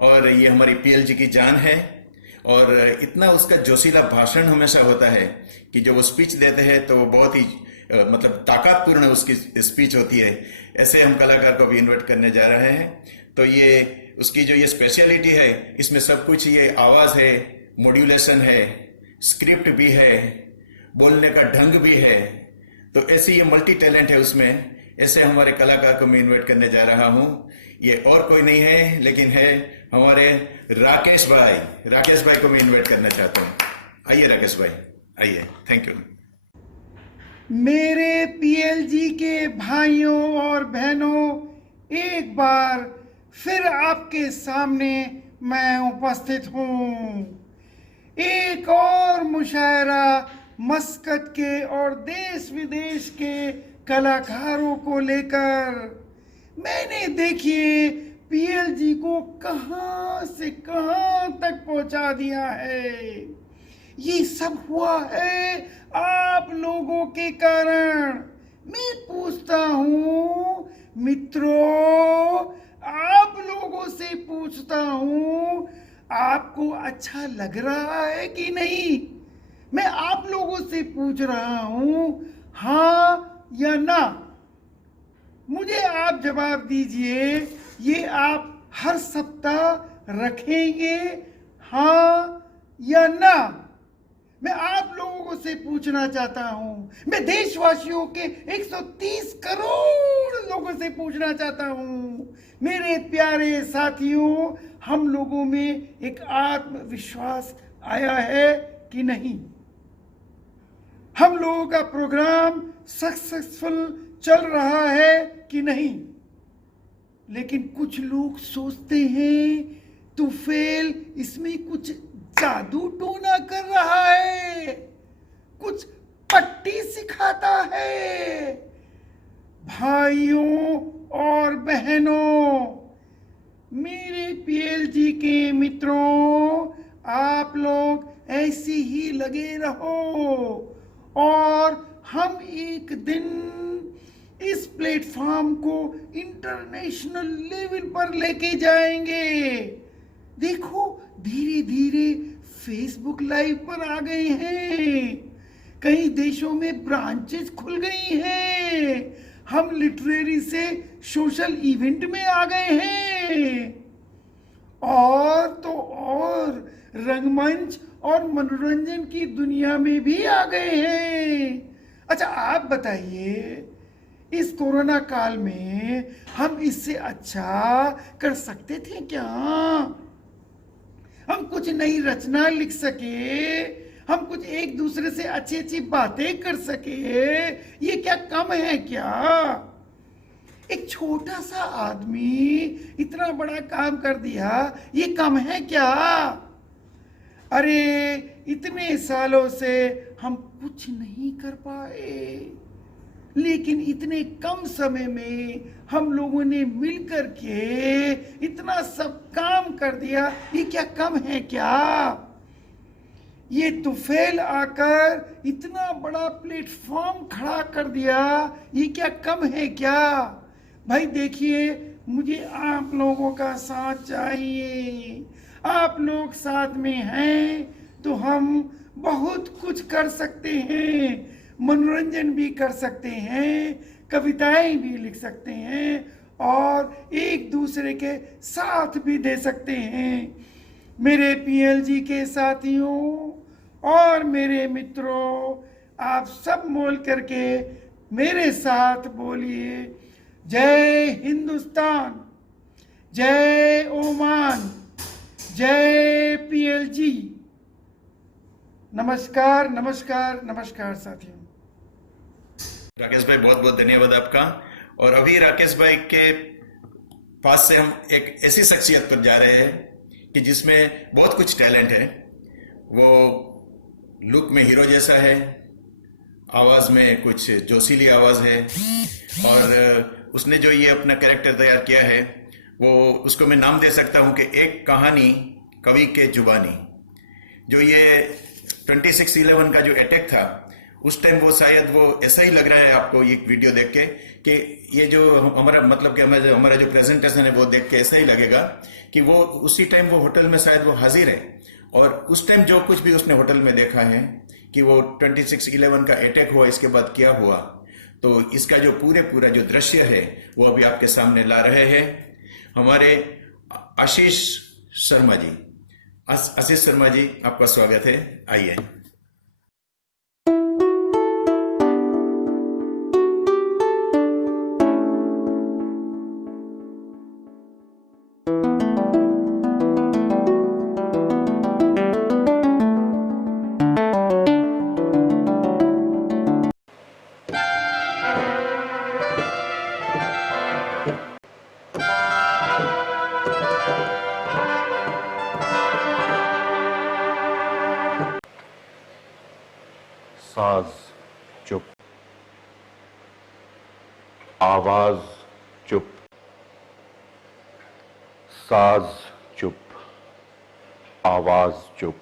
और ये हमारी पीएलजी की जान है और इतना उसका जोशीला भाषण हमेशा होता है कि जो वो स्पीच देते हैं तो वो बहुत ही मतलब ताकतपूर्ण उसकी स्पीच होती है। ऐसे हम कलाकार को भी इन्वाइट करने जा रहे हैं। तो ये उसकी जो ये स्पेशलिटी है, इसमें सब कुछ, ये आवाज है, मॉड्यूलेशन है, स्क्रिप्ट भी है, बोलने का ढंग भी है, तो ऐसी ये मल्टी टैलेंट है उसमें। ऐसे हमारे कलाकार को मैं इन्वाइट करने जा रहा हूं। ये और कोई नहीं है लेकिन है हमारे राकेश भाई। राकेश भाई को मैं इन्वाइट करना चाहता हूं। आइए राकेश भाई, आइए। Thank you. मेरे पीएलजी के भाइयों और बहनों, एक बार फिर आपके सामने मैं उपस्थित हूँ एक और मुशायरा मस्कत के और देश विदेश के कलाकारों को लेकर। मैंने देखिए पीएलजी को कहां से कहां तक पहुंचा दिया है। ये सब हुआ है आप लोगों के कारण। मैं पूछता हूं मित्रों, आप लोगों से पूछता हूं, आपको अच्छा लग रहा है कि नहीं? मैं आप लोगों से पूछ रहा हूं, हाँ या ना? मुझे आप जवाब दीजिए। ये आप हर सप्ताह रखेंगे, हाँ या ना? मैं आप लोगों से पूछना चाहता हूं। मैं देशवासियों के 130 करोड़ लोगों से पूछना चाहता हूं। मेरे प्यारे साथियों, हम लोगों में एक आत्मविश्वास आया है कि नहीं? हम लोगों का प्रोग्राम सक्सेसफुल चल रहा है कि नहीं? लेकिन कुछ लोग सोचते हैं तुफैल इसमें कुछ जादू टोना कर रहा है, कुछ पट्टी सिखाता है। भाइयों और बहनों, मेरे पीएलजी के मित्रों, आप लोग ऐसे ही लगे रहो और हम एक दिन इस प्लेटफॉर्म को इंटरनेशनल लेवल पर लेके जाएंगे। देखो, धीरे धीरे फेसबुक लाइव पर आ गए हैं, कई देशों में ब्रांचेस खुल गई हैं, हम लिटरेरी से सोशल इवेंट में आ गए हैं, और तो और रंगमंच और मनोरंजन की दुनिया में भी आ गए हैं। अच्छा, आप बताइए, इस कोरोना काल में हम इससे अच्छा कर सकते थे क्या? हम कुछ नई रचना लिख सके, हम कुछ एक दूसरे से अच्छी अच्छी बातें कर सके, ये क्या कम है क्या? एक छोटा सा आदमी इतना बड़ा काम कर दिया, ये कम है क्या? अरे, इतने सालों से हम कुछ नहीं कर पाए, लेकिन इतने कम समय में हम लोगों ने मिलकर के इतना सब काम कर दिया, ये क्या कम है क्या? ये तुफैल आकर इतना बड़ा प्लेटफॉर्म खड़ा कर दिया, ये क्या कम है क्या? भाई देखिए, मुझे आप लोगों का साथ चाहिए। आप लोग साथ में हैं तो हम बहुत कुछ कर सकते हैं, मनोरंजन भी कर सकते हैं, कविताएं भी लिख सकते हैं और एक दूसरे के साथ भी दे सकते हैं। मेरे पीएलजी के साथियों और मेरे मित्रों, आप सब मोल करके मेरे साथ बोलिए, जय हिंदुस्तान, जय ओमान, जय पीएलजी। नमस्कार नमस्कार नमस्कार साथियों। राकेश भाई, बहुत बहुत धन्यवाद आपका। और अभी राकेश भाई के पास से हम एक ऐसी शख्सियत पर जा रहे हैं कि जिसमें बहुत कुछ टैलेंट है। वो लुक में हीरो जैसा है, आवाज में कुछ जोशीली आवाज है, और उसने जो ये अपना कैरेक्टर तैयार किया है, वो उसको मैं नाम दे सकता हूं कि एक कहानी कवि के जुबानी। जो ये 26/11 का जो अटैक था, उस टाइम वो शायद वो ऐसा ही लग रहा है आपको ये वीडियो देख के कि ये जो हमारा मतलब कि हमारा जो प्रेजेंटेशन है वो देख के ऐसा ही लगेगा कि वो उसी टाइम वो होटल में शायद वो हाजिर है, और उस टाइम जो कुछ भी उसने होटल में देखा है कि वो 26/11 का अटैक हुआ, इसके बाद क्या हुआ, तो इसका जो पूरा जो दृश्य है वो अभी आपके सामने ला रहे हैं हमारे आशीष शर्मा जी। आशीष शर्मा जी, आपका स्वागत है, आइए। साज चुप, आवाज चुप, साज चुप, आवाज चुप,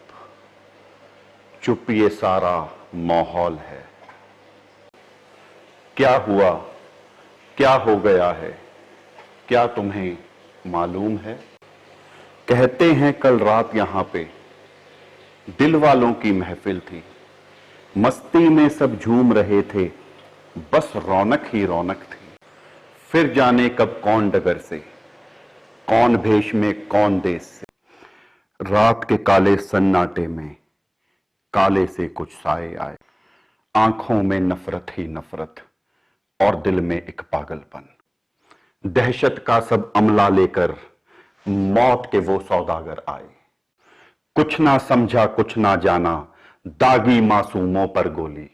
चुप ये सारा माहौल है। क्या हुआ, क्या हो गया है, क्या तुम्हें मालूम है? कहते हैं कल रात यहां पे दिल वालों की महफिल थी, मस्ती में सब झूम रहे थे, बस रौनक ही रौनक थी। फिर जाने कब कौन डगर से, कौन भेष में कौन देश से, रात के काले सन्नाटे में काले से कुछ साए आए, आंखों में नफरत ही नफरत और दिल में एक पागलपन। दहशत का सब अमला लेकर मौत के वो सौदागर आए, कुछ ना समझा कुछ ना जाना, दागी मासूमों पर गोली,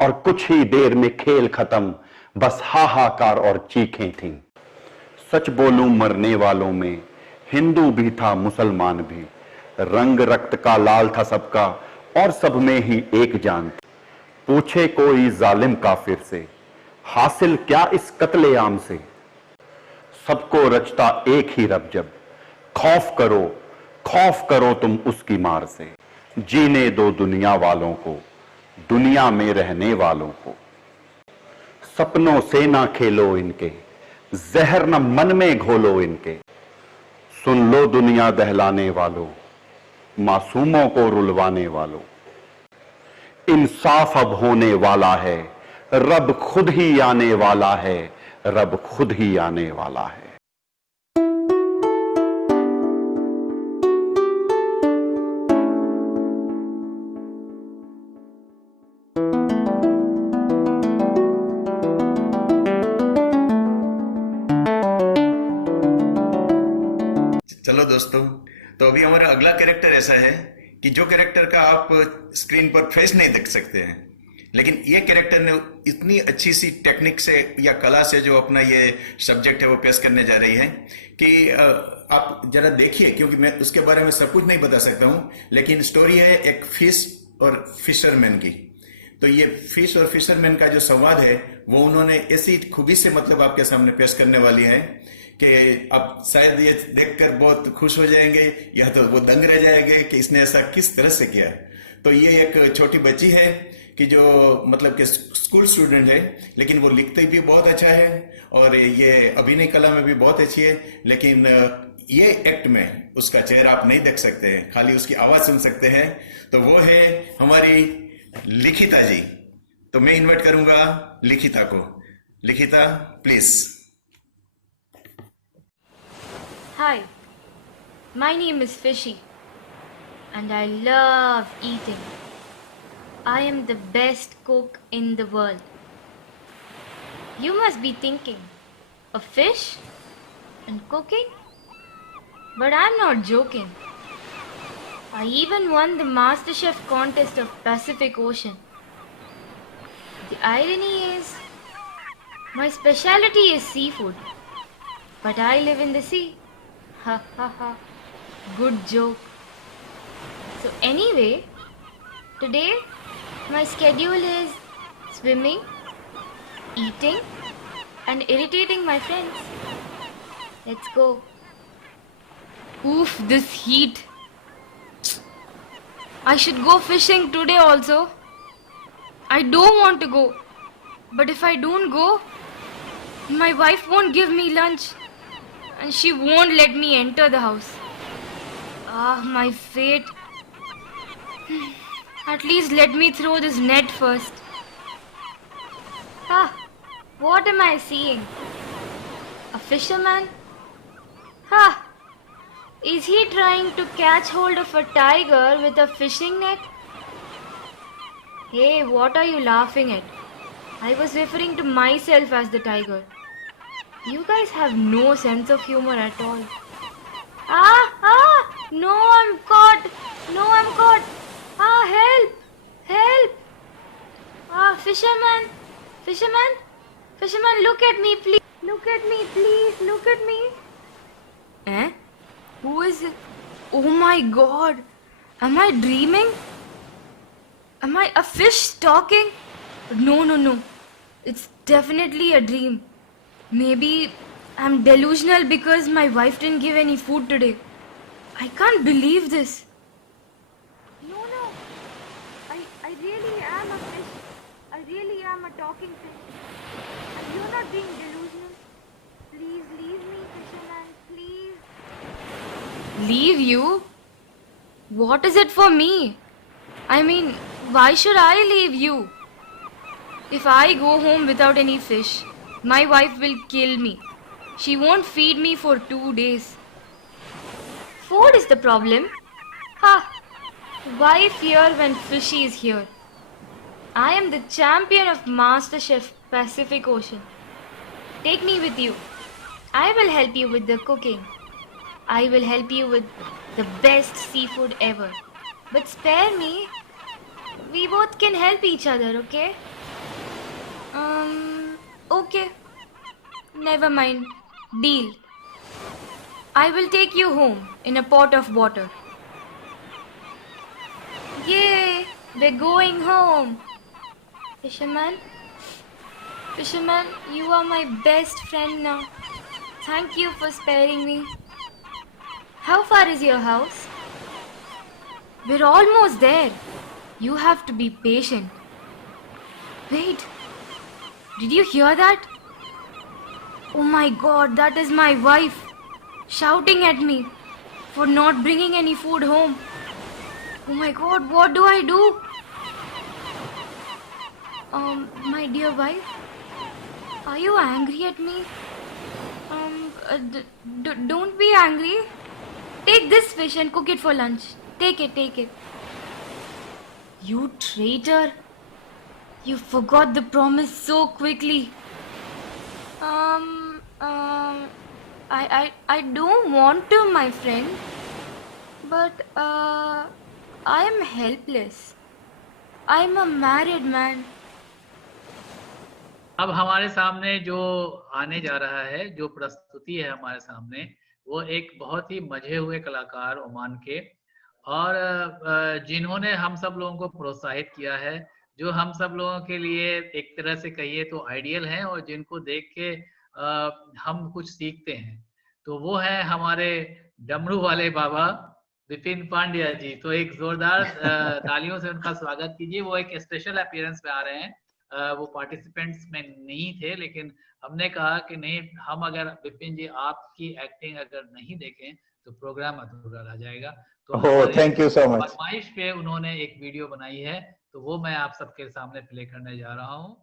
और कुछ ही देर में खेल खत्म, बस हाहाकार और चीखें थीं। सच बोलूं मरने वालों में हिंदू भी था मुसलमान भी, रंग रक्त का लाल था सबका और सब में ही एक जान थी। पूछे कोई जालिम काफिर से, हासिल क्या इस कत्लेआम से? सबको रचता एक ही रब जब, खौफ करो तुम उसकी मार से। जीने दो दुनिया वालों को, दुनिया में रहने वालों को। सपनों से ना खेलो इनके, जहर न मन में घोलो इनके। सुन लो दुनिया दहलाने वालों, मासूमों को रुलवाने वालों। इंसाफ अब होने वाला है, रब खुद ही आने वाला है, रब खुद ही आने वाला है। चलो दोस्तों, तो अभी हमारा अगला कैरेक्टर ऐसा है कि जो कैरेक्टर का आप स्क्रीन पर फेस नहीं देख सकते हैं, लेकिन ये कैरेक्टर ने इतनी अच्छी सी टेक्निक से या कला से जो अपना ये सब्जेक्ट है वो पेश करने जा रही है कि आप जरा देखिए, क्योंकि मैं उसके बारे में सब कुछ नहीं बता सकता हूं, लेकिन स्टोरी है एक फिश और फिशरमैन की। तो ये फिश और फिशरमैन का जो संवाद है वो उन्होंने ऐसी खूबी से मतलब आपके सामने पेश करने वाली है कि आप शायद ये देखकर बहुत खुश हो जाएंगे या तो वो दंग रह जाएंगे कि इसने ऐसा किस तरह से किया। तो ये एक छोटी बच्ची है कि जो मतलब कि स्कूल स्टूडेंट है, लेकिन वो लिखते भी बहुत अच्छा है और ये अभिनय कला में भी बहुत अच्छी है, लेकिन ये एक्ट में उसका चेहरा आप नहीं देख सकते हैं, खाली उसकी आवाज सुन सकते हैं। तो वो है हमारी लिखिता जी। तो मैं इन्वाइट करूंगा लिखिता को। लिखिता please. Hi, my name is Fishy and I love eating. I am the best cook in the world. You must be thinking, a fish and cooking? But I'm not joking. I even won the MasterChef contest of Pacific Ocean. The irony is, my specialty is seafood, but I live in the sea. Ha ha ha, good joke. So anyway, today my schedule is swimming, eating and irritating my friends. Let's go. Oof, this heat. I should go fishing today also. I don't want to go, but if I don't go, my wife won't give me lunch. And she won't let me enter the house. Ah, my fate. At least let me throw this net first. Ah, what am I seeing? A fisherman? Ha! Is he trying to catch hold of a tiger with a fishing net? Hey, what are you laughing at? I was referring to myself as the tiger. You guys have no sense of humor at all. No, I'm caught. No, I'm caught. Help. Help. Fisherman. Fisherman. Fisherman, look at me, please. Look at me, please. Look at me. Eh? Who is it? Oh my God. Am I dreaming? Am I a fish talking? No. It's definitely a dream. Maybe I'm delusional because my wife didn't give any food today. I can't believe this. No. I really am a fish. I really am a talking fish. And you're not being delusional. Please leave me, fisherman. Please. Leave you? What is it for me? I mean, why should I leave you? If I go home without any fish, my wife will kill me. She won't feed me for 2 days. Food is the problem. Ha! Why fear when fishy is here? I am the champion of MasterChef Pacific Ocean. Take me with you. I will help you with the cooking. I will help you with the best seafood ever. But spare me. We both can help each other, okay? Okay. Never mind. Deal. I will take you home in a pot of water. Yay! We're going home. Fisherman, you are my best friend now. Thank you for sparing me. How far is your house? We're almost there. You have to be patient. Wait. Did you hear that? Oh my God, that is my wife shouting at me for not bringing any food home. Oh my God, what do I do? My dear wife, are you angry at me? Don't be angry. Take this fish and cook it for lunch. Take it. You traitor. You forgot the promise so quickly. I don't want to, my friend. But, I am helpless. I'm a married man. अब हमारे सामने जो आने जा रहा है, जो प्रस्तुति है हमारे सामने, वो एक बहुत ही मजे हुए कलाकार ओमान के, और जिन्होंने हम सब लोगों को प्रोत्साहित किया है, जो हम सब लोगों के लिए एक तरह से कहिए तो आइडियल हैं, और जिनको देख के हम कुछ सीखते हैं, तो वो है हमारे डमरू वाले बाबा विपिन पांड्या जी। तो एक जोरदार तालियों से उनका स्वागत कीजिए। वो एक स्पेशल अपीयरेंस पे आ रहे हैं, वो पार्टिसिपेंट्स में नहीं थे, लेकिन हमने कहा कि नहीं, हम अगर विपिन जी आपकी एक्टिंग अगर नहीं देखें तो प्रोग्राम अधूरा रह जाएगा। तो थैंक यू सो मच। फरमाइश पे उन्होंने एक वीडियो बनाई है, तो वो मैं आप सबके सामने प्ले करने जा रहा हूँ।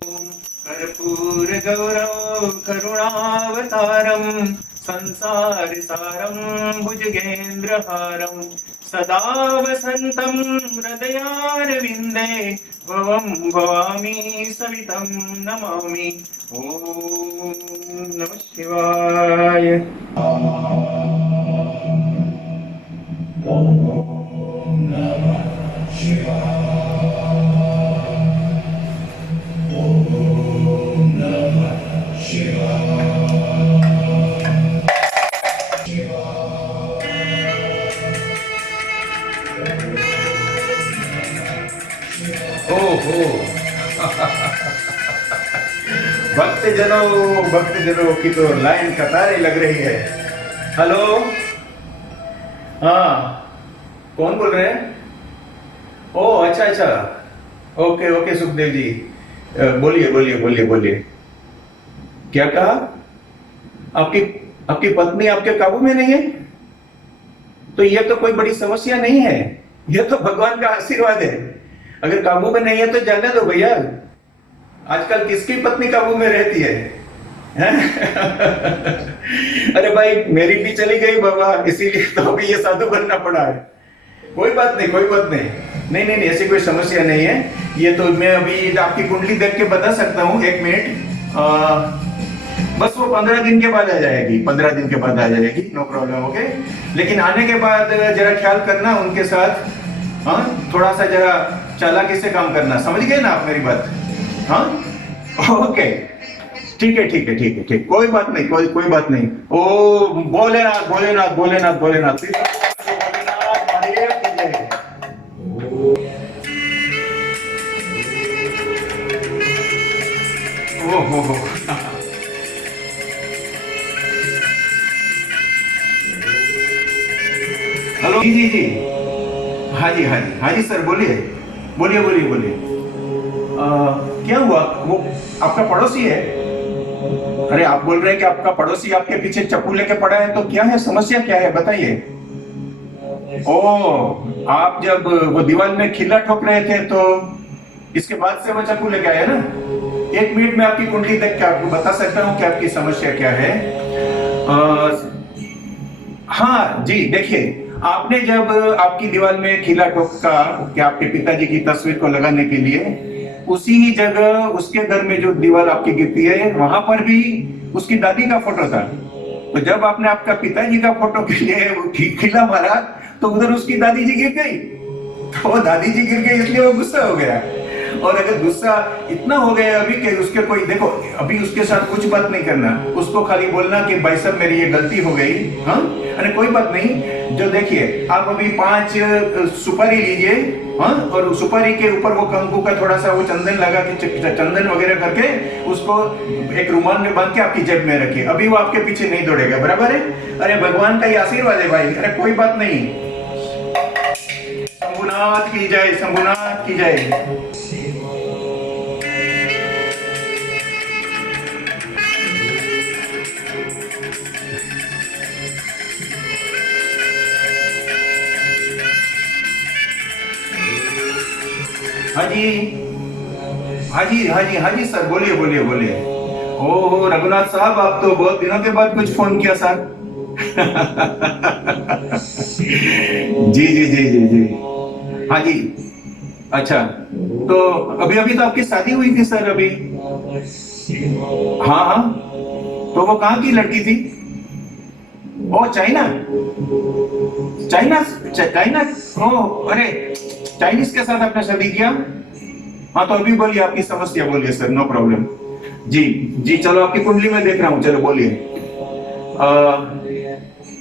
कर्पूर गौरव करुणावतारम संसार सारम भुजगेन्द्रहारम सदा वसंतम हृदयारविंदे भवं भवामी सवितं नमामि। ओम नमः शिवाय। ओम नमः शिवाय। भक्तजनों की तो लाइन कतारें लग रही है। हेलो, हाँ, कौन बोल रहे हैं? ओह अच्छा, ओके सुखदेव जी, बोलिए। क्या कहा? आपकी पत्नी आपके काबू में नहीं है? तो यह तो कोई बड़ी समस्या नहीं है, यह तो भगवान का आशीर्वाद है। अगर काबू में नहीं है तो जाने दो भैया। आजकल किसकी पत्नी काबू में रहती है? अरे भाई, मेरी भी चली गई बाबा, इसीलिए तो अभी ये साधु बनना पड़ा है। कोई बात नहीं, ऐसी कोई समस्या नहीं है। ये तो मैं अभी आपकी कुंडली देख के बता सकता हूँ। 1 मिनट, बस वो 15 दिन के बाद आ जाएगी, 15 दिन के बाद आ जाएगी, नो प्रॉब्लम, ओके। लेकिन आने के बाद जरा ख्याल करना उनके साथ, हाँ, थोड़ा सा जरा चालाकी से काम करना, समझ गए ना आप मेरी बात? हाँ, ओके, ठीक है, कोई बात नहीं। ओ भोलेनाथ। हेलो जी जी जी, हाँ जी हाँ जी हाँ जी सर, बोलिए बोलिए बोलिए बोलिए। क्या हुआ? वो आपका पड़ोसी है? अरे आप बोल रहे हैं कि आपका पड़ोसी आपके पीछे चप्पू लेके पड़ा है, तो क्या है समस्या, क्या है बताइए। ओ, आप जब वो दीवार में खिल्ला ठोक रहे थे तो इसके बाद से वो चप्पू लेके आया ना? 1 मिनट में आपकी कुंडली देख के आपको बता सकता हूँ कि आपकी समस्या क्या है। हाँ जी, देखिए आपने जब आपकी दीवार में खिला ठोका कि आपके पिताजी की तस्वीर को लगाने के लिए, उसी ही जगह उसके घर में जो दीवार आपकी गिरती है वहां पर भी उसकी दादी का फोटो था। तो जब आपने आपका पिताजी का फोटो के लिए खिला मारा तो उधर उसकी दादी जी गिर गई। तो वो दादी जी गिर गई इसलिए वो गुस्सा हो गया। और अगर गुस्सा इतना हो गया अभी कि उसके कोई, देखो अभी उसके साथ कुछ बात नहीं करना, उसको खाली बोलना कि भाई साहब मेरी ये गलती हो गई। हाँ, अरे कोई बात नहीं। जो देखिए आप अभी 5 सुपारी लीजिए, हाँ, और सुपारी के ऊपर वो कंकु का थोड़ा सा वो चंदन लगा के, चंदन वगैरह करके उसको एक रुमाल में बांध के आपकी जेब में रखिए। अभी वो आपके पीछे नहीं दौड़ेगा, बराबर है? अरे भगवान का ये आशीर्वाद है भाई, अरे कोई बात नहीं। शंभुनाथ की जय, शंभुनाथ की जय। हाँ जी हाँ जी हाँ जी हाँ जी सर, बोलिए बोलिए बोलिए। ओह रघुनाथ साहब, आप तो बहुत दिनों के बाद कुछ फोन किया सर। जी जी जी जी जी, हाँ जी। अच्छा, तो अभी अभी तो आपकी शादी हुई थी सर अभी? हाँ हाँ, तो वो कहाँ की लड़की थी? ओ चाइना, चाइना चाइना। ओ अरे, चाइनीज के साथ आपने शादी किया? हाँ, तो अभी बोलिए आपकी समस्या, बोलिए सर, नो प्रॉब्लम। जी जी, चलो आपकी कुंडली में देख रहा हूँ, चलो बोलिए।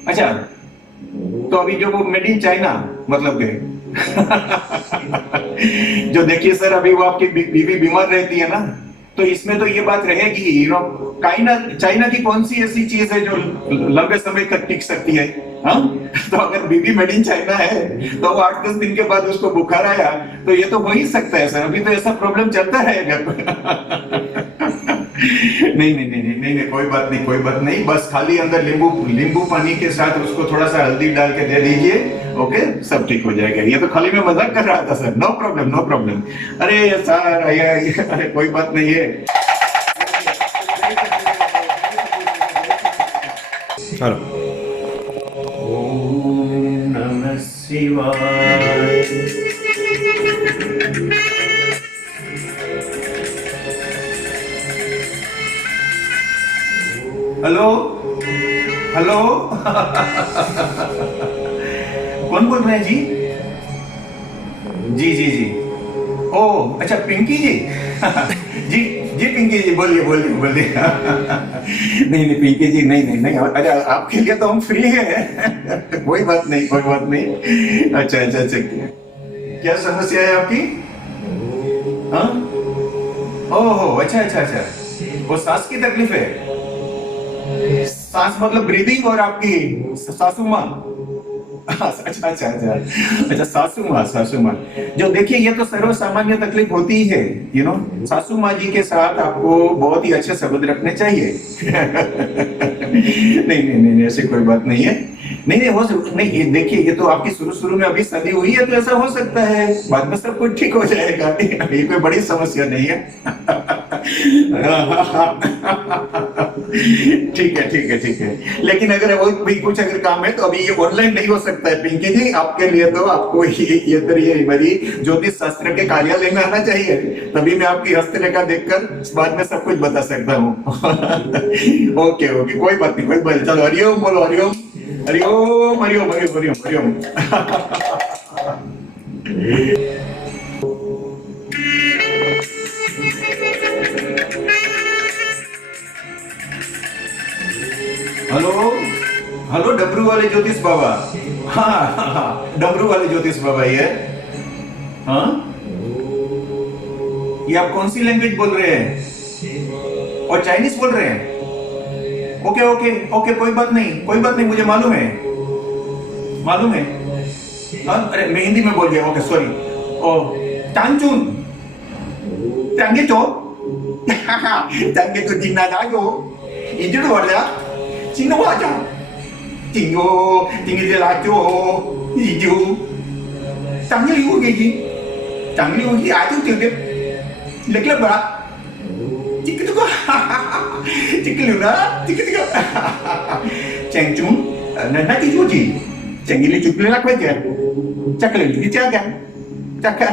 अच्छा, तो अभी जो वो मेड इन चाइना मतलब के जो देखिए सर, अभी वो आपकी बीवी बीमार रहती है ना, तो इसमें तो ये बात रहेगी, यू नो, चाइना की कौन सी ऐसी चीज है जो लंबे समय तक टिक सकती है? हाँ, तो अगर बीबी मेड इन चाइना है तो 8-10 दिन के बाद उसको बुखार आया तो ये तो हो ही सकता है सर। अभी तो ऐसा प्रॉब्लम चलता रहेगा। नहीं नहीं नहीं नहीं नहीं, कोई बात नहीं, कोई बात नहीं। बस खाली अंदर नींबू पानी के साथ उसको थोड़ा सा हल्दी डाल के दे दीजिए, ओके, सब ठीक हो जाएगा। ये तो खाली मैं मजाक कर रहा था sir, no problem no problem. अरे सर, अरे कोई बात नहीं है। हेलो, ओम नमः शिवाय। हेलो हेलो कौन बोल रहे हैं जी? जी जी जी, ओ अच्छा, पिंकी जी। जी जी पिंकी जी, बोलिए बोलिए बोलिए। नहीं नहीं पिंकी जी, नहीं नहीं नहीं, अरे आपके लिए तो हम फ्री हैं। कोई बात नहीं, कोई बात नहीं। अच्छा अच्छा अच्छा, क्या समस्या है आपकी? हाँ, ओहो, अच्छा अच्छा अच्छा, वो सांस की तकलीफ है? सांस मतलब ब्रीदिंग, और आपकी सासू माँ? अच्छा अच्छा अच्छा अच्छा, सासू माँ, सासू माँ। जो देखिए, ये तो सर्व सामान्य तकलीफ होती ही है, यू नो। सासू माँ जी के साथ आपको बहुत ही अच्छे संबंध रखने चाहिए। नहीं नहीं नहीं, ऐसी कोई बात नहीं है। नहीं नहीं, हो नहीं, देखिए ये तो आपकी शुरू में अभी शादी हुई है तो ऐसा हो सकता है, बाद में सब कुछ ठीक हो जाएगा। ये कोई बड़ी समस्या नहीं है। ठीक है ठीक है ठीक है, लेकिन अगर वो भी कुछ अगर काम है तो अभी ये ऑनलाइन नहीं हो सकता है पिंकी जी। आपके लिए तो आपको ये मेरी ज्योतिष शास्त्र के कार्यालय में आना चाहिए, तभी मैं आपकी हस्तरेखा देखकर बाद में सब कुछ बता सकता हूँ। ओके ओके, कोई बात नहीं, कोई बात नहीं। चलो हरिओम बोलो, हरिओम हरिओम हरिओम हरिओम हरिओम हरिओम। हेलो हेलो, डबरू वाले ज्योतिष बाबा। हाँ, डबरू वाले ज्योतिष बाबा ये। हाँ, ये आप कौन सी लैंग्वेज बोल रहे हैं? और चाइनीज बोल रहे हैं? ओके ओके ओके, कोई बात नहीं, कोई बात नहीं, मुझे मालूम है, मालूम है। अरे मैं हिंदी में बोल गया, ओके सॉरी। ओ टांचून टांगे तो जिन्ना जागो इधर वाला जिन्ना वाजा जिंगो जिंगे जलाचो इजू चांगली होगी आजू तिगे लेकिन बड़ा चिकटुका चिकलुना चिकटुका चेंचून नन्ना की जोजी चंगली चुकले ना कोई क्या चकले लगी क्या चक्कर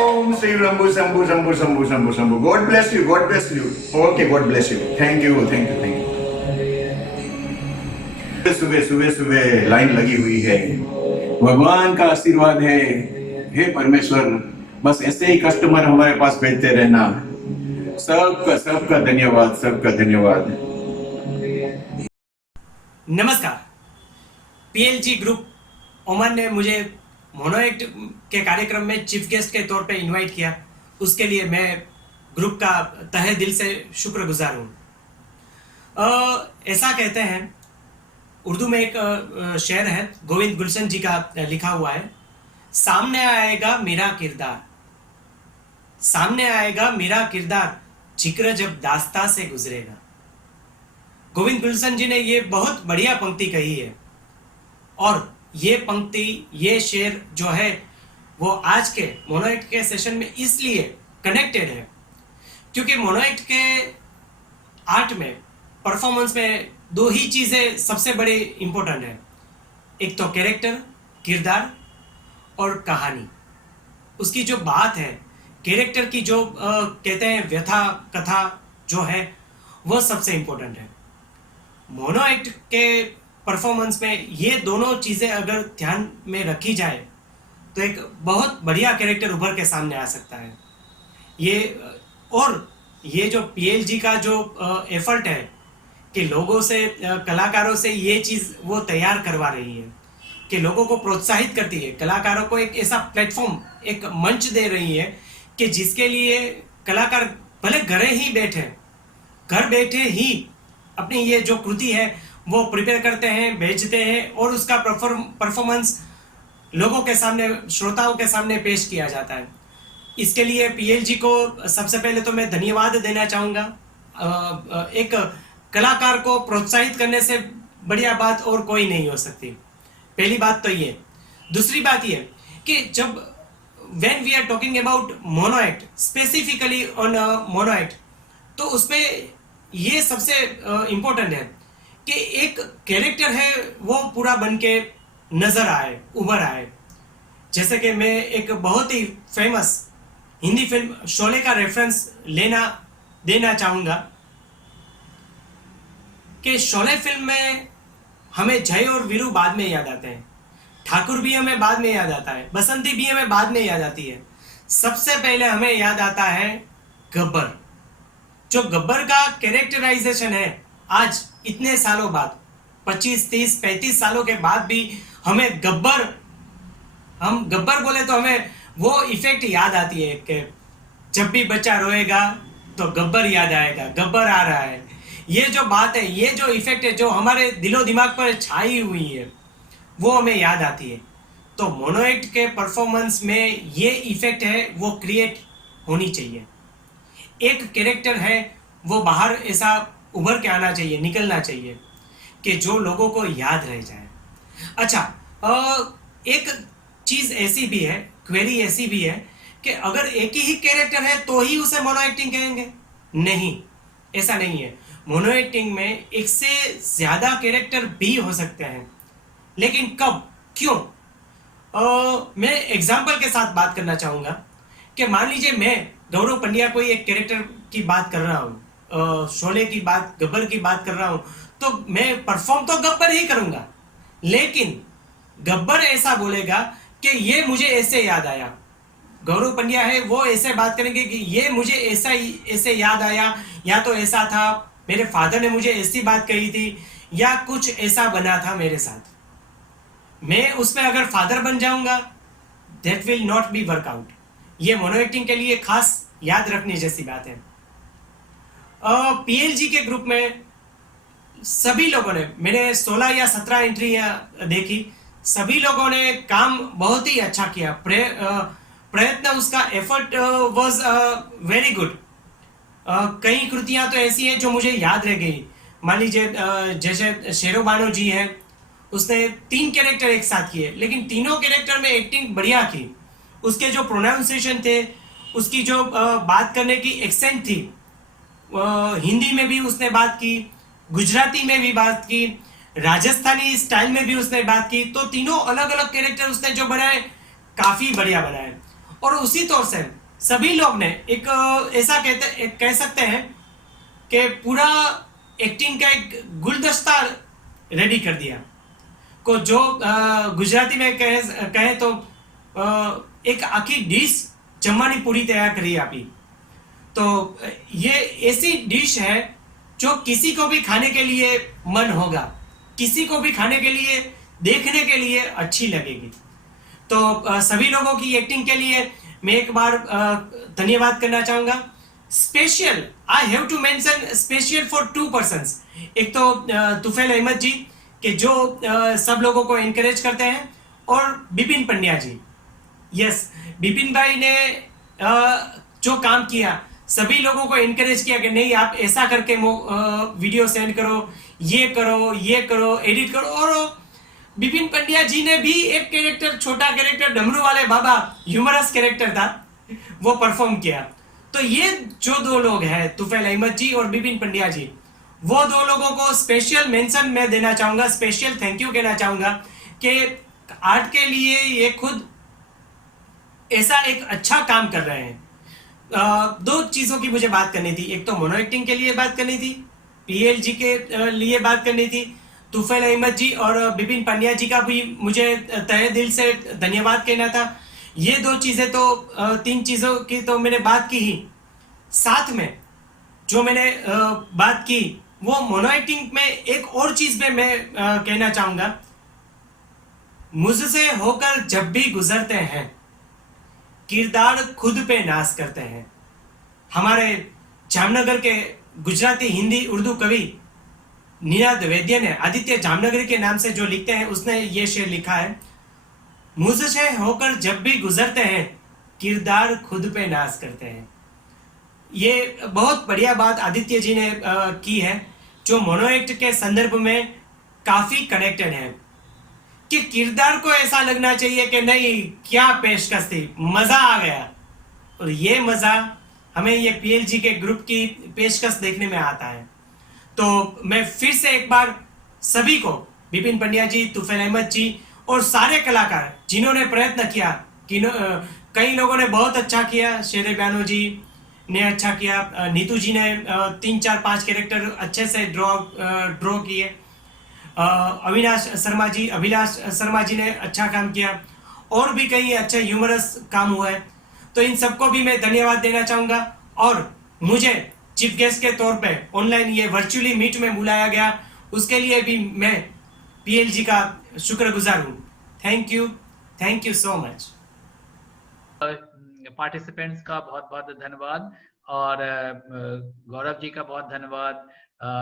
ओम श्री रंबु Shambhu Shambhu Shambhu Shambhu Shambhu. God bless you, God bless you. Okay, God bless you. Thank you thank you thank you. सुबह सुबह सुबह लाइन लगी हुई है, भगवान का आशीर्वाद है। हे परमेश्वर, बस ऐसे ही कस्टमर हमारे पास भेजते रहना। सबका धन्यवाद, सबका धन्यवाद। नमस्कार। पीएलजी ग्रुप ओमान ने मुझे मोनोएक्ट के कार्यक्रम में चीफ गेस्ट के तौर पे इनवाइट किया, उसके लिए मैं ग्रुप का तहे दिल से शुक्रगुजार हूँ। ऐसा कहते हैं, उर्दू में एक शेर है, गोविंद गुलशन जी का लिखा हुआ है, सामने आएगा मेरा किरदार, सामने आएगा मेरा किरदार, जिक्र जब दास्ता से गुजरेगा। गोविंद गुलशन जी ने ये बहुत बढ़िया पंक्ति कही है, और ये पंक्ति, ये शेर जो है वो आज के मोनोएक्ट के सेशन में इसलिए कनेक्टेड है क्योंकि मोनोएक्ट के आर्ट में, परफॉर्मेंस में दो ही चीजें सबसे बड़ी इंपॉर्टेंट है। एक तो कैरेक्टर, किरदार, और कहानी। उसकी जो बात है, कैरेक्टर की जो कहते हैं व्यथा कथा जो है, वो सबसे इंपॉर्टेंट है। मोनोएक्ट के परफॉर्मेंस में ये दोनों चीजें अगर ध्यान में रखी जाए तो एक बहुत बढ़िया कैरेक्टर उभर के सामने आ सकता है। ये जो पीएलजी का जो एफर्ट है कि लोगों से, कलाकारों से ये चीज वो तैयार करवा रही है कि लोगों को प्रोत्साहित करती है, कलाकारों को एक ऐसा प्लेटफॉर्म, एक मंच दे रही है कि जिसके लिए कलाकार भले घर बैठे ही अपनी ये जो कृति है वो प्रिपेयर करते हैं, भेजते हैं, और उसका परफॉर्मेंस लोगों के सामने, श्रोताओं के सामने पेश किया जाता है। इसके लिए पीएलजी को सबसे पहले तो मैं धन्यवाद देना चाहूँगा। एक कलाकार को प्रोत्साहित करने से बढ़िया बात और कोई नहीं हो सकती। पहली बात तो ये। दूसरी बात ये कि जब when we are talking about monoact, specifically on monoact, तो उसमें ये सबसे इम्पोर्टेंट है कि एक कैरेक्टर है वो पूरा बन के नजर आए, उभर आए। जैसे कि मैं एक बहुत ही फेमस हिंदी फिल्म शोले का रेफरेंस देना चाहूंगा कि शोले फिल्म में हमें जय और वीरू बाद में याद आते हैं, ठाकुर भी हमें बाद में याद आता है, बसंती भी हमें बाद में याद आती है। सबसे पहले हमें याद आता है गब्बर। जो गब्बर का कैरेक्टराइजेशन है, आज इतने सालों बाद, 25, 30, 35 सालों के बाद भी हमें हम गब्बर बोले तो हमें वो इफेक्ट याद आती है कि जब भी बच्चा रोएगा तो गब्बर याद आएगा, गब्बर आ रहा है। ये जो बात है, ये जो इफेक्ट है, जो हमारे दिलो दिमाग पर छाई हुई है, वो हमें याद आती है। तो मोनोएक्ट के परफॉर्मेंस में ये इफेक्ट है वो क्रिएट होनी चाहिए। एक कैरेक्टर है वो बाहर ऐसा उभर के आना चाहिए, निकलना चाहिए कि जो लोगों को याद रह जाए। अच्छा, एक चीज ऐसी भी है, क्वेरी ऐसी भी है कि अगर एक ही कैरेक्टर है तो ही उसे मोनो एक्टिंग कहेंगे? नहीं, ऐसा नहीं है। मोनो एक्टिंग में एक से ज्यादा कैरेक्टर भी हो सकते हैं, लेकिन कब, क्यों? मैं एग्जाम्पल के साथ बात करना चाहूंगा कि मान लीजिए मैं गौरव पंड्या कोई एक कैरेक्टर की बात कर रहा हूँ, शोले की बात, गब्बर की बात कर रहा हूँ, तो मैं परफॉर्म तो गब्बर ही करूंगा, लेकिन गब्बर ऐसा बोलेगा कि ये मुझे ऐसे याद आया। गौरव पंड्या है वो ऐसे बात करेंगे कि ये मुझे ऐसे याद आया, या तो ऐसा था, मेरे फादर ने मुझे ऐसी बात कही थी, या कुछ ऐसा बना था मेरे साथ। मैं उसमें अगर फादर बन जाऊंगा, that will not be workout. ये मोनो एक्टिंग के लिए खास याद रखने जैसी बात है। पीएलजी के ग्रुप में सभी लोगों ने, मैंने 16 या 17 एंट्री देखी, सभी लोगों ने काम बहुत ही अच्छा किया। प्रयत्न, उसका एफर्ट वाज वेरी गुड। कई कृतियां तो ऐसी हैं जो मुझे याद रह गई। मान लीजिए जैसे शेरो बानो जी है, उसने 3 कैरेक्टर एक साथ किए, लेकिन तीनों कैरेक्टर में एक्टिंग बढ़िया की। उसके जो प्रोनाउंसिएशन थे, उसकी जो बात करने की एक्सेंट थी, हिंदी में भी उसने बात की, गुजराती में भी बात की, राजस्थानी स्टाइल में भी उसने बात की। तो तीनों अलग अलग कैरेक्टर उसने जो बनाए, काफी बढ़िया बनाए। और उसी तौर से सभी लोग ने एक ऐसा कह सकते हैं कि पूरा एक्टिंग का एक गुलदस्ता रेडी कर दिया। को जो गुजराती में कहे तो एक आखी डिश जमवानी पूरी तैयार करी आपी। तो ये ऐसी डिश है जो किसी को भी खाने के लिए मन होगा, किसी को भी खाने के लिए, देखने के लिए अच्छी लगेगी। तो सभी लोगों की एक्टिंग के लिए मैं एक बार धन्यवाद करना चाहूंगा। Special, I have to mention special for 2 persons. एक तो तुफैल अहमद जी के जो सब लोगों को एनकरेज करते हैं, और बिपिन पंड्या जी। यस, बिपिन भाई ने जो काम किया, सभी लोगों को एनकरेज किया कि नहीं आप ऐसा करके वीडियो सेंड करो, ये करो, ये करो, एडिट करो। और बिपिन पंड्या जी ने भी एक कैरेक्टर, छोटा कैरेक्टर, डमरू वाले बाबा, ह्यूमरस कैरेक्टर था, वो परफॉर्म किया। तो ये जो 2 लोग हैं, तुफैल अहमद जी और बिपिन पंड्या जी, वो 2 लोगों को स्पेशल मेंशन मैं देना चाहूंगा, स्पेशल थैंक यू कहना चाहूंगा कि आर्ट के लिए ये खुद ऐसा एक अच्छा काम कर रहे हैं। 2 चीजों की मुझे बात करनी थी। एक तो मोनो एक्टिंग के लिए बात करनी थी, पीएलजी के लिए बात करनी थी। तुफैल अहमद जी और बिपिन पंड्या जी का भी मुझे तहे दिल से धन्यवाद कहना था। ये 2 चीजें तो 3 चीजों की तो मैंने बात की ही। साथ में जो मैंने बात की, वो मोनो एक्टिंग में एक और चीज में मैं कहना चाहूंगा। मुझसे होकर जब भी गुजरते हैं, किरदार खुद पे नाज करते हैं। हमारे जामनगर के गुजराती, हिंदी, उर्दू कवि निनाद वैद्य ने, आदित्य जामनगरी के नाम से जो लिखते हैं, उसने ये शेर लिखा है, मुझसे होकर जब भी गुजरते हैं, किरदार खुद पे नाज करते हैं। ये बहुत बढ़िया बात आदित्य जी ने की है, जो मोनो एक्ट के संदर्भ में काफी कनेक्टेड है, कि किरदार को ऐसा लगना चाहिए कि नहीं क्या पेशकश थी, मजा आ गया। और ये मजा हमें ये पीएलजी के ग्रुप की पेशकश देखने में आता है। तो मैं फिर से एक बार सभी को, बिपिन पंड्या जी, तुफैल अहमद जी और सारे कलाकार जिन्होंने प्रयत्न किया, कई लोगों ने बहुत अच्छा किया। शेरे बानो जी ने अच्छा किया, नीतू जी ने 3, 4, 5 कैरेक्टर अच्छे से ड्रॉ किए, अभिलाष शर्मा जी ने अच्छा काम किया, और भी कई अच्छे ह्यूमरस काम हुआ है। तो इन सबको भी मैं धन्यवाद देना चाहूंगा। और मुझे चीफ गेस्ट के तौर पे ऑनलाइन ये वर्चुअली मीट में बुलाया गया, उसके लिए भी मैं पीएलजी का शुक्रगुजार हूँ। Thank you so much. Participants का बहुत बहुत धन्यवाद, और गौरव जी का बहुत धन्यवाद।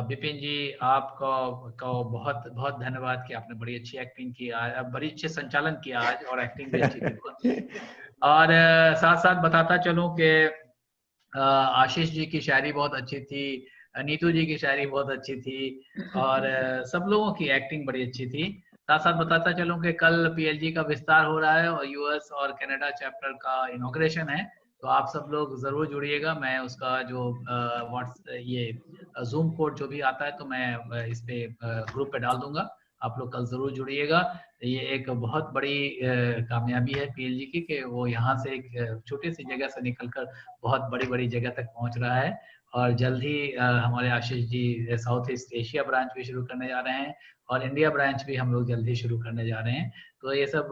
बिपिन जी आपको बहुत बहुत धन्यवाद कि आपने बड़ी अच्छी एक्टिंग की, बड़ी अच्छे संचालन किया आज, और एक्टिंग भी अच्छी थी। और साथ साथ बताता चलूं कि आशीष जी की शायरी बहुत अच्छी थी, नीतू जी की शायरी बहुत अच्छी थी, और सब लोगों की एक्टिंग बड़ी अच्छी थी। साथ साथ बताता चलूं कि कल पीएलजी का विस्तार हो रहा है, और यूएस और कनाडा चैप्टर का इनॉग्रेशन है। तो आप सब लोग जरूर जुड़िएगा। मैं उसका जो ये जूम कोड जो भी आता है, तो मैं इस पे ग्रुप पे डाल दूंगा। आप लोग कल जरूर जुड़िएगा। ये एक बहुत बड़ी कामयाबी है पीएलजी की, कि वो यहाँ से एक छोटी सी जगह से निकलकर बहुत बड़ी बड़ी जगह तक पहुँच रहा है। और जल्द ही हमारे Ashish ji south east Asia branch भी शुरू करने जा रहे हैं, और इंडिया ब्रांच भी हम लोग जल्द ही शुरू करने जा रहे हैं। तो ये सब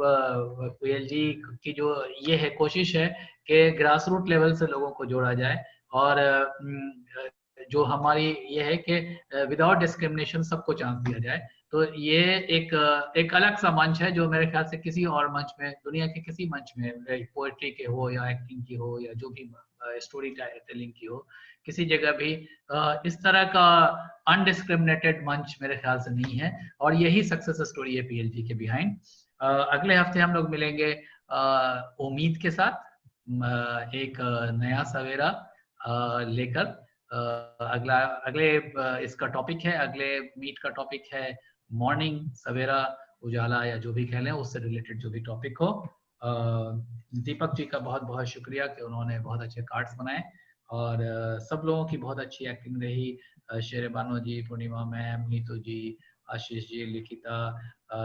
पीएलजी की जो ये है कोशिश है कि ग्रास रूट लेवल से लोगों को जोड़ा जाए, और जो हमारी ये है कि विदाउट डिस्क्रिमिनेशन सबको चांस दिया जाए। तो ये एक अलग सा मंच है, जो मेरे ख्याल से किसी और मंच में, दुनिया के किसी मंच में, पोएट्री के हो या एक्टिंग की हो या जो भी स्टोरी टेलिंग की हो, किसी जगह भी इस तरह का अनडिस्क्रिमिनेटेड मंच मेरे ख्याल से नहीं है, और यही सक्सेस स्टोरी है पीएलजी के बिहाइंड। अगले हफ्ते हम लोग मिलेंगे उम्मीद के साथ, एक नया सवेरा लेकर। अगले इसका टॉपिक है, अगले मीट का टॉपिक है मॉर्निंग, सवेरा, उजाला या जो भी कह लें, उससे रिलेटेड जो भी टॉपिक हो। दीपक जी का बहुत बहुत शुक्रिया कि उन्होंने बहुत अच्छे कार्ड्स बनाए, और सब लोगों की बहुत अच्छी एक्टिंग रही। शेर बानो जी, पूर्णिमा मैम, नीतू जी, आशीष जी, लिखिता,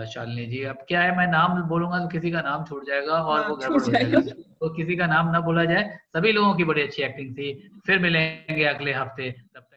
शालिनी जी। अब क्या है, मैं नाम बोलूंगा तो किसी का नाम छूट जाएगा और वो गड़बड़ हो जाएगा, तो किसी का नाम ना बोला जाए। सभी लोगों की बड़ी अच्छी एक्टिंग थी। फिर मिलेंगे अगले हफ्ते, तब